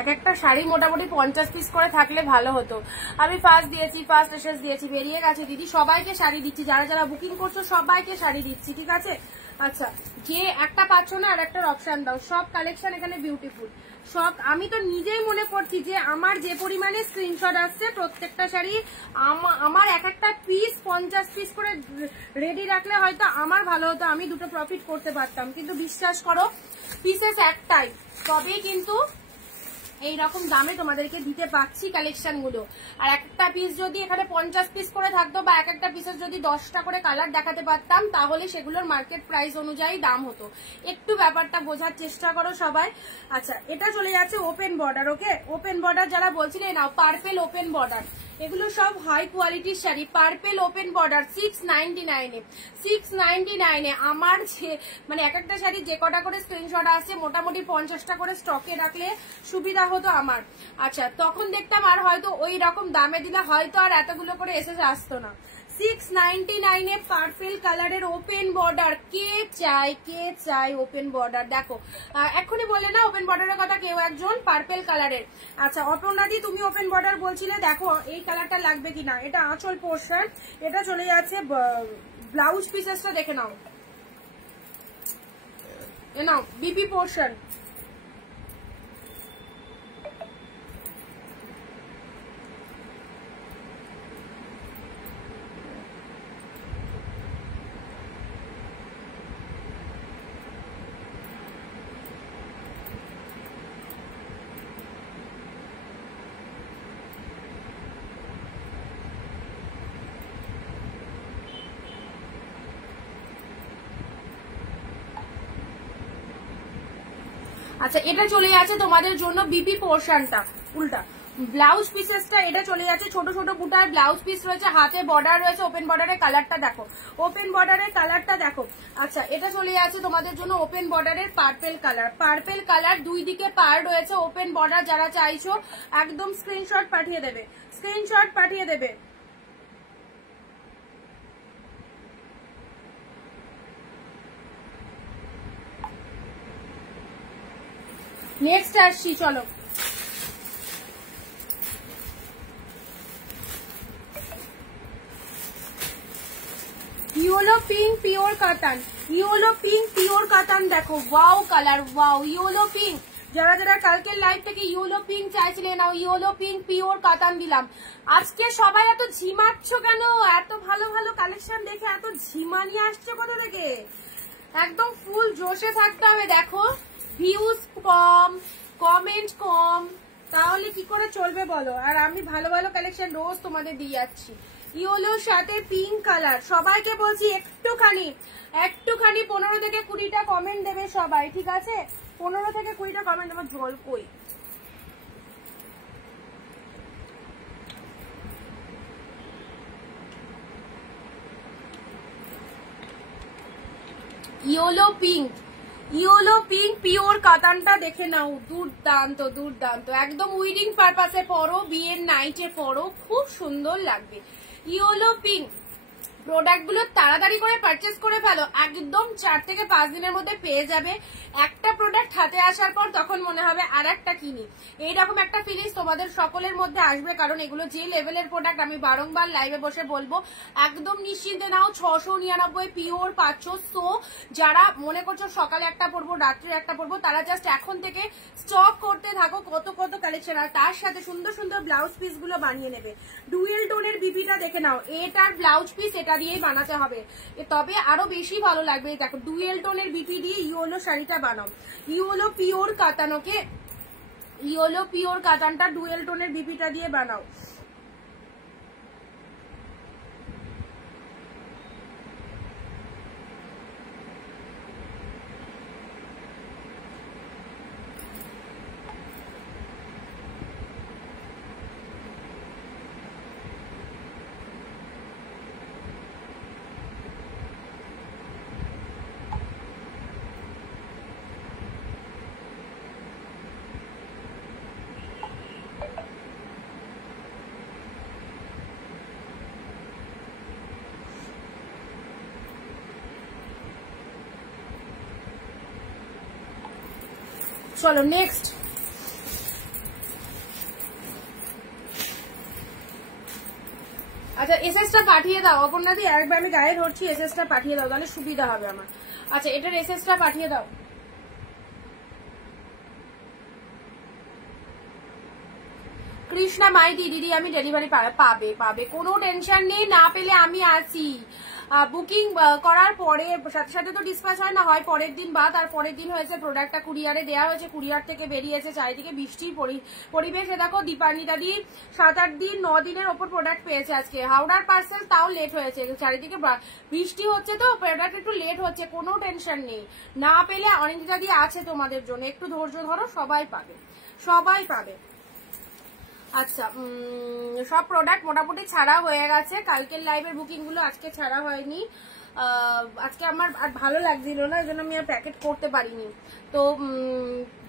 এক একটা শাড়ি মোটামুটি 50 পিস করে থাকলে ভালো হতো। আমি ফার্স্ট দিয়েছি, ফার্স্ট এসেস দিয়েছি, বেরিয়ে গেছে দিদি। সবাইকে শাড়ি দিচ্ছি, যারা যারা বুকিং করছো সবাইকে শাড়ি দিচ্ছি, ঠিক আছে? আচ্ছা, যে একটা পাচ্ছ না আর একটার অপশন দাও। সব কালেকশন এখানে বিউটিফুল সব। আমি তো নিজেই মনে করছি যে আমার যে পরিমাণে স্ক্রিনশট আসছে প্রত্যেকটা শাড়ি আমার এক একটা পিস 50 পিস করে রেডি রাখলে হয়তো আমার ভালো হতো, আমি দুটো প্রফিট করতে পারতাম। কিন্তু বিশ্বাস করো পিসেস একটাই, তবেই কিন্তু এইরকম দামে তোমাদেরকে দিতে পাচ্ছি কালেকশন গুলো। আর একটা পিস যদি এখানে 50 পিস করে থাকতো বা এক একটা পিসের যদি 10টা করে কালার দেখাতে পারতাম তাহলে সেগুলোর মার্কেট প্রাইস অনুযায়ী দাম হতো। একটু ব্যাপারটা বোঝার চেষ্টা করো সবাই। আচ্ছা, এটা চলে যাচ্ছে ওপেন বর্ডার। ওকে, ওপেন বর্ডার যারা বলছিলেন নাও, পার্পেল ওপেন বর্ডার, এগুলো সব হাই কোয়ালিটির শাড়ি। পার্পেল ওপেন বর্ডার 699 এ, 699 এ। আমার যে মানে এক একটা শাড়ি যে কটা করে স্ক্রিনশট আসছে মোটামুটি 50টা করে স্টকে রাখলে সুবিধা হতো আমার। আচ্ছা, তখন দেখতাম আর হয়তো ওই রকম দামে দিলে হয়তো আর এতগুলো করে এসে আসতো না। 699 এ পার্পেল কালারের ওপেন বর্ডার। কে চাই ওপেন বর্ডার? দেখো এক্ষুনি বললে না ওপেন বর্ডারের কথা কেউ একজন, পার্পেল কালারের। আচ্ছা অপর্ণাদি, তুমি ওপেন বর্ডার বলছিলে, দেখো এই কালারটা লাগবে কিনা। এটা আঁচল পোর্শন, এটা চলে যাচ্ছে ব্লাউজ পিসেসটা দেখে নাও, এ নাও বিপি পোর্শন। আচ্ছা, এটা চলে যাচ্ছে তোমাদের জন্য বিপি পোর্শনটা, উল্টা ব্লাউজ পিসেসটা। এটা চলে যাচ্ছে ছোট ছোট বুটার ব্লাউজ পিস রয়েছে, হাতে বর্ডার রয়েছে। ওপেন বর্ডারের কালারটা দেখো, ওপেন বর্ডারের কালারটা দেখো। আচ্ছা, এটা চলে যাচ্ছে তোমাদের জন্য ওপেন বর্ডারের পার্পেল কালার। পার্পেল কালার, দুই দিকে পার রয়েছে। ওপেন বর্ডার যারা চাইছো একদম স্ক্রিনশট পাঠিয়ে দেবে, স্ক্রিনশট পাঠিয়ে দেবে। নেক্সট আসছি, চলো। ইয়েলো পিঙ্ক পিওর কাতান, ইয়েলো পিঙ্ক পিওর কাতান দেখো, wow colour, wow yellow pink. যারা যারা কালকের লাইভ থেকে ইয়েলো পিঙ্ক চাইছিলেন নাও, ইয়েলো পিঙ্ক পিওর কাতান দিলাম। আজকে সবাই এত ঝিমাচ্ছ কেন? এত ভালো ভালো কালেকশন দেখে এত ঝিমা নিয়ে আসছে কোথা থেকে? একদম ফুল জোশে থাকতে হবে। দেখো ভিউজ কম, কমেন্ট কম, তাহলে কি করে চলবে বলো? আর আমি ভালো ভালো কালেকশন রোজ তোমাদের দিয়ে যাচ্ছি। ইয়েলোর সাথে পিঙ্ক কালার, সবাইকে বলছি একটুখানি 15 থেকে 20টা কমেন্ট দেবে সবাই, ঠিক আছে? 15 থেকে 20টা কমেন্ট। আমার জল কই? Yellow pink, yellow pink pure কাতানটা দেখে নাও, দুর্দান্ত দুর্দান্ত। একদম উইডিং পারপাসে পরো, বিয়ের নাইটে পরো, খুব সুন্দর লাগবে। ইয়েলো পিঙ্ক প্রোডাক্টগুলো তাড়াতাড়ি করে পারচেস করে ফেলো, একদম 4 থেকে 5 দিনের মধ্যে পেয়ে যাবে। একটা প্রোডাক্ট হাতে আসার পর তখন মনে হবে আর একটা কিনি, এইরকম একটা ফিলিংস তোমাদের সকলের মধ্যে আসবে। কারণ এগুলো যে লেভেলের প্রোডাক্ট আমি বারংবার লাইভে বসে বলবো, একদম নিশ্চিন্তে নাও। 699 পিওর পাচ্ছ। সো যারা মনে করছো সকালে একটা পরবো রাত্রে একটা পরবো, তারা জাস্ট এখন থেকে স্টক করতে থাকো কত কত কালেকশন। আর তার সাথে সুন্দর সুন্দর ব্লাউজ পিস গুলো বানিয়ে নেবে। ডুয়েল টোনের বিপিটা দেখে নাও, এটার ব্লাউজ পিস এটা দিয়েই বানাতে হবে, তবে আরো বেশি ভালো লাগবে। দেখো ডুয়েল টোনের বিপি দিয়ে ইয়েলো শাড়িটা বানাও, ইয়েলো পিওর কাতান। ওকে, ইয়েলো পিওর কাতানটা ডুয়েল টোনের বিপিটা দিয়ে বানাও। চলো নেক্সট। আচ্ছা এসএসটা পাঠিয়ে দাও অপর্ণাদি, একবার আমি গায়ে ধরছি, এসএসটা পাঠিয়ে দাও তাহলে সুবিধা হবে আমার। আচ্ছা এটার এসএসটা পাঠিয়ে দাও। কৃষ্ণা মাইতি দিদি আমি ডেলিভারি পাবে পাবে, কোনো টেনশন নেই, না পেলে আমি আছি। বুকিং করার পরে সাথে সাথে তো ডিসপ্যাচ হয় না, হয় পরের দিন বা তার পরের দিন হয়েছে প্রোডাক্টটা কুরিয়ারে দেওয়া হয়েছে, কুরিয়ার থেকে বেরিয়েছে, চারিদিকে বৃষ্টির পরিবেশে দেখো দীপান্বিতা দি 7-8 দিন 9 দিনের ওপর প্রোডাক্ট পেয়েছে আজকে। হাওড়ার পার্সেল তাও লেট হয়েছে, চারিদিকে বৃষ্টি হচ্ছে তো প্রোডাক্ট একটু লেট হচ্ছে, কোনো টেনশন নেই, না পেলে অনিন্দিতা দি আছে তোমাদের জন্য, একটু ধৈর্য ধরো, সবাই পাবে সবাই পাবে। আচ্ছা সব প্রোডাক্ট মোটামুটি ছাড়া হয়ে গেছে, কালকের লাইভের বুকিং গুলো আজকে ছাড়া হয়নি, আজকে আমার আর ভালো লাগছিল না, এই জন্য আমি আর প্যাকেট করতে পারিনি। তো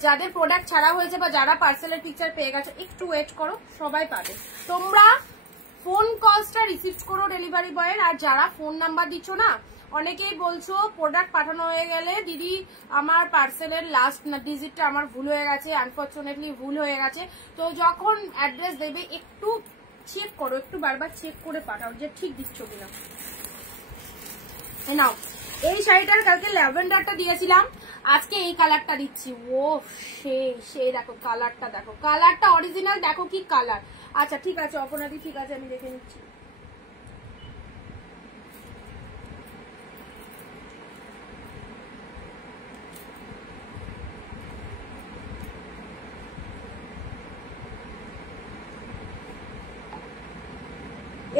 যাদের প্রোডাক্ট ছাড়া হয়েছে বা যারা পার্সেলের পিকচার পেয়ে গেছে একটু ওয়েট করো, সবাই পাবে। তোমরা ফোন কলসটা রিসিভ করো ডেলিভারি বয়ের, আর যারা ফোন নাম্বার দিচ্ছ না, অনেকেই বলছো প্রোডাক্ট পাঠানো হয়ে গেলে দিদি আমার পার্সেলের লাস্ট ডিজিটটা আমার ভুল হয়ে গেছে, আনফরচুনেটলি ভুল হয়ে গেছে। তো যখন অ্যাড্রেস দেবে একটু চেক করো, একটু বারবার চেক করে পাঠাও যে ঠিক দিচ্ছ কিনা। নাও এই শাড়িটার কালকে ল্যাভেন্ডারটা দিয়েছিলাম, আজকে এই কালারটা দিচ্ছি। ও সেই দেখো কালারটা, দেখো কালারটা অরিজিনাল, দেখো কি কালার। আচ্ছা ঠিক আছে অপরাধী, ঠিক আছে আমি দেখে নিচ্ছি।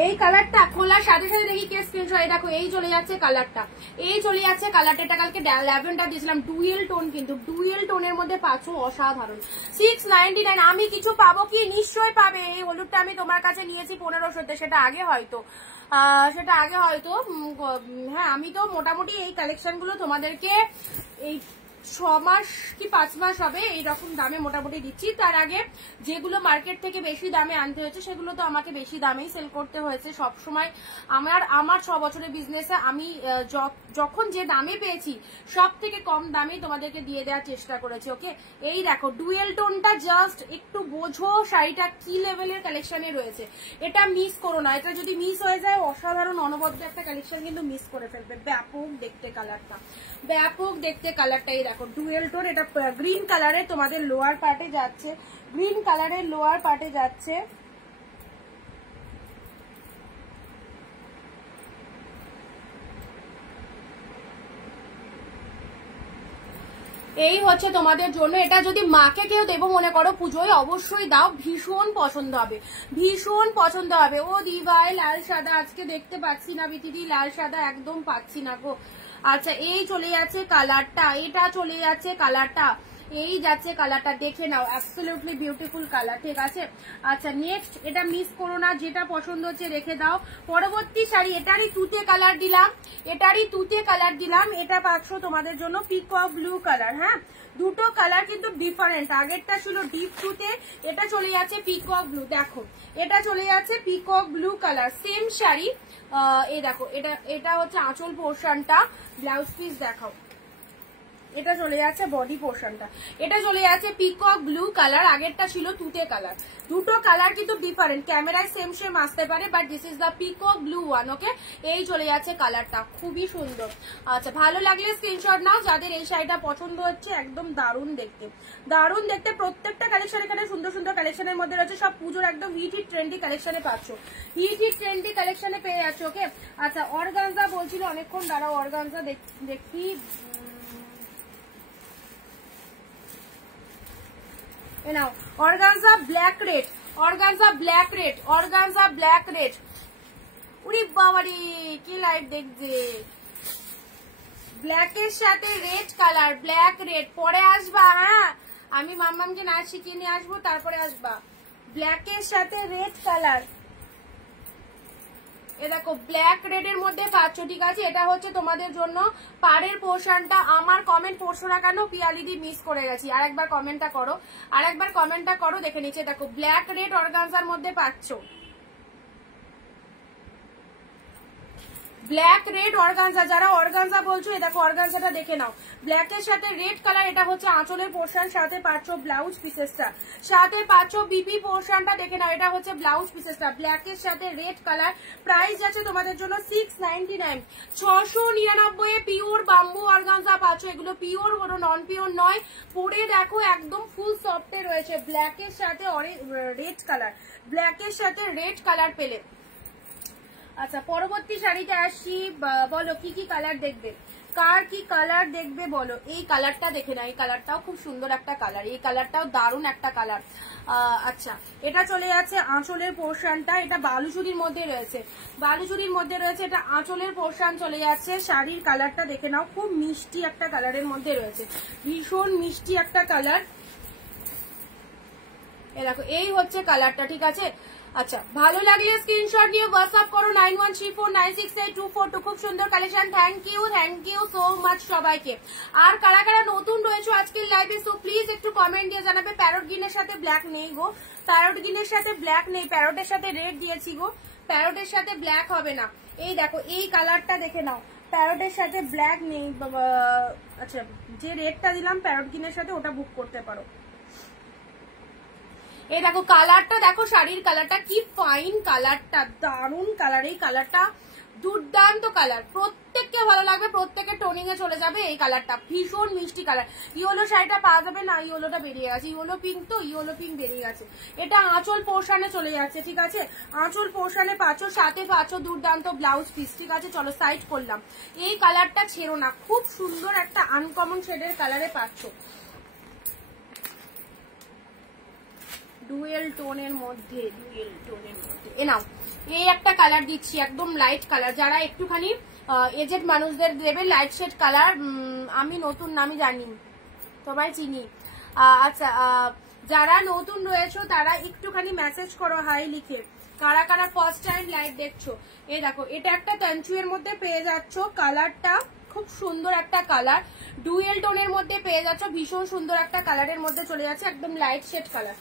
এই কালারটা খোলার সাথে সাথে দেখি কে স্ক্রিনশট, দেখো এই চলে যাচ্ছে কালারটা, এই চলে যাচ্ছে কালারটা। এটা কালকে ল্যাভেন্ডার দিয়েছিলাম, ডুয়েল টোন, কিন্তু ডুয়েল টোনের মধ্যে পাচ্ছ অসাধারণ। 699। আমি কিছু পাবো কি? নিশ্চয়ই পাবে। এই হলুদটা আমি তোমার কাছে নিয়েছি 1500-তে, সেটা আগে হয়তো হ্যাঁ আমি তো মোটামুটি এই কালেকশন গুলো তোমাদেরকে এই 6 মাস কি 5 মাস হবে এইরকম দামে মোটামুটি দিচ্ছি। তার আগে যেগুলো মার্কেট থেকে বেশি দামে আনতে হয়েছে সেগুলো তো আমাকে বেশি দামেই সেল করতে হয়েছে সব সময়। আমার 6 বছরের বিজনেসে আমি যখন যে দামে পেয়েছি সব থেকে কম দামে তোমাদেরকে দিয়ে দেওয়ার চেষ্টা করেছি। ওকে এই দেখো ডুয়েল টোনটা, জাস্ট একটু বোঝো শাড়িটা কি লেভেলের কালেকশনে রয়েছে, এটা মিস করো না। এটা যদি মিস হয়ে যায় অসাধারণ অনবদ্য একটা কালেকশন কিন্তু মিস করে ফেলবে। ব্যাপক দেখতে কালারটা, ব্যাপক দেখতে কালারটা। এই দেখো ডুয়েল টোন, এটা গ্রিন কালারে তোমাদের লোয়ার পার্টে যাচ্ছে, গ্রিন কালারের লোয়ার পার্টে যাচ্ছে। এই হচ্ছে তোমাদের জন্য। এটা যদি মাকে কেউ দেবো মনে করো পুজোয়, অবশ্যই দাও, ভীষণ পছন্দ হবে, ভীষণ পছন্দ হবে। ও দিভাই লাল সাদা আজকে দেখতে পাচ্ছি না বিতিদি, লাল সাদা একদম পাচ্ছি না গো। আচ্ছা এই চলে যাচ্ছে কালারটা, এটা চলে যাচ্ছে কালারটা, এই যাচ্ছে কালারটা, দেখে নাও অ্যাবসলিউটলি বিউটিফুল কালার। ঠিক আছে আচ্ছা নেক্সট, এটা মিস করো না, যেটা পছন্দ হচ্ছে রেখে দাও। পরবর্তী শাড়ি, এটারই তুতে কালার দিলাম, এটারই তুতে কালার দিলাম। এটা পাচ্ছ তোমাদের জন্য পিকক ব্লু কালার। হ্যাঁ দুটো কালার কিন্তু ডিফারেন্ট, আগেরটা ছিল ডিপ তুতে, এটা চলে যাচ্ছে পিকক ব্লু। দেখো এটা চলে যাচ্ছে peacock blue colour, same sari. এই দেখো এটা হচ্ছে আঁচল পোর্শনটা, ব্লাউজ পিস দেখাও, এটা চলে যাচ্ছে বডি পোর্শনটা, এটা চলে যাচ্ছে পিকক ব্লু কালার, আগেরটা ছিল তুতে কালার। দুটো কালার কিন্তু ডিফারেন্ট, ক্যামেরায় সেম সেম আসতে পারে but this is the peacock blue one. Okay এই চলে যাচ্ছে কালারটা, খুবই সুন্দর। আচ্ছা ভালো লাগলে স্ক্রিনশট নাও, যাদের এই শাড়িটা পছন্দ হচ্ছে, একদম দারুণ দেখতে, দারুণ দেখতে। প্রত্যেকটা কালেকশন এখানে সুন্দর সুন্দর কালেকশনের মধ্যে রয়েছে, সব পুজোর একদম হিট ট্রেন্ডি কালেকশনে পাচ্ছ, হিট ট্রেন্ডি কালেকশনে পেয়ে যাচ্ছ। ওকে আচ্ছা অর্গানজা বলছিল অনেকক্ষণ, দাঁড়াও অর্গানজা দেখি। নাও organza black red, organza black red, organza black red. উরি বাবারি কি লাইভ দেখছে, ব্ল্যাকের সাথে রেড কালার, ব্ল্যাক রেড। পরে আসবা, হ্যাঁ আমি মাম্মামকে নাচ শিখিয়ে নিয়ে আসবো, তারপরে আসবা। ব্ল্যাকের সাথে রেড কালার, এ দেখো ব্ল্যাক রেড এর মধ্যে পাচ্ছ। ঠিক আছে এটা হচ্ছে তোমাদের জন্য পাড়ের পোর্শনটা। আমার কমেন্ট পড়ছো না কেন পিয়ালিদি, মিস করে গেছি, আর একবার কমেন্টটা করো, আর একবার কমেন্টটা করো, দেখে নিচ্ছে। দেখো ব্ল্যাক রেড অর্গানজার মধ্যে পাচ্ছ, ব্ল্যাক রেড অর্গানজা, যারা অর্গানজা বলছো এই দেখো অর্গানজাটা দেখে নাও, ব্ল্যাকের সাথে রেড কালার, এটা হচ্ছে আঁচলের পোর্শন, সাথে পাচ্ছ ব্লাউজ পিসেসটা, সাথে পাচ্ছ বিপি পোর্শনটা দেখে নাও, এটা হচ্ছে ব্লাউজ পিসেসটা, ব্ল্যাকের সাথে রেড কালার। প্রাইস আছে তোমাদের জন্য 699, 699 পিওর বাম্বু অর্গানজা পাচ্ছ। এগুলো পিওর কোনো নন পিওর নয়, পরে দেখো একদম ফুল সফটে রয়েছে, ব্ল্যাকের সাথে রেড কালার, ব্ল্যাকের সাথে রেড কালার পেলে। আচ্ছা পরবর্তী শাড়িতে আসি, বলো কি কি কালার দেখবে, কার কি কালার দেখবে বলো। এই কালারটা দেখে না, এই কালারটাও খুব সুন্দর একটা কালার, এই কালারটাও দারুণ একটা কালার। আচ্ছা এটা চলে যাচ্ছে আঁচলের পোর্শনটা, এটা বালুচুরির মধ্যে রয়েছে, বালুচুরির মধ্যে রয়েছে, এটা আঁচলের পোর্শন চলে যাচ্ছে। শাড়ির কালারটা দেখে নাও, খুব মিষ্টি একটা কালারের মধ্যে রয়েছে, ভীষণ মিষ্টি একটা কালার। এ দেখো এই হচ্ছে কালারটা, ঠিক আছে। আচ্ছা ভালো লাগলে স্ক্রিনশট নিয়ে হোয়াটসঅ্যাপ করো 9134968242। খুব সুন্দর collection, thank you so much সবাইকে। আর কারা কারা নতুন রয়েছে আজকের লাইভে, সো প্লিজ একটু কমেন্ট দিয়ে জানাবে। প্যারট গ্রিনের সাথে ব্ল্যাক নেই গো, প্যারট গ্রিনের সাথে ব্ল্যাক নেই, প্যারটের সাথে রেড দিয়েছি গো, প্যারটের সাথে ব্ল্যাক হবে না। এই দেখো এই কালারটা দেখে নাও, প্যারটের সাথে ব্ল্যাক নেই। আচ্ছা যে রেডটা দিলাম প্যারট গ্রিনের সাথে, ওটা বুক করতে পারো। এই দেখো কালারটা দেখো, শাড়ির কালারটা কি ফাইন কালারটা, দারুণ কালার, এই কালারটা দুর্দান্ত কালার, প্রত্যেককে ভালো লাগবে, প্রত্যেকের টোনিং এ চলে যাবে এই কালারটা, ভীষণ মিষ্টি কালার। ইয়েলো শাড়িটা পাওয়া যাবে না, ইয়েলোটা বেরিয়ে গেছে, ইয়েলো পিঙ্ক তো, ইয়েলো পিঙ্ক বেরিয়ে গেছে। এটা আঁচল পোর্শনে চলে যাচ্ছে, ঠিক আছে, আঁচল পোর্শনে পাচ্ছ, সাথে পাচ্ছ দুর্দান্ত ব্লাউজ পিস, ঠিক আছে। চলো সাইড করলাম, এই কালারটা ছেড়ো না, খুব সুন্দর একটা আনকমন শেডের কালারে পাচ্ছ, ডুয়েল টোনের মধ্যে, ডুয়েল টোনের মধ্যে। এ নাও এই একটা কালার দিচ্ছি, একদম লাইট কালার, যারা একটুখানি এজেড মানুষদের দেবে লাইট শেড কালার। আমি নতুন নামই জানি, সবাই চিনি। আচ্ছা যারা নতুন রয়েছো তারা একটুখানি মেসেজ করো হাই লিখে, কারা কারা ফার্স্ট টাইম লাইভ দেখছো। এই দেখো এটা একটা তঞ্চুয়ের মধ্যে পেয়ে যাচ্ছ, কালারটা খুব সুন্দর একটা কালার, ডুয়েল টোনের মধ্যে পেয়ে যাচ্ছ, ভীষণ সুন্দর একটা কালারের মধ্যে চলে যাচ্ছে, একদম light shade colour,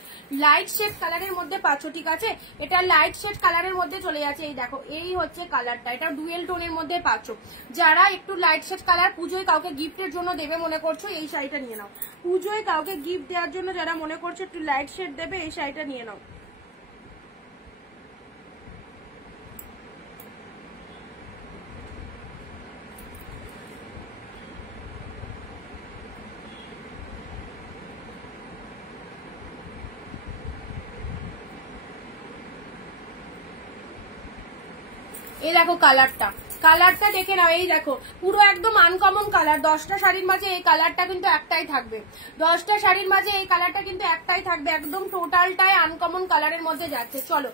light shade কালারের মধ্যে পাচ্ছ, ঠিক আছে। এটা লাইট শেড কালারের মধ্যে চলে যাচ্ছে, এই দেখো এই হচ্ছে কালারটা, এটা ডুয়েল টোনের মধ্যে পাচ্ছ। যারা একটু লাইট শেড কালার পুজোয় কাউকে গিফটের জন্য দেবে মনে করছো, এই শাড়িটা নিয়ে নাও। পুজোয় কাউকে গিফট দেওয়ার জন্য যারা মনে করছো একটু লাইট শেড দেবে, এই শাড়িটা নিয়ে নাও। এই দেখো কালারটা, কালারটা দেখে নাও, এই দেখো পুরো একদম আনকমন কালার। 10টা শাড়ির মাঝে এই কালারটা কিন্তু একটাই থাকবে, 10টা শাড়ির মাঝে এই কালারটা কিন্তু একটাই থাকবে, একদম টোটালটাই আনকমন কালারের মধ্যে যাচ্ছে। চলো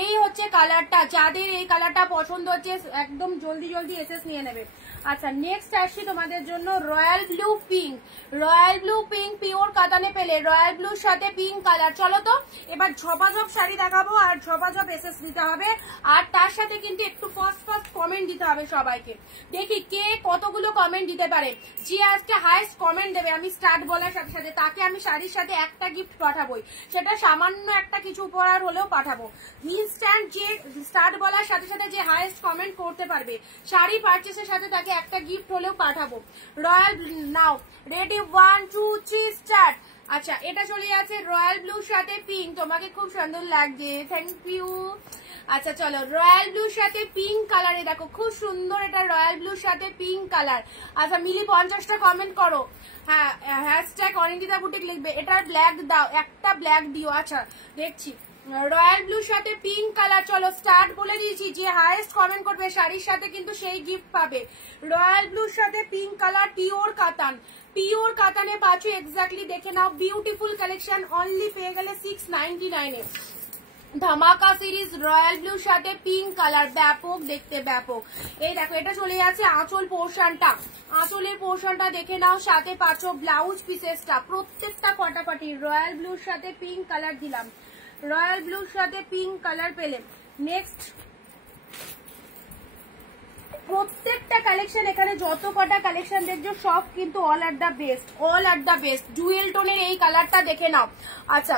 এই হচ্ছে কালারটা, যাদের এই কালারটা পছন্দ হচ্ছে একদম জলদি জলদি এসএস নিয়ে নেবে। আচ্ছা নেক্সট আসছি তোমাদের জন্য royal blue pink, royal blue pink pure কাতানে পেলে, রয়্যাল ব্লুর সাথে পিঙ্ক কালার। চলো তো এবার ঝপাঝপ শাড়ি দেখাবো আর ঝপাঝপ এসএস দিতে হবে, আর তার সাথে কিন্তু একটু ফার্স্ট কমেন্ট দিতে হবে সবাইকে, দেখি কে কতগুলো কমেন্ট দিতে পারে। যে আজকে হাইস্ট কমেন্ট দেবে আমি স্টার্ট বলার সাথে সাথে তাকে আমি শাড়ির সাথে একটা গিফট পাঠাবোই, সেটা সামান্য একটা কিছু উপহার হলেও পাঠাবো। ইনস্ট্যান্ট যে স্টার্ট বলার সাথে সাথে যে হাইস্ট কমেন্ট করতে পারবে শাড়ি পারচেসের সাথে তাকে একটা গিফট হলেও পাঠাবো। রয়্যাল নাও রেডি 1 2 3 স্টার্ট। আচ্ছা এটা চলে যাচ্ছে রয়্যাল ব্লুর সাথে পিঙ্ক, তোমাকে খুব সুন্দর লাগছে, থ্যাংক ইউ। আচ্ছা চলো রয়্যাল ব্লুর সাথে পিঙ্ক কালারে দেখো খুব সুন্দর, এটা রয়্যাল ব্লুর সাথে পিঙ্ক কালার। আচ্ছা মিলি 50টা কমেন্ট করো, হ্যাঁ হ্যাশট্যাগ অনিন্দিতা বুটিক লিখবে, এটার ব্ল্যাক দাও, একটা ব্ল্যাক দিও। আচ্ছা দেখছি রয়্যাল ব্লুর সাথে পিঙ্ক কালার। চলো স্টার্ট বলে দিয়েছি, যে হাইয়েস্ট কমেন্ট করবে শাড়ির সাথে কিন্তু সেই গিফট পাবে। রয়্যাল ব্লুর সাথে পিঙ্ক কালার, পিওর কাতান, পিওর কাতানে পাচ্ছ এক্স্যাক্টলি, দেখে নাও বিউটিফুল কালেকশন, অনলি পেয়ে গেলে 699 এ। ধামাকা সিরিজ রয়্যাল ব্লুর সাথে পিঙ্ক কালার, ব্যাপক দেখতে ব্যাপক। এই দেখো এটা চলে যাচ্ছে আঁচল পোর্শনটা, আঁচলের পোর্শনটা দেখে নাও, সাথে পাচ্ছ ব্লাউজ পিসেসটা, প্রত্যেকটা ফাটাফাটি। রয়্যাল ব্লুর সাথে পিঙ্ক কালার দিলাম, রয়্যাল ব্লুর সাথে পিঙ্ক কালার পেলে। নেক্সট প্রত্যেকটা কালেকশন, এখানে যত কটা কালেকশন দেখছো সব কিন্তু all at the best, all at the best. Dual টোনের এই কালারটা দেখে নাও। আচ্ছা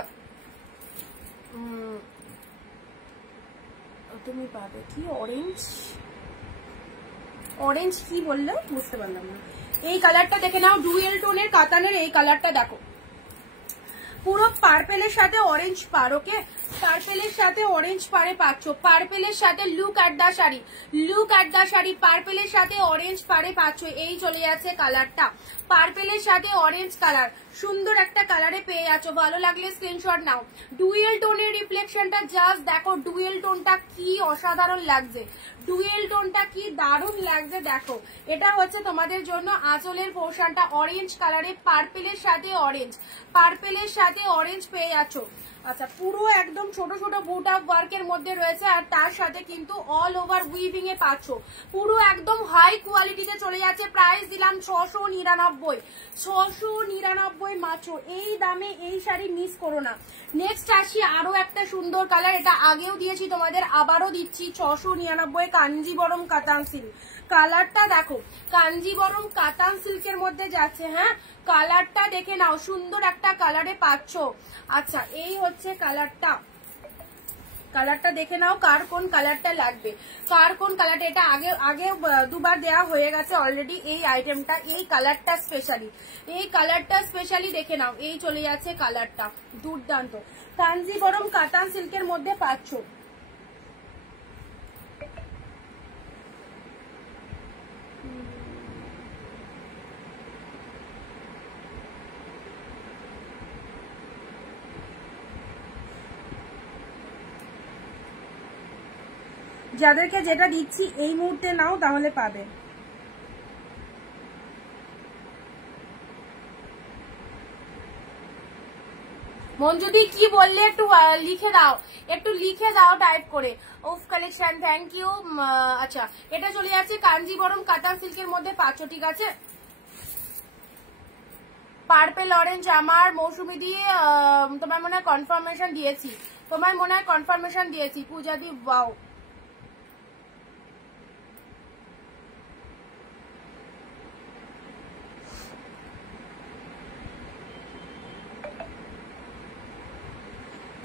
তুমি পাবে কি অরেঞ্জ, অরেঞ্জ কি বললে বুঝতে পারলাম না। এই কালারটা দেখে নাও, ডুয়েল টোনের কাতানের এই কালারটা দেখো, পুরো পার্পেলের সাথে অরেঞ্জ পার, ওকে পার্পেলের সাথে অরেঞ্জ পারে পাচ্ছ, পার্পেলের সাথে look at the sari, look at the sari, পার্পেলের সাথে অরেঞ্জ পারে পাচ্ছ। এই চলে যাচ্ছে কালারটা, পার্পেলের সাথে অরেঞ্জ কালার, সুন্দর একটা কালারে পেয়ে যাচ্ছ। ভালো লাগলে স্ক্রিনশট নাও। ডুয়েল টোনের রিফ্লেকশনটা জাস্ট দেখো, ডুয়েল টোনটা কি অসাধারণ লাগছে, ডুয়েল টোনটা কি দারুণ লাগছে দেখো। এটা হচ্ছে তোমাদের জন্য আঁচলের পোর্শনটা অরেঞ্জ কালারে, পার্পেলের সাথে অরেঞ্জ, পার্পেলের সাথে অরেঞ্জ পেয়ে যাচ্ছ। আচ্ছা, পুরো একদম ছোট ছোট বুটা ওয়ার্কের মধ্যে রয়েছে, আর তার সাথে কিন্তু অল ওভার উইভিং এ পাচ্ছ, পুরো একদম হাই কোয়ালিটিতে চলে যাচ্ছে। প্রাইস দিলাম 699, 699 মাত্র। এই দামে এই শাড়ি মিস করো না। নেক্সট আসি আরো একটা সুন্দর কালার, এটা আগেও দিয়েছি তোমাদের, আবারও দিচ্ছি 699, কাঞ্জিবরম কাতান সিল্ক। কালারটা দেখো, কাঞ্জিবরম কাতান সিল্কের মধ্যে যাচ্ছে। হ্যাঁ, কালারটা দেখে নাও, সুন্দর একটা কালারে পাচ্ছ। আচ্ছা, এই হচ্ছে কালারটা, কালারটা দেখে নাও কার কোন কালারটা লাগবে, কার কোন কালারটা। এটা আগে দুবার দেয়া হয়ে গেছে অলরেডি এই আইটেমটা, এই কালারটা স্পেশালি, এই কালারটা স্পেশালি দেখে নাও। এই চলে যাচ্ছে কালারটা, দুর্দান্ত, কাঞ্জিবরম কাতান সিল্কের মধ্যে পাচ্ছ। যাদেরকে যেটা দিচ্ছি এই মুহূর্তে নাও, তাহলে পাবে। মঞ্জুদি কি বললে একটু লিখে দাও, একটু লিখে দাও টাইপ করে। উফ কালেকশন, থ্যাংক ইউ। আচ্ছা, এটা চলে যাচ্ছে কাঞ্জিবরম কাতান সিল্কের মধ্যে পাচ্ছ, ঠিক আছে। পার্পেল অরেঞ্জ আমার মৌসুমি দিয়ে তোমার মনে হয় কনফার্মেশন দিয়েছি, তোমার মনে হয় কনফার্মেশন দিয়েছি পূজা দি। ওয়াও,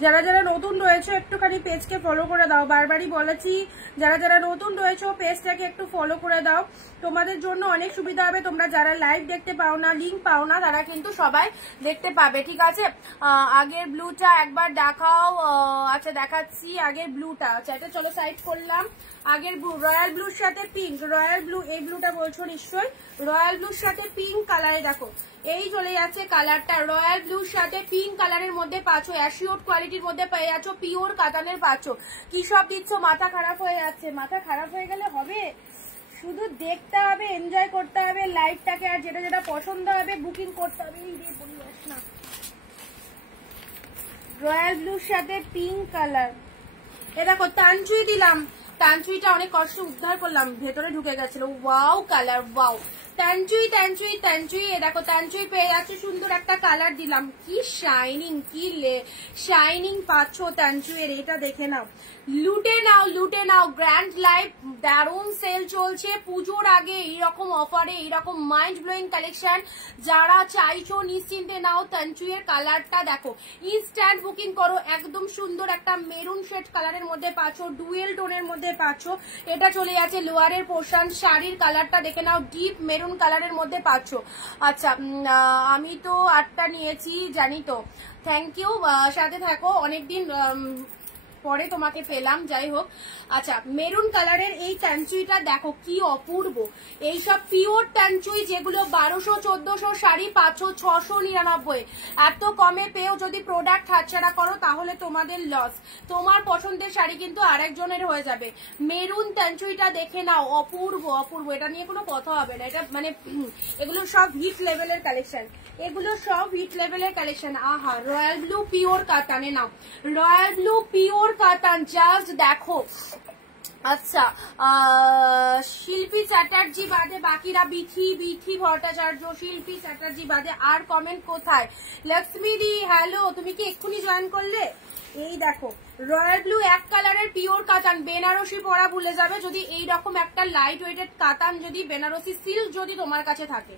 যারা যারা নতুন রয়েছে একটুখানি পেজকে ফলো করে দাও, বারবারই বলেছি, যারা যারা নতুন রয়েছে পেজটাকে একটু ফলো করে দাও, তোমাদের জন্য অনেক সুবিধা হবে। তোমরা যারা লাইভ দেখতে পাও না, লিঙ্ক পাও না, তারা কিন্তু সবাই দেখতে পাবে, ঠিক আছে। আগের ব্লুটা একবার দেখাও। আচ্ছা, দেখাচ্ছি আগের ব্লুটা। আচ্ছা, এটা চলো সাইড করলাম। আগের ব্লু, রয়্যাল ব্লুর সাথে পিঙ্ক, রয়্যাল ব্লু, এই ব্লুটা বলছো নিশ্চয়ই, রয়্যাল ব্লুর সাথে পিঙ্ক কালারে দেখো, এই চলে যাচ্ছে কালারটা, রয়্যাল ব্লুর সাথে পিঙ্ক কালারের মধ্যে পাচ্ছ, অ্যাশিওর কোয়ালিটির মধ্যে পেয়ে যাচ্ছ, পিওর কাতানের পাচ্ছ। কি সব দিচ্ছ, মাথা খারাপ হয়ে যাচ্ছে। মাথা খারাপ হয়ে গেলে হবে, শুধু দেখতে হবে, এনজয় করতে হবে লাইভটাকে, আর যেটা যেটা পছন্দ হবে বুকিং করতে হবে। না, রয়্যাল ব্লুর সাথে পিঙ্ক কালার, এ দেখো তানচুই দিলাম, তানচুইটা অনেক কষ্ট উদ্ধার করলাম, ভেতরে ঢুকে গেছিল। ওয়াও কালার, ওয়াও, তানচুই তানচুই তানচুই, এ দেখো তানচুই পেয়ে যাচ্ছে, সুন্দর একটা কালার দিলাম, কি শাইনিং, কি শাইনিং পাচ্ছ তানচুইয়ের। এটা দেখে নাও, লুটে নাও, লুটে নাও। গ্র্যান্ড লাইভ দারুণ সেল চলছে পুজোর আগে, এইরকম অফারে, এইরকম মাইন্ড ব্লোয়িং কালেকশন যারা চাইছো নিশ্চিন্তে নাও। তানচুইয়ের কালারটা দেখো, ইনস্ট্যান্ট বুকিং করো। একদম সুন্দর একটা মেরুন শেড কালারের মধ্যে পাচ্ছ, ডুয়েল টোনের মধ্যে পাচ্ছ। এটা চলে যাচ্ছে লোয়ারের পোর্শন, শাড়ির কালারটা দেখে নাও, ডিপ মেরুন কালারের মধ্যে পাচ্ছ। আচ্ছা, আমি তো 8টা নিয়েছি জানি তো, থ্যাংক ইউ, সাথে থাকো, অনেকদিন পরে তোমাকে পেলাম, যাই হোক। আচ্ছা, মেরুন কালারের এই তানচুইটা দেখো কি অপূর্ব। এইসব পিওর তানচুই যেগুলো 1200-1400 শাড়ি পাচ্ছ 699। এত কমে পেয়েও যদি প্রোডাক্ট হাতছাড়া করো তাহলে তোমাদের লস। তোমার পছন্দের শাড়ি কিন্তু আরেকজনের হয়ে যাবে। মেরুন তানচুইটা দেখে নাও, অপূর্ব অপূর্ব, এটা নিয়ে কোনো কথা হবে না। এটা মানে এগুলো সব হিট লেভেলের কালেকশন, এগুলো সব হিট লেভেলের কালেকশন। আহা, রয়্যাল ব্লু পিওর কাতানে নাও, রয়্যাল ব্লু পিওর কাতান, জাস্ট দেখো। আচ্ছা, শিল্পী চ্যাটার্জি বাদে বাকিরা, বিথি ভট্টাচার্য, শিল্পী চ্যাটার্জি বাদে আর কমেন্ট কোথায়? লক্ষ্মী দি হ্যালো, তুমি কি এক্ষুনি জয়েন করলে? এই দেখো, রয়্যাল ব্লু এক কালারের পিওর কাতান, বেনারসি পরা ভুলে যাবে যদি এইরকম একটা লাইট ওয়েটেড কাতান, যদি বেনারসি সিল্ক যদি তোমার কাছে থাকে,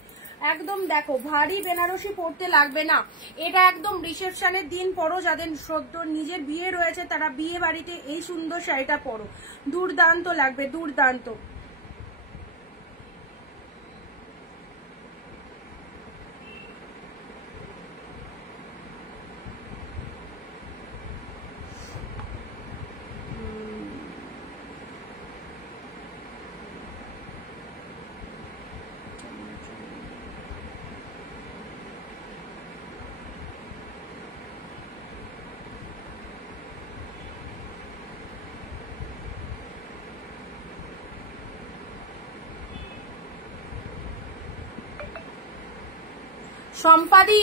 একদম দেখো ভারী বেনারসি পরতে লাগবে না। এটা একদম রিসেপশনের দিন পরো, যাদের সদ্য নিজের বিয়ে রয়েছে তারা বিয়ে বাড়িতে এই সুন্দর শাড়িটা পরো, দুর্দান্ত লাগবে, দুর্দান্ত। সম্পাদি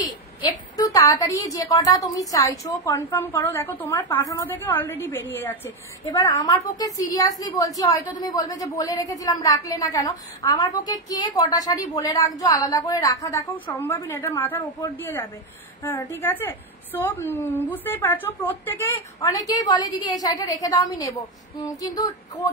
একটু তাড়াতাড়ি যে কটা তুমি চাইছো কনফার্ম করো। দেখো তোমার পাঠানো থেকে অলরেডি বেরিয়ে যাচ্ছে। এবার আমার পক্ষে সিরিয়াসলি বলছি, হয়তো তুমি বলবে যে বলে রেখেছিলাম রাখলে না কেন, আমার পক্ষে কে কটা শাড়ি বলে রাখছো আলাদা করে রাখা দেখো সম্ভবই না, এটা মাথার ওপর দিয়ে যাবে। হ্যাঁ ঠিক আছে, সো বুঝতেই পারছো প্রত্যেকে অনেকেই বলে দিদি এই শাড়িটা রেখে দাও আমি নেবো, কিন্তু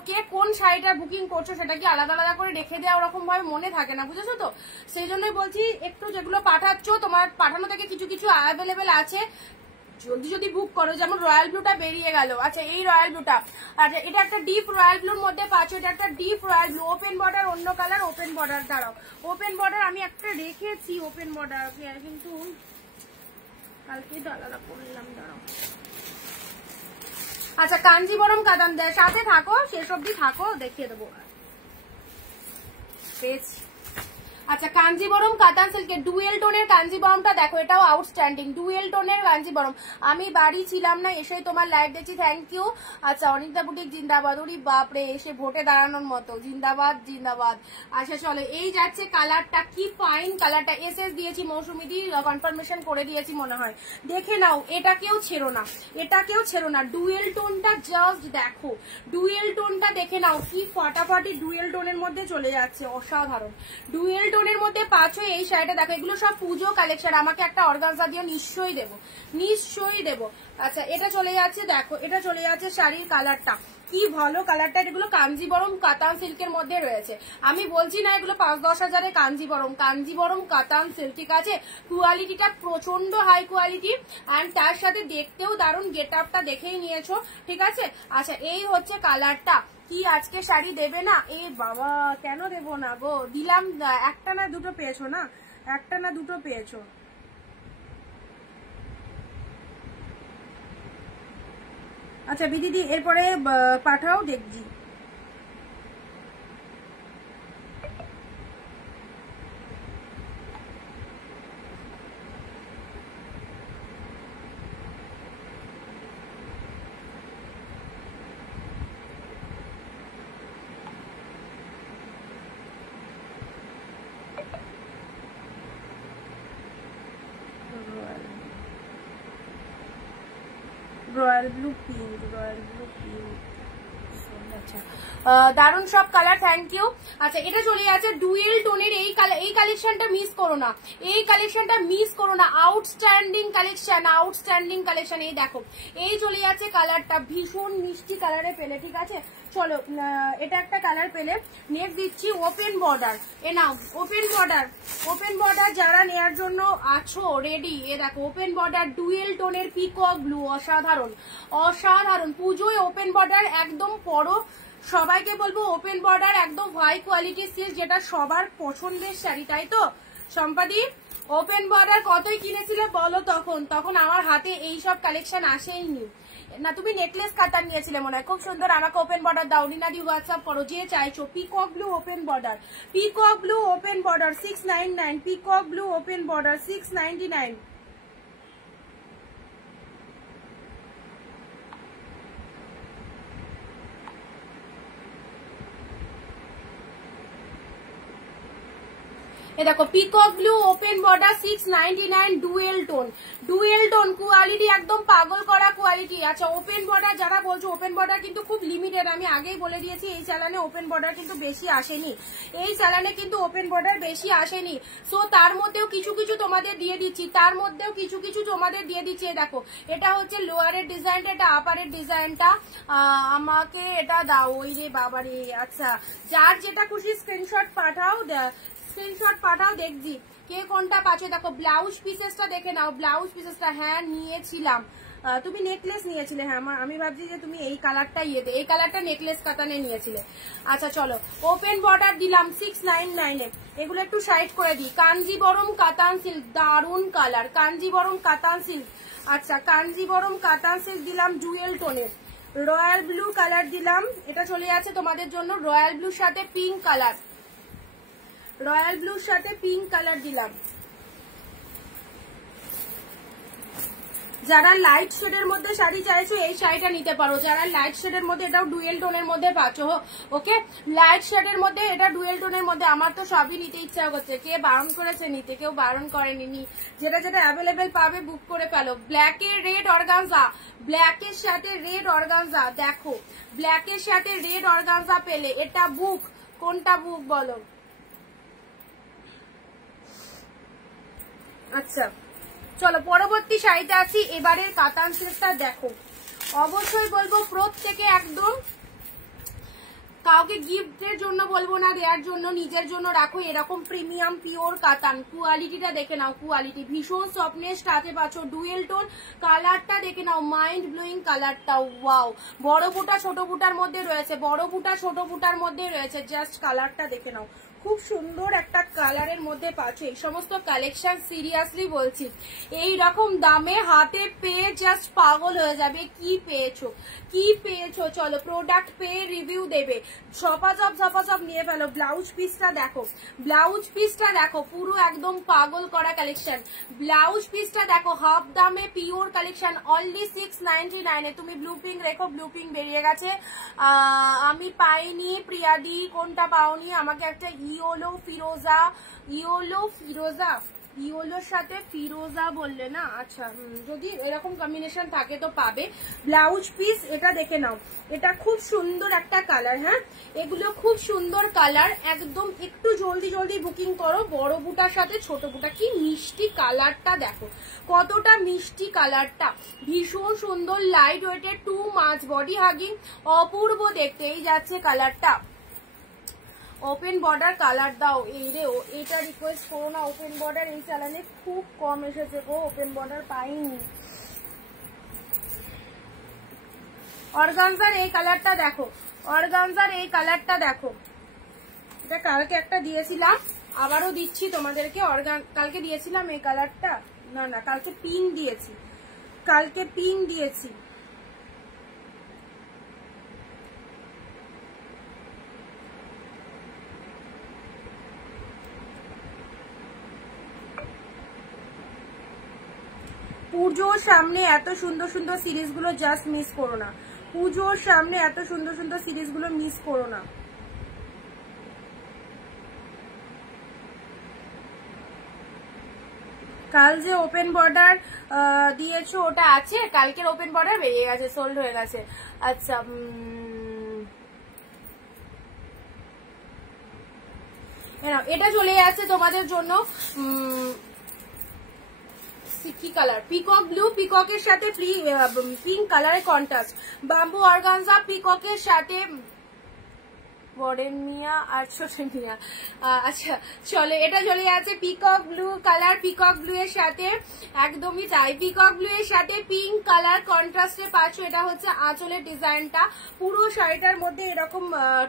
কে কোন শাড়িটা বুকিং করছো সেটা কি আলাদা আলাদা করে রেখে দেওয়া ওরকম ভাবে মনে থাকে না, বুঝেছো তো? সেই জন্যই বলছি একটু যেগুলো পাঠাচ্ছ তোমার পাঠানো থেকে কিছু কিছু অ্যাভেলেবেল আছে, যদি যদি বুক করো। যেমন রয়্যাল ব্লুটা বেরিয়ে গেল, আচ্ছা এই রয়্যাল ব্লুটা, আচ্ছা এটা একটা ডিপ রয়্যাল ব্লুর মধ্যে পাচ্ছ, এটা একটা deep royal blue, open border অন্য কালার, ওপেন বর্ডার দাঁড়াও, ওপেন বর্ডার আমি একটা রেখেছি ওপেন বর্ডার, কিন্তু কালকে আলাদা করলাম দাঁড়াও। আচ্ছা কাঞ্জিবরম কাতান, সাথে থাকো শেষ অব্দি থাকো দেখিয়ে দেবো। আচ্ছা কাঞ্জিবরম কাতান সিল্কের ডুয়েল টোনের কাঞ্জিবরমটা দেখো, এটাও আউটস্ট্যান্ডিং ডুয়েল টোনের কাঞ্জিবরম। আমি বাড়ি ছিলাম না, এসেই তোমার লাইভ দেখছি, থ্যাংক ইউ। আচ্ছা অনিতা বুটিক জিন্দাবাদ, ওরি বাপরে এসে ভোটে দাঁড়ানোর মতো, জিন্দাবাদ জিন্দাবাদ। আচ্ছা চলো এই যাচ্ছে কালারটা, কি ফাইন কালারটা, এসএস দিয়েছি মৌসুমি দি, কনফার্মেশন করে দিয়েছি মনে হয়, দেখে নাও। এটাকেও ছেড়ো না, এটাকেও ছেড়ো না, ডুয়েল টোনটা জাস্ট দেখো, ডুয়েল টোনটা দেখে নাও কি ফাটাফাটি ডুয়েল টোনের মধ্যে চলে যাচ্ছে, অসাধারণ। ডুয়েল টোনের মধ্যে পাচ্ছ এই শাড়িটা দেখো, এগুলো সব পুজো কালেকশন, আমাকে একটা অর্গানজা দিও, নিশ্চয়ই দেবো নিশ্চয়ই দেবো। আচ্ছা এটা চলে যাচ্ছে দেখো, এটা চলে যাচ্ছে শাড়ির কালারটা, কি ভালো কালারটা, এগুলো কাঞ্জিবরম কাতান সিল্কের মধ্যে রয়েছে। আমি বলছি না এগুলো 5-10 হাজারে কাঞ্জিবরম, কাঞ্জিবরম কাতান সিল্ক, ঠিক আছে? কোয়ালিটিটা প্রচন্ড হাই কোয়ালিটি, অ্যান্ড তার সাথে দেখতেও দারুণ, গেট আপটা দেখেই নিয়েছো, ঠিক আছে? আচ্ছা এই হচ্ছে কালারটা, কি আজকে শাড়ি দেবে না? এ বাবা কেন দেবো না গো, দিলাম। একটা না দুটো পেয়েছো না, একটা না দুটো পেয়েছো। আচ্ছা বিদিদি এরপরে পাঠাও দেখছি। Royal blue pink, royal blue pink, আচ্ছা দারুন সব কালার, থ্যাংক ইউ। আচ্ছা এটা চলে যাচ্ছে ডুয়েল টোনের এই কালার, এই কালেকশনটা মিস করো না, এই কালেকশনটা মিস করো না, আউটস্ট্যান্ডিং কালেকশন, আউটস্ট্যান্ডিং কালেকশন। এই দেখো এই চলে যাচ্ছে কালারটা, ভীষণ মিষ্টি কালারে পেলে, ঠিক আছে? চলো এটা একটা কালার পেলে। নেক্সট দিচ্ছি ওপেন বর্ডার, এ নাও ওপেন বর্ডার, ওপেন বর্ডার যারা নেয়ার জন্য আছো রেডি, এ দেখো ওপেন বর্ডার ডুয়েল টোনের পিকক ব্লু, অসাধারণ অসাধারণ। পুজোয় ওপেন বর্ডার একদম পরো, সবাইকে বলবো ওপেন বর্ডার একদম হাই কোয়ালিটি সিল্ক, যেটা সবার পছন্দের শাড়ি, তাই তো সম্পাদি? ওপেন বর্ডার কতই কিনেছিলে বলো তখন? তখন আমার হাতে এই সব কালেকশন আসেইনি না, তুমি নেকলেস কাতার নিয়েছিলে মনে হয়, খুব সুন্দর। আমাকে ওপেন বর্ডার দাও, রিনাদি হোয়াটসঅ্যাপ করো যে চাইছো। Peacock blue open border, peacock blue open border 699, peacock blue open border 699। এ দেখো peacock blue open border 699, dual tone, dual tone quality একদম পাগল করা কোয়ালিটি। আচ্ছা ওপেন বর্ডার যারা বলছো, ওপেন বর্ডার কিন্তু খুব লিমিটেড, আমি আগেই বলে দিয়েছি এই চ্যানেলে ওপেন বর্ডার কিন্তু বেশি আসেনি, এই চ্যানেলে কিন্তু ওপেন বর্ডার বেশি আসেনি। সো তার মধ্যেও কিছু কিছু তোমাদের দিয়ে দিচ্ছি, তার মধ্যেও কিছু কিছু তোমাদের দিয়ে দিচ্ছি। দেখো এটা হচ্ছে লোয়ারের ডিজাইনটা, এটা আপারের ডিজাইনটা, আমাকে এটা দাও। ওই রে বাবারে, আচ্ছা যার যেটা খুশি স্ক্রিনশট পাঠাও, স্ক্রিনশট পাঠাও দেখছি কে কোনটা পাচ্ছ। দেখো ব্লাউজ পিসেসটা দেখে নাও, ব্লাউজ পিসেসটা হ্যাঁ নিয়েছিলাম, তুমি নেকলেস নিয়েছিলে, হ্যাঁ আমি ভাবছি যে তুমি এই কালারটা ইয়েতে, এই কালারটা নেকলেস কাতানে নিয়েছিলে। আচ্ছা চলো ওপেন বর্ডার দিলাম 699 এ, এগুলো একটু সাইড করে দিই। কাঞ্জিবরম কাতান সিল্ক, দারুন কালার, কাঞ্জিবরম কাতান সিল্ক। আচ্ছা কাঞ্জিবরম কাতান সিল্ক দিলাম ডুয়েল টোনের, রয়্যাল ব্লু কালার দিলাম, এটা চলে যাচ্ছে তোমাদের জন্য রয়্যাল ব্লুর সাথে পিঙ্ক কালার, রয়্যাল ব্লুর সাথে পিঙ্ক কালার দিলাম। যারা লাইট শেডের মধ্যে শাড়ি চাইছো এই শাড়িটা নিতে পারো। যারা লাইট শেডের মধ্যে, এটাও ডুয়েল টোনের মধ্যে পাচ্ছ। ওকে, লাইট শেডের মধ্যে, এটা ডুয়েল টোনের মধ্যে। আমার তো সবই নিতে ইচ্ছা করছে, কে বারণ করেছে নিতে? কেউ বারণ করেনি। যেটা যেটা অ্যাভেলেবেল পাবে বুক করে ফেলো। ব্ল্যাকের রেড অর্গানজা, ব্ল্যাকের সাথে রেড অর্গানজা, দেখো ব্ল্যাকের সাথে রেড অর্গানজা পেলে। এটা বুক, কোনটা বুক বলো? আচ্ছা চলো পরবর্তী শাড়িতে আছি। এবারের কাতান সিল্কটা দেখো, অবশ্যই বলবো প্রত্যেকে একদম, কাউকে গিফটের জন্য বলবো না, দেওয়ার জন্য, নিজের জন্য রাখো। এরকম প্রিমিয়াম পিওর কাতান, কোয়ালিটিটা দেখে নাও, কোয়ালিটি ভীষণ সফটনেস টাচে পাচ্ছ। ডুয়েল টোন কালারটা দেখে নাও, মাইন্ড ব্লোয়িং কালারটা, ওয়াও। বড় বুটা ছোট বুটার মধ্যে রয়েছে, বড় বুটা ছোট বুটার মধ্যে রয়েছে। জাস্ট কালারটা দেখে নাও, খুব সুন্দর একটা কালারের মধ্যে পাচ্ছ। এই সমস্ত কালেকশন সিরিয়াসলি বলছি এই রকম দামে হাতে পেয়ে জাস্ট পাগল হয়ে যাবে। কি পেয়েছো, কি পেয়েছো? চলো প্রোডাক্ট পেয়ে রিভিউ দেবে। ঝপাঝপ নিয়ে ফেলো। ব্লাউজ পিসটা দেখো, ব্লাউজ পিসটা দেখো, পুরো একদম পাগল করা কালেকশন। ব্লাউজ পিসটা দেখো, হাফ দামে পিওর কালেকশন, অনলি 699 এ। তুমি ব্লু পিঙ্ক রেখো, ব্লু পিঙ্ক বেরিয়ে গেছে, আমি পাইনি। প্রিয়াদি কোনটা পাওনি? আমাকে একটা ইয়োলো ফিরোজা, ইয়োলো ফিরোজা, ইয়োলোর সাথে ফিরোজা বললে না? আচ্ছা, যদি এরকম কম্বিনেশন থাকে তো পাবে। ব্লাউজ পিস এটা দেখে নাও, এটা খুব সুন্দর একটা কালার। হ্যাঁ, এগুলো খুব সুন্দর কালার, একদম একটু জলদি জলদি বুকিং করো। বড় বুটার সাথে ছোট বুটা, কি মিষ্টি কালারটা দেখো, কতটা মিষ্টি কালারটা, ভীষণ সুন্দর, লাইট ওয়েটের, টু মাছ বডি হাগিং, অপূর্ব দেখতেই যাচ্ছে কালারটা। ওপেন বর্ডার কালার দাও। এই রে, এটা রিকোয়েস্ট করো না, ওপেন বর্ডার এই চালানে খুব কম এসেছে গো, ওপেন বর্ডার পাইনি। অর্গানজার এই কালারটা দেখো, অর্গানজার এই কালারটা দেখো। এটা কালকে একটা দিয়েছিলাম, আবারও দিচ্ছি তোমাদেরকে। কালকে দিয়েছিলাম এই কালারটা, না না কালকে পিঙ্ক দিয়েছি, কালকে পিঙ্ক দিয়েছি। পুজোর সামনে এত সুন্দর সুন্দর সিরিজগুলো জাস্ট মিস করো না। পুজোর সামনে এত সুন্দর সুন্দর সিরিজগুলো মিস করো না। কাল যে ওপেন বর্ডার দিয়েছো ওটা আছে, কালকের ওপেন বর্ডার বেরিয়ে গেছে, সোল্ড হয়ে গেছে। আচ্ছা, এটা চলে যাচ্ছে তোমাদের জন্য। কি কালার? পিকক ব্লু, পিককের সাথে পিঙ্ক কালারের কন্ট্রাস্ট। বাম্বু অর্গানজা পিককের সাথে বড়েন মিয়া আর ছোট মিয়া। আচ্ছা চলো, এটা চলে যাচ্ছে peacock blue colour, peacock blue এর সাথে, একদমই তাই, পিকক ব্লু এর সাথে পিঙ্ক কালার কন্ট্রাস্টে পাচ্ছ। এটা হচ্ছে আঁচলের ডিজাইনটা, পুরো শাড়িটার মধ্যে এরকম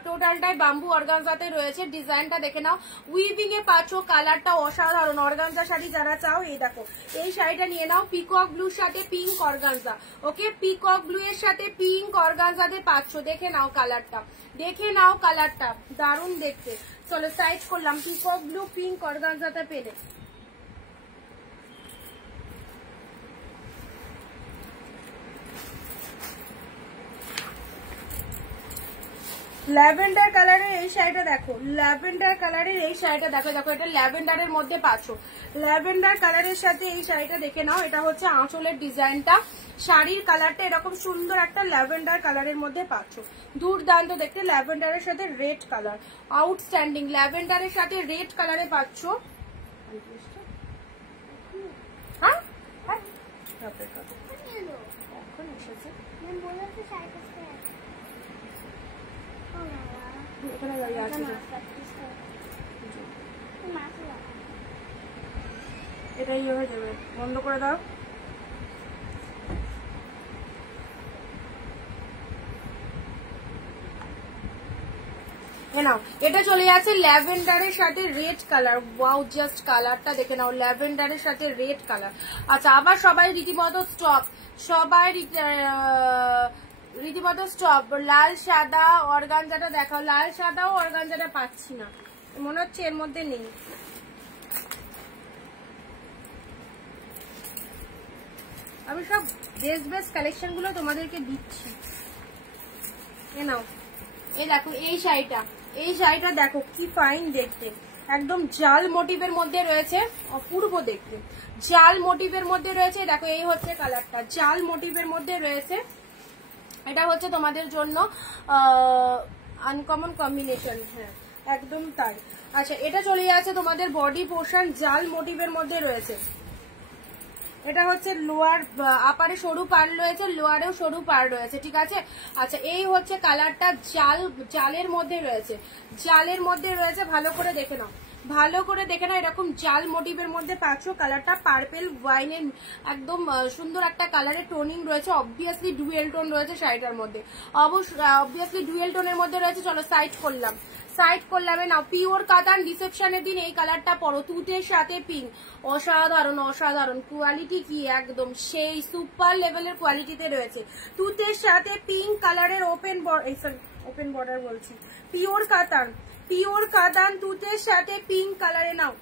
টোটালটাই বাম্বু অর্গানজাতে রয়েছে। ডিজাইনটা দেখে নাও, উইভিং এ পাচ্ছ, কালারটা অসাধারণ। অর্গানজা শাড়ি যারা চাও, এই দেখো এই শাড়িটা নিয়ে নাও, পিকক ব্লুর সাথে পিঙ্ক অর্গানজা। ওকে, পিকক ব্লু এর সাথে পিঙ্ক অর্গানজাতে পাচ্ছ। দেখে নাও কালারটা, দেখে নাও কালারটা, দারুণ দেখতে। চলো সাইজ করলাম, পিকক ব্লু পিঙ্ক অর্গানজাতে পেলে। ল্যাভেন্ডার কালারের এই শাড়িটা দেখো, ল্যাভেন্ডার কালারের এই শাড়িটা দেখো, দেখো এটা ল্যাভেন্ডারের মধ্যে পাচ্ছ। ল্যাভেন্ডার কালারের সাথে এই শাড়িটা দেখে নাও, এটা হচ্ছে আঁচলের ডিজাইনটা, শাড়ির কালারটা এরকম সুন্দর একটা ল্যাভেন্ডার কালারের মধ্যে পাচ্ছ। দুর্দান্ত দেখতে, ল্যাভেন্ডারের সাথে রেড কালার, আউটস্ট্যান্ডিং। ল্যাভেন্ডারের সাথে রেড কালারে পাচ্ছ। হ্যাঁ এখন এসেছে, এটা ইয়ে হয়ে যাবে, বন্ধ করে দাও। নাও, এটা চলে যাচ্ছে ল্যাভেন্ডারের সাথে রেড কালার। ওয়াও, জাস্ট কালারটা দেখে নাও, ল্যাভেন্ডারের সাথে রেড কালার। আচ্ছা, আবার সবাই রীতিমতো স্টপ, সবাই রীতিমতো স্টপ। লাল সাদা অর্গানজাটা দেখাও। লাল সাদাও অর্গানজাটা পাচ্ছি না, মনে হচ্ছে এর মধ্যে নেই। আমি সব বেস্ট বেস্ট কালেকশন গুলো তোমাদেরকে দিচ্ছি। এ নাও, এই দেখো এই শাড়িটা দেখো কি ফাইন দেখতে, একদম জাল মোটিভের মধ্যে রয়েছে, অপূর্ব দেখতে জাল মোটিভের মধ্যে রয়েছে। দেখো এই হচ্ছে কালারটা, জাল মোটিভের মধ্যে রয়েছে, এটা হচ্ছে তোমাদের জন্য আনকমন কম্বিনেশন। হ্যাঁ একদম তাই। আচ্ছা এটা চলে যাচ্ছে তোমাদের বডি পোর্শন, জাল মোটিভের মধ্যে রয়েছে। এটা হচ্ছে লোয়ার, আপারে সরু পার রয়েছে, লোয়ারেও সরু পার রয়েছে, ঠিক আছে। আচ্ছা এই হচ্ছে কালারটা, জালের মধ্যে রয়েছে, জালের মধ্যে রয়েছে, ভালো করে দেখে নাও, ভালো করে দেখে নাও। এরকম জাল মোটিভের মধ্যে পাচ্ছ, কালারটা পার্পেল ওয়াইনের একদম সুন্দর একটা কালারের টোনিং রয়েছে, অবভিয়াসলি ডুয়েল টোন রয়েছে শাড়িটার মধ্যে, অবভিয়াসলি ডুয়েল টোনের মধ্যে রয়েছে। চলো সাইড করলাম না, পিওর কাতান রিসেপশনের দিন এই কালারটা পরো, তুতের সাথে পিঙ্ক, অসাধারণ অসাধারণ কোয়ালিটি, কি একদম সেই সুপার লেভেলের কোয়ালিটিতে রয়েছে। তুতের সাথে পিঙ্ক কালারের ওপেন বর্ডার বলছি, পিওর কাতান তুতের সাথে পিঙ্ক কালারে নাও,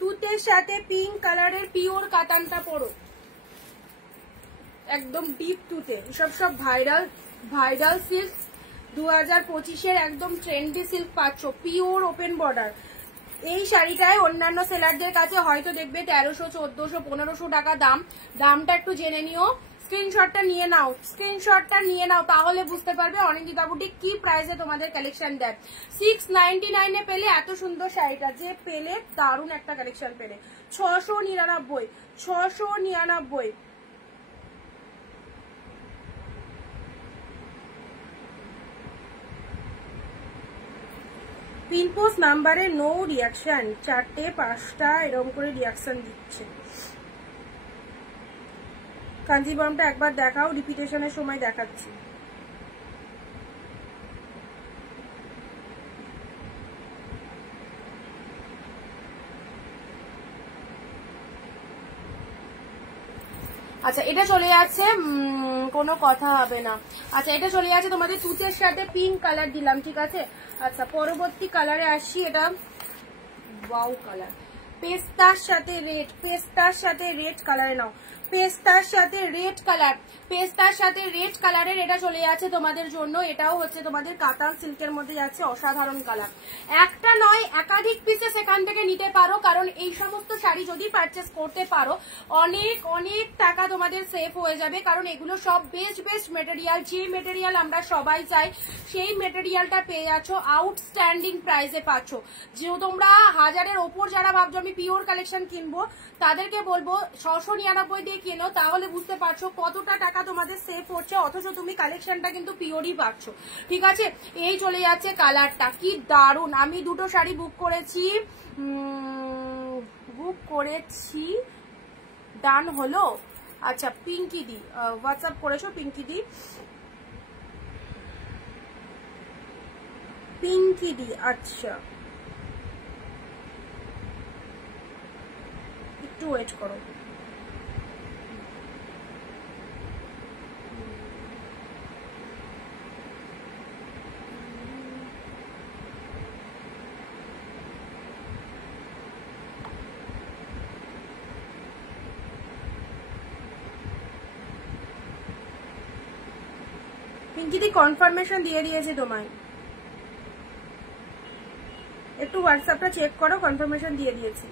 তুতের সাথে পিঙ্ক কালারের পিওর কাতানটা পরো, একদম ডিপ তুতে। সব ভাইরাল সিল্ক 2025-এর একদম ট্রেন্ডি সিল্ক পাচ্ছ, পিওর ওপেন বর্ডার। এই শাড়িটায় অন্যান্য সেলারদের কাছে হয়তো দেখবে 1300, 1400, 1500 টাকা দাম, দামটা একটু জেনে নিও। স্ক্রিনশটটা নিয়ে নাও, তাহলে বুঝতে পারবে অনিন্দিতা বুটিক কি প্রাইসে তোমাদের কালেকশন দেয়। 699-এ পেলে এত সুন্দর শাড়িটা, যে পেলে দারুণ একটা কালেকশন পেলে। 699। পিনপোস্ট নাম্বারে নো রিয়াকশন, 4টে 5টা এরকম করে রিয়াকশন দিচ্ছে। কাঞ্জিবরমটা একবার দেখাও, রিপিটেশনের সময় দেখাচ্ছি। আচ্ছা এটা চলে যাচ্ছে, কোনো কথা হবে না। আচ্ছা এটা চলে যাচ্ছে তোমাদের তুতের সাথে পিঙ্ক কালার দিলাম, ঠিক আছে। আচ্ছা পরবর্তী কালারে আসছি, এটা ওয়াও কালার, পেস্তার সাথে রেড কালারে নাও, পেস্তার সাথে রেড কালারের এটা চলে যাচ্ছে তোমাদের জন্য। এটাও হচ্ছে তোমাদের কাতান সিল্কের মধ্যে যাচ্ছে, অসাধারণ কালার। একটা নয় একাধিক পিসেস এখান থেকে নিতে পারো, কারণ এই সমস্ত শাড়ি যদি পারচেস করতে পারো অনেক টাকা তোমাদের সেভ হয়ে যাবে, কারণ এগুলো সব বেস্ট মেটেরিয়াল, যে মেটেরিয়াল আমরা সবাই চাই সেই মেটেরিয়ালটা পেয়ে যাচ্ছ, আউটস্ট্যান্ডিং প্রাইসে পাচ্ছ। যেহেতু তোমরা 1000-এর ওপর যারা ভাবছো আমি পিওর কালেকশন কিনবো, তাদেরকে বলবো 699 দিয়ে কেনো, তাহলে বুঝতে পারছো কতটা টাকা তোমাদের সেভ হচ্ছে, অথচ তুমি কালেকশনটা কিন্তু পিওরই পাচ্ছ, ঠিক আছে। এই চলে যাচ্ছে কালারটা, কি দারুণ। আমি দুটো শাড়ি বুক করেছি, ডান হলো। আচ্ছা পিঙ্কি দি হোয়াটসঅ্যাপ করেছো, পিঙ্কি দি আচ্ছা একটু ওয়েট করো। পিঙ্কিদি কনফার্মেশন দিয়ে দিয়েছে তোমায়, একটু হোয়াটসঅ্যাপটা চেক করো, কনফার্মেশন দিয়ে দিয়েছি।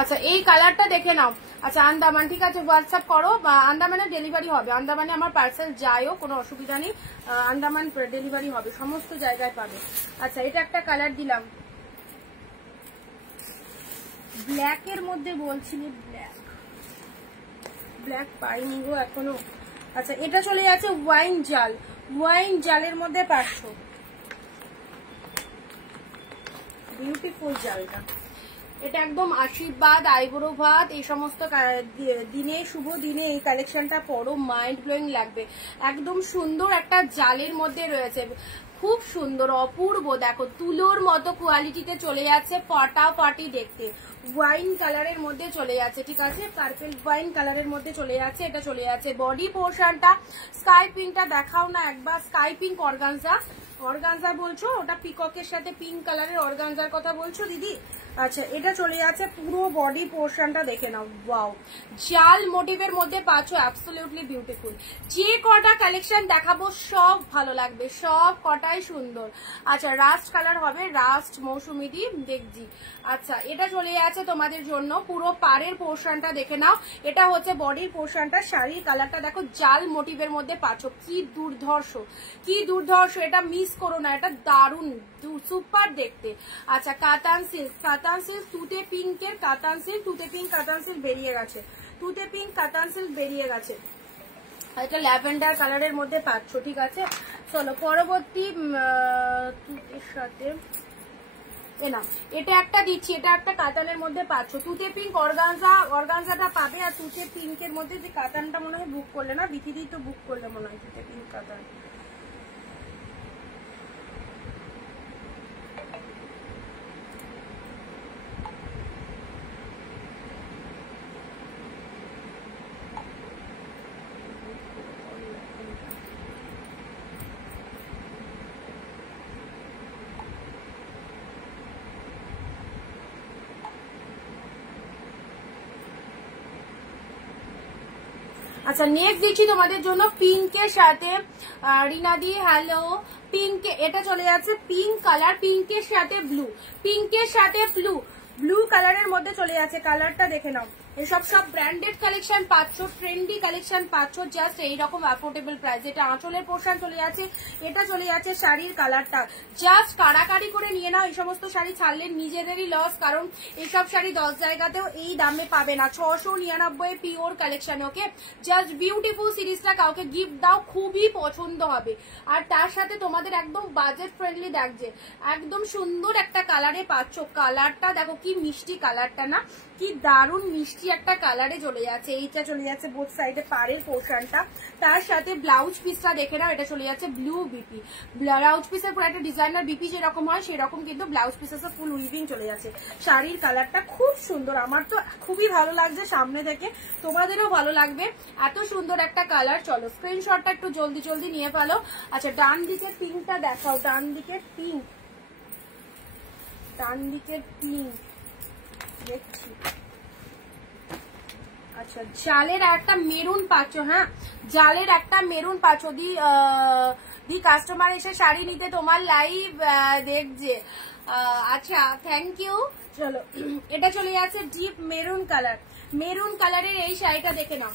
আচ্ছা এই কালারটা দেখে নাও। আচ্ছা আন্দামান, ঠিক আছে হোয়াটসঅ্যাপ করো, আন্দামানে ডেলিভারি হবে, আন্দামানে আমার পার্সেল যায়ও, কোনো অসুবিধা নেই, আন্দামান ডেলিভারি হবে, সমস্ত জায়গায় পাবে। আচ্ছা এটা একটা কালার দিলাম, ব্ল্যাকের মধ্যে বলছিলি, ব্ল্যাক পাইনি গো এখনো। আচ্ছা এটা চলে যাচ্ছে ওয়াইন জালের মধ্যে পাচ্ছ, বিউটিফুল জালটা। এটা একদম আশীর্বাদ, আইবুড়ো ভাত, এই সমস্ত দিনে, শুভ দিনে এই কালেকশনটা পরো, মাইন্ড ব্লোয়িং লাগবে। একদম সুন্দর একটা জালের মধ্যে রয়েছে, খুব সুন্দর অপূর্ব, দেখো তুলোর মতো কোয়ালিটিতে চলে যাচ্ছে, ফটাফটি দেখতে, ওয়াইন কালারের মধ্যে চলে যাচ্ছে, ঠিক আছে, পার্পল ওয়াইন কালারের মধ্যে চলে যাচ্ছে। এটা চলে যাচ্ছে বডি পোর্শনটা, স্কাই পিঙ্কটা দেখাও না একবার, স্কাই পিঙ্ক অর্গানজা, অর্গানজা বলছো, ওটা পিককের সাথে পিঙ্ক কালারের অর্গানজার কথা বলছো দিদি? আচ্ছা, এটা চলে যাচ্ছে পুরো বডি পোর্শনটা দেখে নাও, ওয়াও, জাল মোটিভের মধ্যে পাচ্ছো, অ্যাবসলিউটলি বিউটিফুল। যে কটা কালেকশন দেখাবো সব ভালো লাগবে, সব কটাই সুন্দর। আচ্ছা, রাস্ট কালার হবে, রাস্ট মৌসুমি দি দেখছি। আচ্ছা, এটা চলে যাচ্ছে তোমাদের জন্য পুরো পাড়ের পোর্শনটা দেখে নাও, এটা হচ্ছে বডির পোর্শনটা, শাড়ির কালারটা দেখো জাল মোটিভের মধ্যে পাচ্ছো, কি দুর্ধর্ষ, কি দুর্ধর্ষ, এটা মিস করো না, এটা দারুণ সুপার দেখতে। আচ্ছা, কাতান সিল্ক, কাতান সিল্ক তুতে পিঙ্কের কাতান সিল্ক, তুতে পিঙ্ক কাতান সিল্ক বেরিয়ে গেছে, তুতে পিঙ্ক কাতান সিল্ক বেরিয়ে গেছে, এটা ল্যাভেন্ডার কালারের মধ্যে পাচ্ছ, ঠিক আছে। চলো পরবর্তী তুতের সাথে না, এটা একটা দিচ্ছি, এটা একটা কাতানের মধ্যে পাচ্ছ, তুতে পিঙ্ক অর্গানজা, অর্গানজাটা পাবে, আর তুতে পিঙ্কের মধ্যে যে কাতানটা মনে হয় বুক করলে না, বিথিদি তো বুক করলে মনে হয় তুতে পিঙ্ক কাতান। আচ্ছা, নেক্সট দিচ্ছি তোমাদের জন্য পিঙ্কের সাথে, রিনাদি হ্যালো, পিঙ্ক, এটা চলে যাচ্ছে পিঙ্ক কালার, পিঙ্কের সাথে ব্লু, পিঙ্কের সাথে ব্লু, ব্লু কালারের মধ্যে চলে যাচ্ছে, কালারটা দেখে নাও। এসব সব ব্র্যান্ডেড কালেকশন পাচ্ছ, ট্রেন্ডি কালেকশন পাচ্ছ, জাস্ট এইরকম অ্যাফোর্ডেবল প্রাইস। এটা আঁচলের পোর্শন চলে যাচ্ছে, এটা চলে যাচ্ছে শাড়ির কালারটা, জাস্ট কাড়াকাড়ি করে নিয়ে নাও, এই সমস্ত শাড়ি ছাড়লে নিজেদেরই লস, কারণ এইসব শাড়ি 10 জায়গাতেও এই দামে পাবে না, 699 পিওর কালেকশন, ওকে, জাস্ট বিউটিফুল সিরিজটা কাউকে গিফট দাও, খুবই পছন্দ হবে। আর তার সাথে তোমাদের একদম বাজেট ফ্রেন্ডলি দেখছে, একদম সুন্দর একটা কালারে পাচ্ছ, কালারটা দেখো কি মিষ্টি কালারটা না, কি দারুণ মিষ্টি একটা কালারে চলে যাচ্ছে, এইটা চলে যাচ্ছে বোথ সাইডে পাড়ের পোর্শনটা, তার সাথে ব্লাউজ পিসটা দেখে নাও, এটা চলে যাচ্ছে ব্লু বিপি, ব্লাউজ পিসের পুরো একটা ডিজাইনার বিপি যেরকম হয় সেরকম কিন্তু ব্লাউজ পিসের ফুল উইভিং চলে যাচ্ছে। শাড়ির কালারটা খুব সুন্দর, আমার তো খুবই ভালো লাগছে সামনে থেকে, তোমাদেরও ভালো লাগবে, এত সুন্দর একটা কালার। চলো স্ক্রিনশটটা একটু জলদি জলদি নিয়ে ফেলো। আচ্ছা, ডান দিকের পিঙ্কটা দেখাও, ডান দিকের পিঙ্ক, ডান দিকের পিঙ্ক দেখছি। আচ্ছা, জালের একটা মেরুন পাচ্ছ, হ্যাঁ জালের একটা মেরুন পাচ্ছ, দি কাস্টমার এসে শাড়ি নিতে তোমার লাইভ দেখছে, আচ্ছা থ্যাংক ইউ। চলো, এটা চলে যাচ্ছে ডিপ মেরুন কালার, মেরুন কালারের এই শাড়িটা দেখে নাও,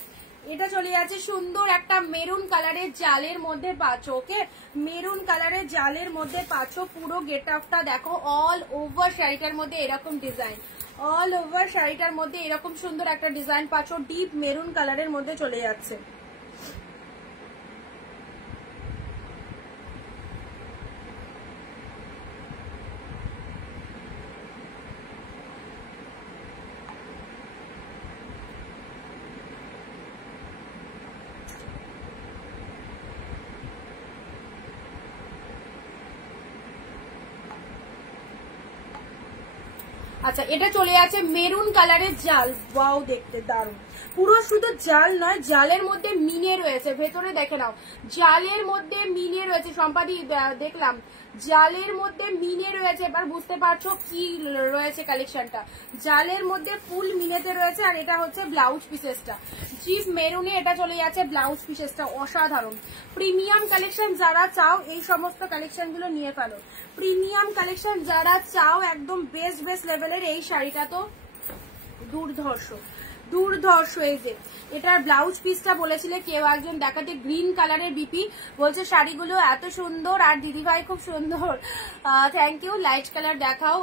এটা চলে যাচ্ছে সুন্দর একটা মেরুন কালারের জালের মধ্যে পাচ্ছ, ওকে, মেরুন কালারের জালের মধ্যে পাচ্ছ, পুরো গেট আপটা দেখো, অল ওভার শাড়িটার মধ্যে এরকম ডিজাইন, অল ওভার শাড়িটার মধ্যে এরকম সুন্দর একটা ডিজাইন পাচ্ছ, ডিপ মেরুন কালারের মধ্যে চলে যাচ্ছে। আচ্ছা, এটা চলে যাচ্ছে মেরুন কালারের জাল, ওয়াও দেখতে দারুণ, পুরো শুধু জাল নয়, জালের মধ্যে মিনে রয়েছে, ভেতরে দেখে নাও জালের মধ্যে মিনে রয়েছে, সম্পাদি দেখলাম জালের মধ্যে মিনে রয়েছে, এবার বুঝতে পারছো কি রয়েছে কালেকশনটা, জালের মধ্যে ফুল মিনেতে রয়েছে, আর এটা হচ্ছে ব্লাউজ পিসেসটা, চিপ মেরুনে এটা চলে যাচ্ছে ব্লাউজ পিসেসটা, অসাধারণ। প্রিমিয়াম কালেকশন যারা চাও এই সমস্ত কালেকশন গুলো নিয়ে ফেলো, প্রিমিয়াম কালেকশন যারা চাও একদম বেস্ট বেস্ট লেভেলের, এই শাড়িটা তো দুর্ধর্ষ, দুর্ধর্ষ। এই যে এটার ব্লাউজ পিসটা বলেছিলে কেউ একজন দেখাতে, গ্রিন কালারের বিপি বলছে শাড়িগুলো এত সুন্দর, আর দিদিভাই খুব সুন্দর, থ্যাংক ইউ। লাইট কালার দেখাও,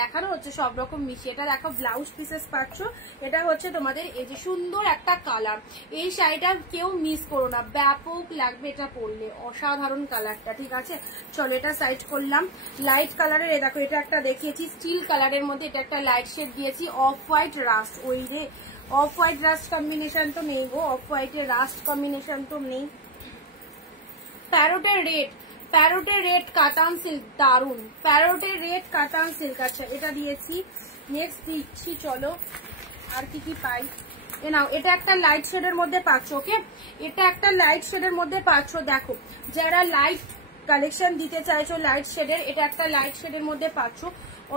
দেখানো হচ্ছে সব রকম মিশিয়ে, এটা দেখো ব্লাউজ পিসেস পাচ্ছ, এটা হচ্ছে তোমাদের এই যে সুন্দর একটা কালার, এই শাড়িটা কেউ মিস করো না, ব্যাপক লাগবে এটা পরলে, অসাধারণ কালারটা, ঠিক আছে। চলো এটা সাইড করলাম, লাইট কালারের, এ দেখো এটা একটা দেখিয়েছি স্টিল কালারের মধ্যে, এটা একটা লাইট শেড দিয়েছি, অফ হোয়াইট রাস্ট, ওই রে অফ হোয়াইট রাস্ট কম্বিনেশন তো নেই গো, অফ হোয়াইটের রাস্ট কম্বিনেশন তো নেই। প্যারোটের রেড, প্যারোটে রেড কাতান সিল্ক, দারুন প্যারোটে রেড কাতান সিল্ক। আচ্ছা এটা দিয়েছি, নেক্সট দিচ্ছি চলো আর কি কি পাই। এ নাও, এটা একটা লাইট শেডের মধ্যে পাচ্ছ, ওকে এটা একটা লাইট শেডের মধ্যে পাচ্ছ। দেখো যারা লাইট কালেকশন দিতে চাইছো লাইট শেডের, এটা একটা লাইট শেডের মধ্যে পাচ্ছ,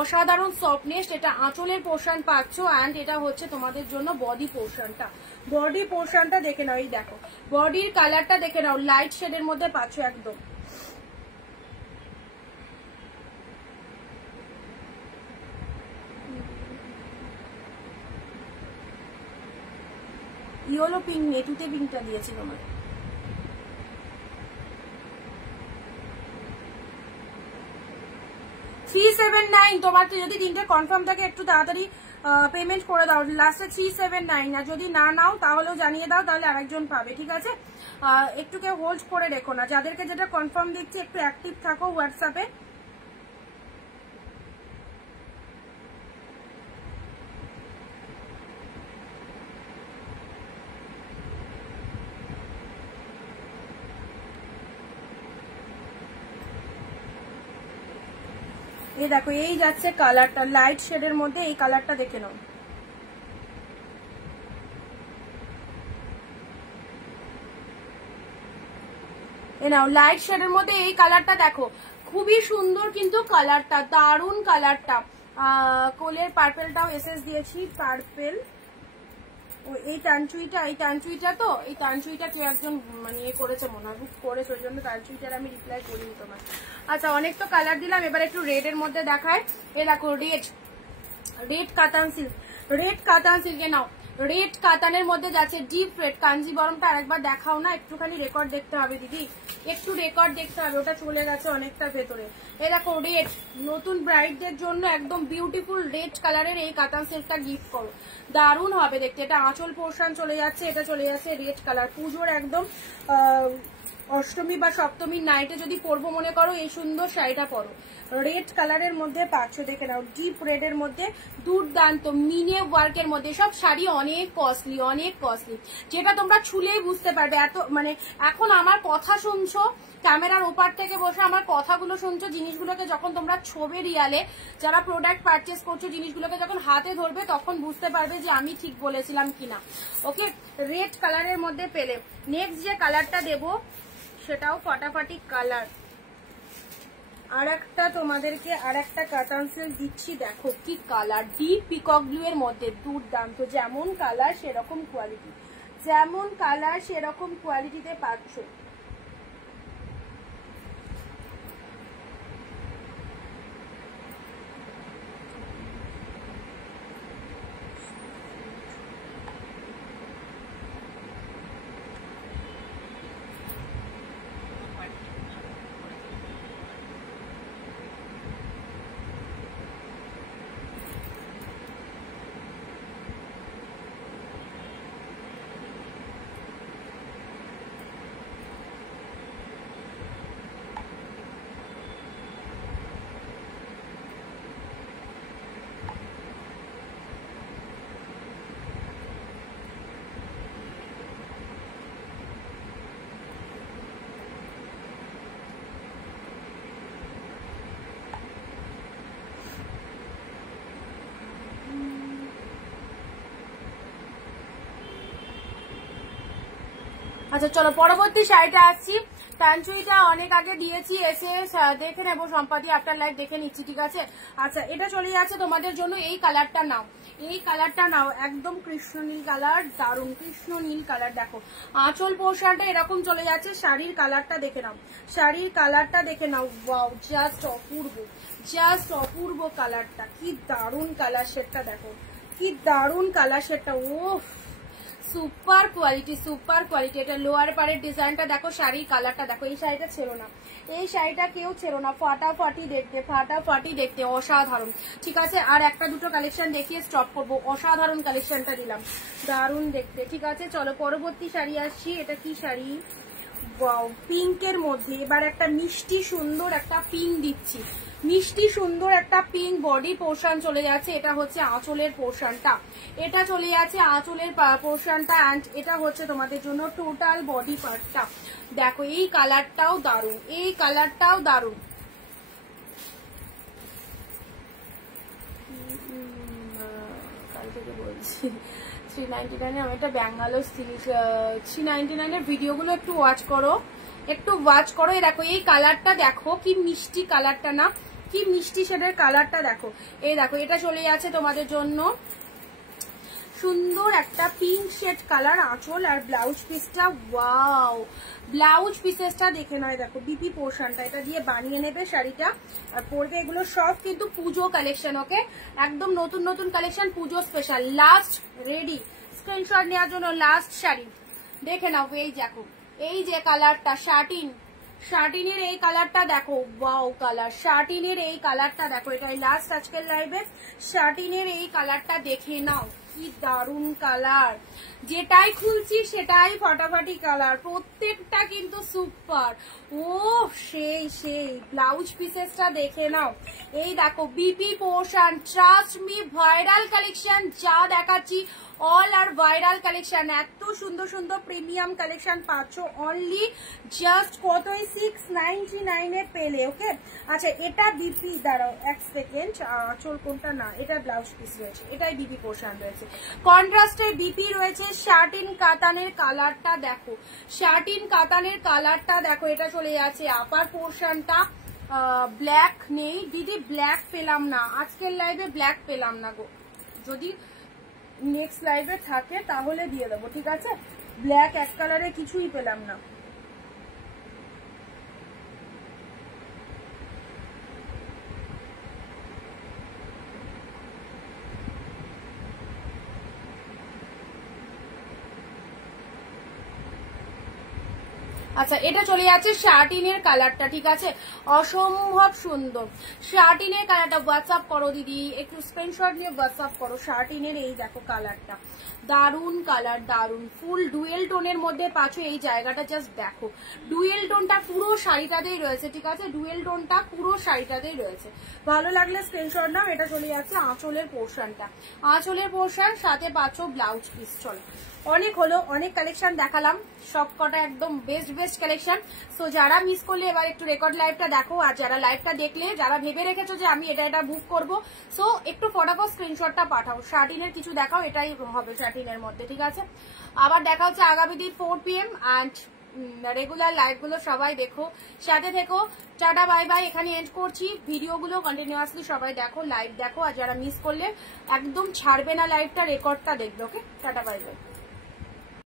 অসাধারণ সফটনেস। এটা আঁচলের পোর্শন পাচ্ছ অ্যান্ড এটা হচ্ছে তোমাদের জন্য বডি পোর্শনটা। বডি পোর্শনটা দেখে নাও, এই দেখো বডির কালারটা দেখে নাও, লাইট শেডের মধ্যে পাচ্ছ একদম। ইয়েলো পিঙ্ক নেটুতে পিঙ্কটা দিয়েছি তোমার। তোমার যদি তিনটে কনফার্ম থাকে একটু তাড়াতাড়ি পেমেন্ট করে দাও, লাস্টে 379। আর যদি না নাও তাহলেও জানিয়ে দাও, তাহলে আরেকজন পাবে, ঠিক আছে? একটু কেউ হোল্ড করে রেখো না, যাদেরকে যেটা কনফার্ম দিচ্ছি একটু অ্যাক্টিভ থাকো হোয়াটসঅ্যাপে। এই দেখো এই যাচ্ছে কালারটা লাইট শেডের মধ্যে, এই কালারটা দেখে নাও। নাও লাইট শেডের মধ্যে এই কালারটা দেখো, খুবই সুন্দর কিন্তু কালারটা, দারুন কালারটা। কোলের পার্পেলটাও এসএস দিয়েছি, পার্পেল। ও এই টানচুইটা তো, এই টানচুইটা কেউ একজন মানে ইয়ে করেছে মনে হয়, বুক করেছে, ওই জন্য টানচুইটার আমি রিপ্লাই করিনি তোমার। আচ্ছা অনেক তো কালার দিলাম, এবার একটু রেড এর মধ্যে দেখায়। এ দেখো রেড কাতান সিল্ক, রেড কাতান সিল্কে নাও, রেড কাতানের মধ্যে যাচ্ছে ডিপ রেড। কাঞ্জিবরমটা আরেকবার দেখাও না, একটুখানি রেকর্ড দেখতে হবে দিদি, একটু রেকর্ড দেখতে হবে, ওটা চলে গেছে অনেকটা ভেতরে। এ দেখো রেড, নতুন ব্রাইডদের জন্য একদম বিউটিফুল রেড কালারের এই কাতান সিল্কটা গিফট করো, দারুণ হবে দেখতে। এটা আঁচল পোর্শন চলে যাচ্ছে, এটা চলে যাচ্ছে রেড কালার। পুজোর একদম অষ্টমী বা সপ্তমীর নাইটে যদি পরবো মনে করো, এই সুন্দর শাড়িটা পরো। রেড কালারের মধ্যে পাচ্ছ, দেখে নাও ডিপ রেড এর মধ্যে, দুর্দান্ত মিনে ওয়ার্কের মধ্যে। সব শাড়ি অনেক কস্টলি, অনেক কস্টলি, যেটা তোমরা ছুলেই বুঝতে পারবে। এত মানে এখন আমার কথা শুনছো, ক্যামেরার ওপার থেকে বসে আমার কথাগুলো শুনছো, জিনিসগুলোকে যখন তোমরা ছবে রিয়ালে যারা প্রোডাক্ট পারচেস করছো, জিনিসগুলোকে যখন হাতে ধরবে তখন বুঝতে পারবে যে আমি ঠিক বলেছিলাম কিনা। ওকে, রেড কালারের মধ্যে পেলে নেক্সট যে কালারটা দেবো সেটাও ফাটাফাটি কালার। আর একটা তোমাদেরকে আর একটা কাতান সিল্ক দিচ্ছি, দেখো কি কালার, ডিপ পিকক ব্লু এর মধ্যে, দুর্দান্ত। যেমন কালার সেরকম কোয়ালিটি, যেমন কালার সেরকম কোয়ালিটিতে পাচ্ছ। আচ্ছা চলো পরবর্তী শাড়িটা আসছি। প্যান্টুইটা অনেক আগে দিয়েছি, এসে দেখে নেবো সম্পাদি, আফটার লাইভ দেখে নিচ্ছি, ঠিক আছে? আচ্ছা এটা চলে যাচ্ছে তোমাদের জন্য, এই কালারটা নাও, এই কালারটা নাও, একদম কৃষ্ণ নীল কালার, দারুণ কৃষ্ণ নীল কালার। দেখো আঁচল পোর্শনটা এরকম চলে যাচ্ছে, শাড়ির কালারটা দেখে নাও, শাড়ির কালারটা দেখে নাও, ওয়াও জাস্ট অপূর্ব, জাস্ট অপূর্ব কালারটা, কি দারুণ কালার শেডটা, দেখো কি দারুণ কালার শেডটা, ওফ সুপার কোয়ালিটি, সুপার কোয়ালিটি। এটা লোয়ার পাড়ের ডিজাইনটা দেখো, শাড়ির কালারটা দেখো, এই শাড়িটা ছেড়ো না, এই শাড়িটা কেউ ছেড়ো না, ফাটাফাটি দেখতে, ফাটাফাটি দেখতে, অসাধারণ। ঠিক আছে, আর একটা দুটো কালেকশন দেখিয়ে স্টপ করবো, অসাধারণ কালেকশনটা দিলাম, দারুণ দেখতে। ঠিক আছে চলো পরবর্তী শাড়ি আসছি। এটা কি শাড়ি, ওয়াও পিঙ্কের মধ্যে, এবার একটা মিষ্টি সুন্দর একটা পিঙ্ক দিচ্ছি, মিষ্টি সুন্দর একটা পিঙ্ক বডি পোর্শন চলে যাচ্ছে, এটা হচ্ছে আঁচলের পোর্শনটা, এটা চলে যাচ্ছে আঁচলের পোর্শনটা, অ্যান্ড এটা হচ্ছে তোমাদের জন্য টোটাল বডি পার্টটা। দেখো এই কালারটাও দারুণ, এই কালারটাও দারুণ। কাল থেকে বলছি 399 আমি একটা ব্যাঙ্গালোর সিল্ক 399 এর ভিডিওগুলো একটু ওয়াচ করো, একটু ওয়াচ করো। এই দেখো এই কালারটা দেখো কি মিষ্টি কালারটা না, কি মিষ্টি শেডের কালারটা দেখো। এই দেখো এটা চলে যাচ্ছে তোমাদের জন্য সুন্দর একটা পিঙ্ক শেড কালার আঁচল, আর ব্লাউজ পিসটা ওয়াও, ব্লাউজ পিসেসটা দেখে নয় দেখো বিপি পোর্শনটা, এটা দিয়ে বানিয়ে নেবে শাড়িটা আর পরবে। এগুলো সব কিন্তু পুজো কালেকশন, ওকে একদম নতুন নতুন কালেকশন, পুজো স্পেশাল। লাস্ট রেডি স্ক্রিনশট নেওয়ার জন্য লাস্ট শাড়ি দেখে নাও। এই দেখো এই যে কালারটা শার্টিন, শার্টিনের এই কালারটা দেখো ওয়াও কালার, শার্টিনের এই কালারটা দেখো, এটাই লাস্ট আজকের লাইভে। শার্টিনের এই কালারটা দেখে নাও কি দারুন কালার, যেটাই খুলছি সেটাই ফাটাফাটি কালার, প্রত্যেকটা কিন্তু সুপার। ও সেই সেই ব্লাউজ পিসেসটা দেখে নাও। এই দেখো BP portion, trust me viral collection যা দেখাচ্ছি অল আর ভাইরাল কালেকশন। এত সুন্দর সুন্দর প্রিমিয়াম কালেকশন পাচ্ছ অনলি জাস্ট কতই 699 এ পেলে, ওকে। আচ্ছা এটা বিপি, দাঁড়াও এক সেকেন্ড, চোল কোনটা না, এটা ব্লাউজ পিস রয়েছে, এটাই বিপি পোর্শন রয়েছে, কন্ট্রাস্টে বিপি রয়েছে। শার্টিন কাতানের কালারটা দেখো, শার্টিন কাতানের কালারটা দেখো, এটা চলে যাচ্ছে আপার পোর্শনটা। ব্ল্যাক নেই দিদি, ব্ল্যাক পেলাম না আজকের লাইভে, ব্ল্যাক পেলাম না গো, যদি নেক্সট লাইভে থাকে তাহলে দিয়ে দেবো, ঠিক আছে। ব্ল্যাক এক কালারে কিছুই পেলাম না। আচ্ছা এটা চলে যাচ্ছে শার্টিনের কালারটা, ঠিক আছে, অসম্ভব সুন্দর শার্টিনের কালারটা। হোয়াটসঅ্যাপ করো দিদি, একটু স্ক্রিনশট নিয়ে হোয়াটসঅ্যাপ করো। শার্টিনের এই দেখো কালারটা, দারুন কালার, দারুন ফুল ডুয়েল টোনের মধ্যে পাচ্ছ। এই জায়গাটা জাস্ট দেখো, ডুয়েল টোনটা পুরো শাড়িটাতেই রয়েছে, ঠিক আছে, ডুয়েল টোনটা পুরো শাড়িটাতেই রয়েছে। ভালো লাগলে স্ক্রিনশট নাও। এটা চলে যাচ্ছে আঁচলের পোর্শনটা, আঁচলের পোর্শন সাথে পাচ্ছ ব্লাউজ পিস। চলো অনেক হলো, অনেক কালেকশন দেখালাম, সব কটা একদম বেস্ট বেস্ট কালেকশন। সো যারা মিস করলে এবার একটু রেকর্ড লাইভটা দেখো, আর যারা লাইভটা দেখলে যারা ভেবে রেখেছো যে আমি এটা এটা বুক করবো, সো একটু ফটাফট স্ক্রিনশটটা পাঠাও। শার্টিনের কিছু দেখাও, এটাই হবে শার্টিনের মধ্যে, ঠিক আছে। আবার দেখা হচ্ছে আগামী দিন 4 PM অ্যান্ড রেগুলার লাইভগুলো সবাই দেখো, সাথে থেকো। টাটা বাই বাই, এখানে এন্ড করছি। ভিডিওগুলো কন্টিনিউয়াসলি সবাই দেখো, লাইভ দেখো, আর যারা মিস করলে একদম ছাড়বে না লাইভটা, রেকর্ডটা দেখবে, ওকে। Tata bye bye.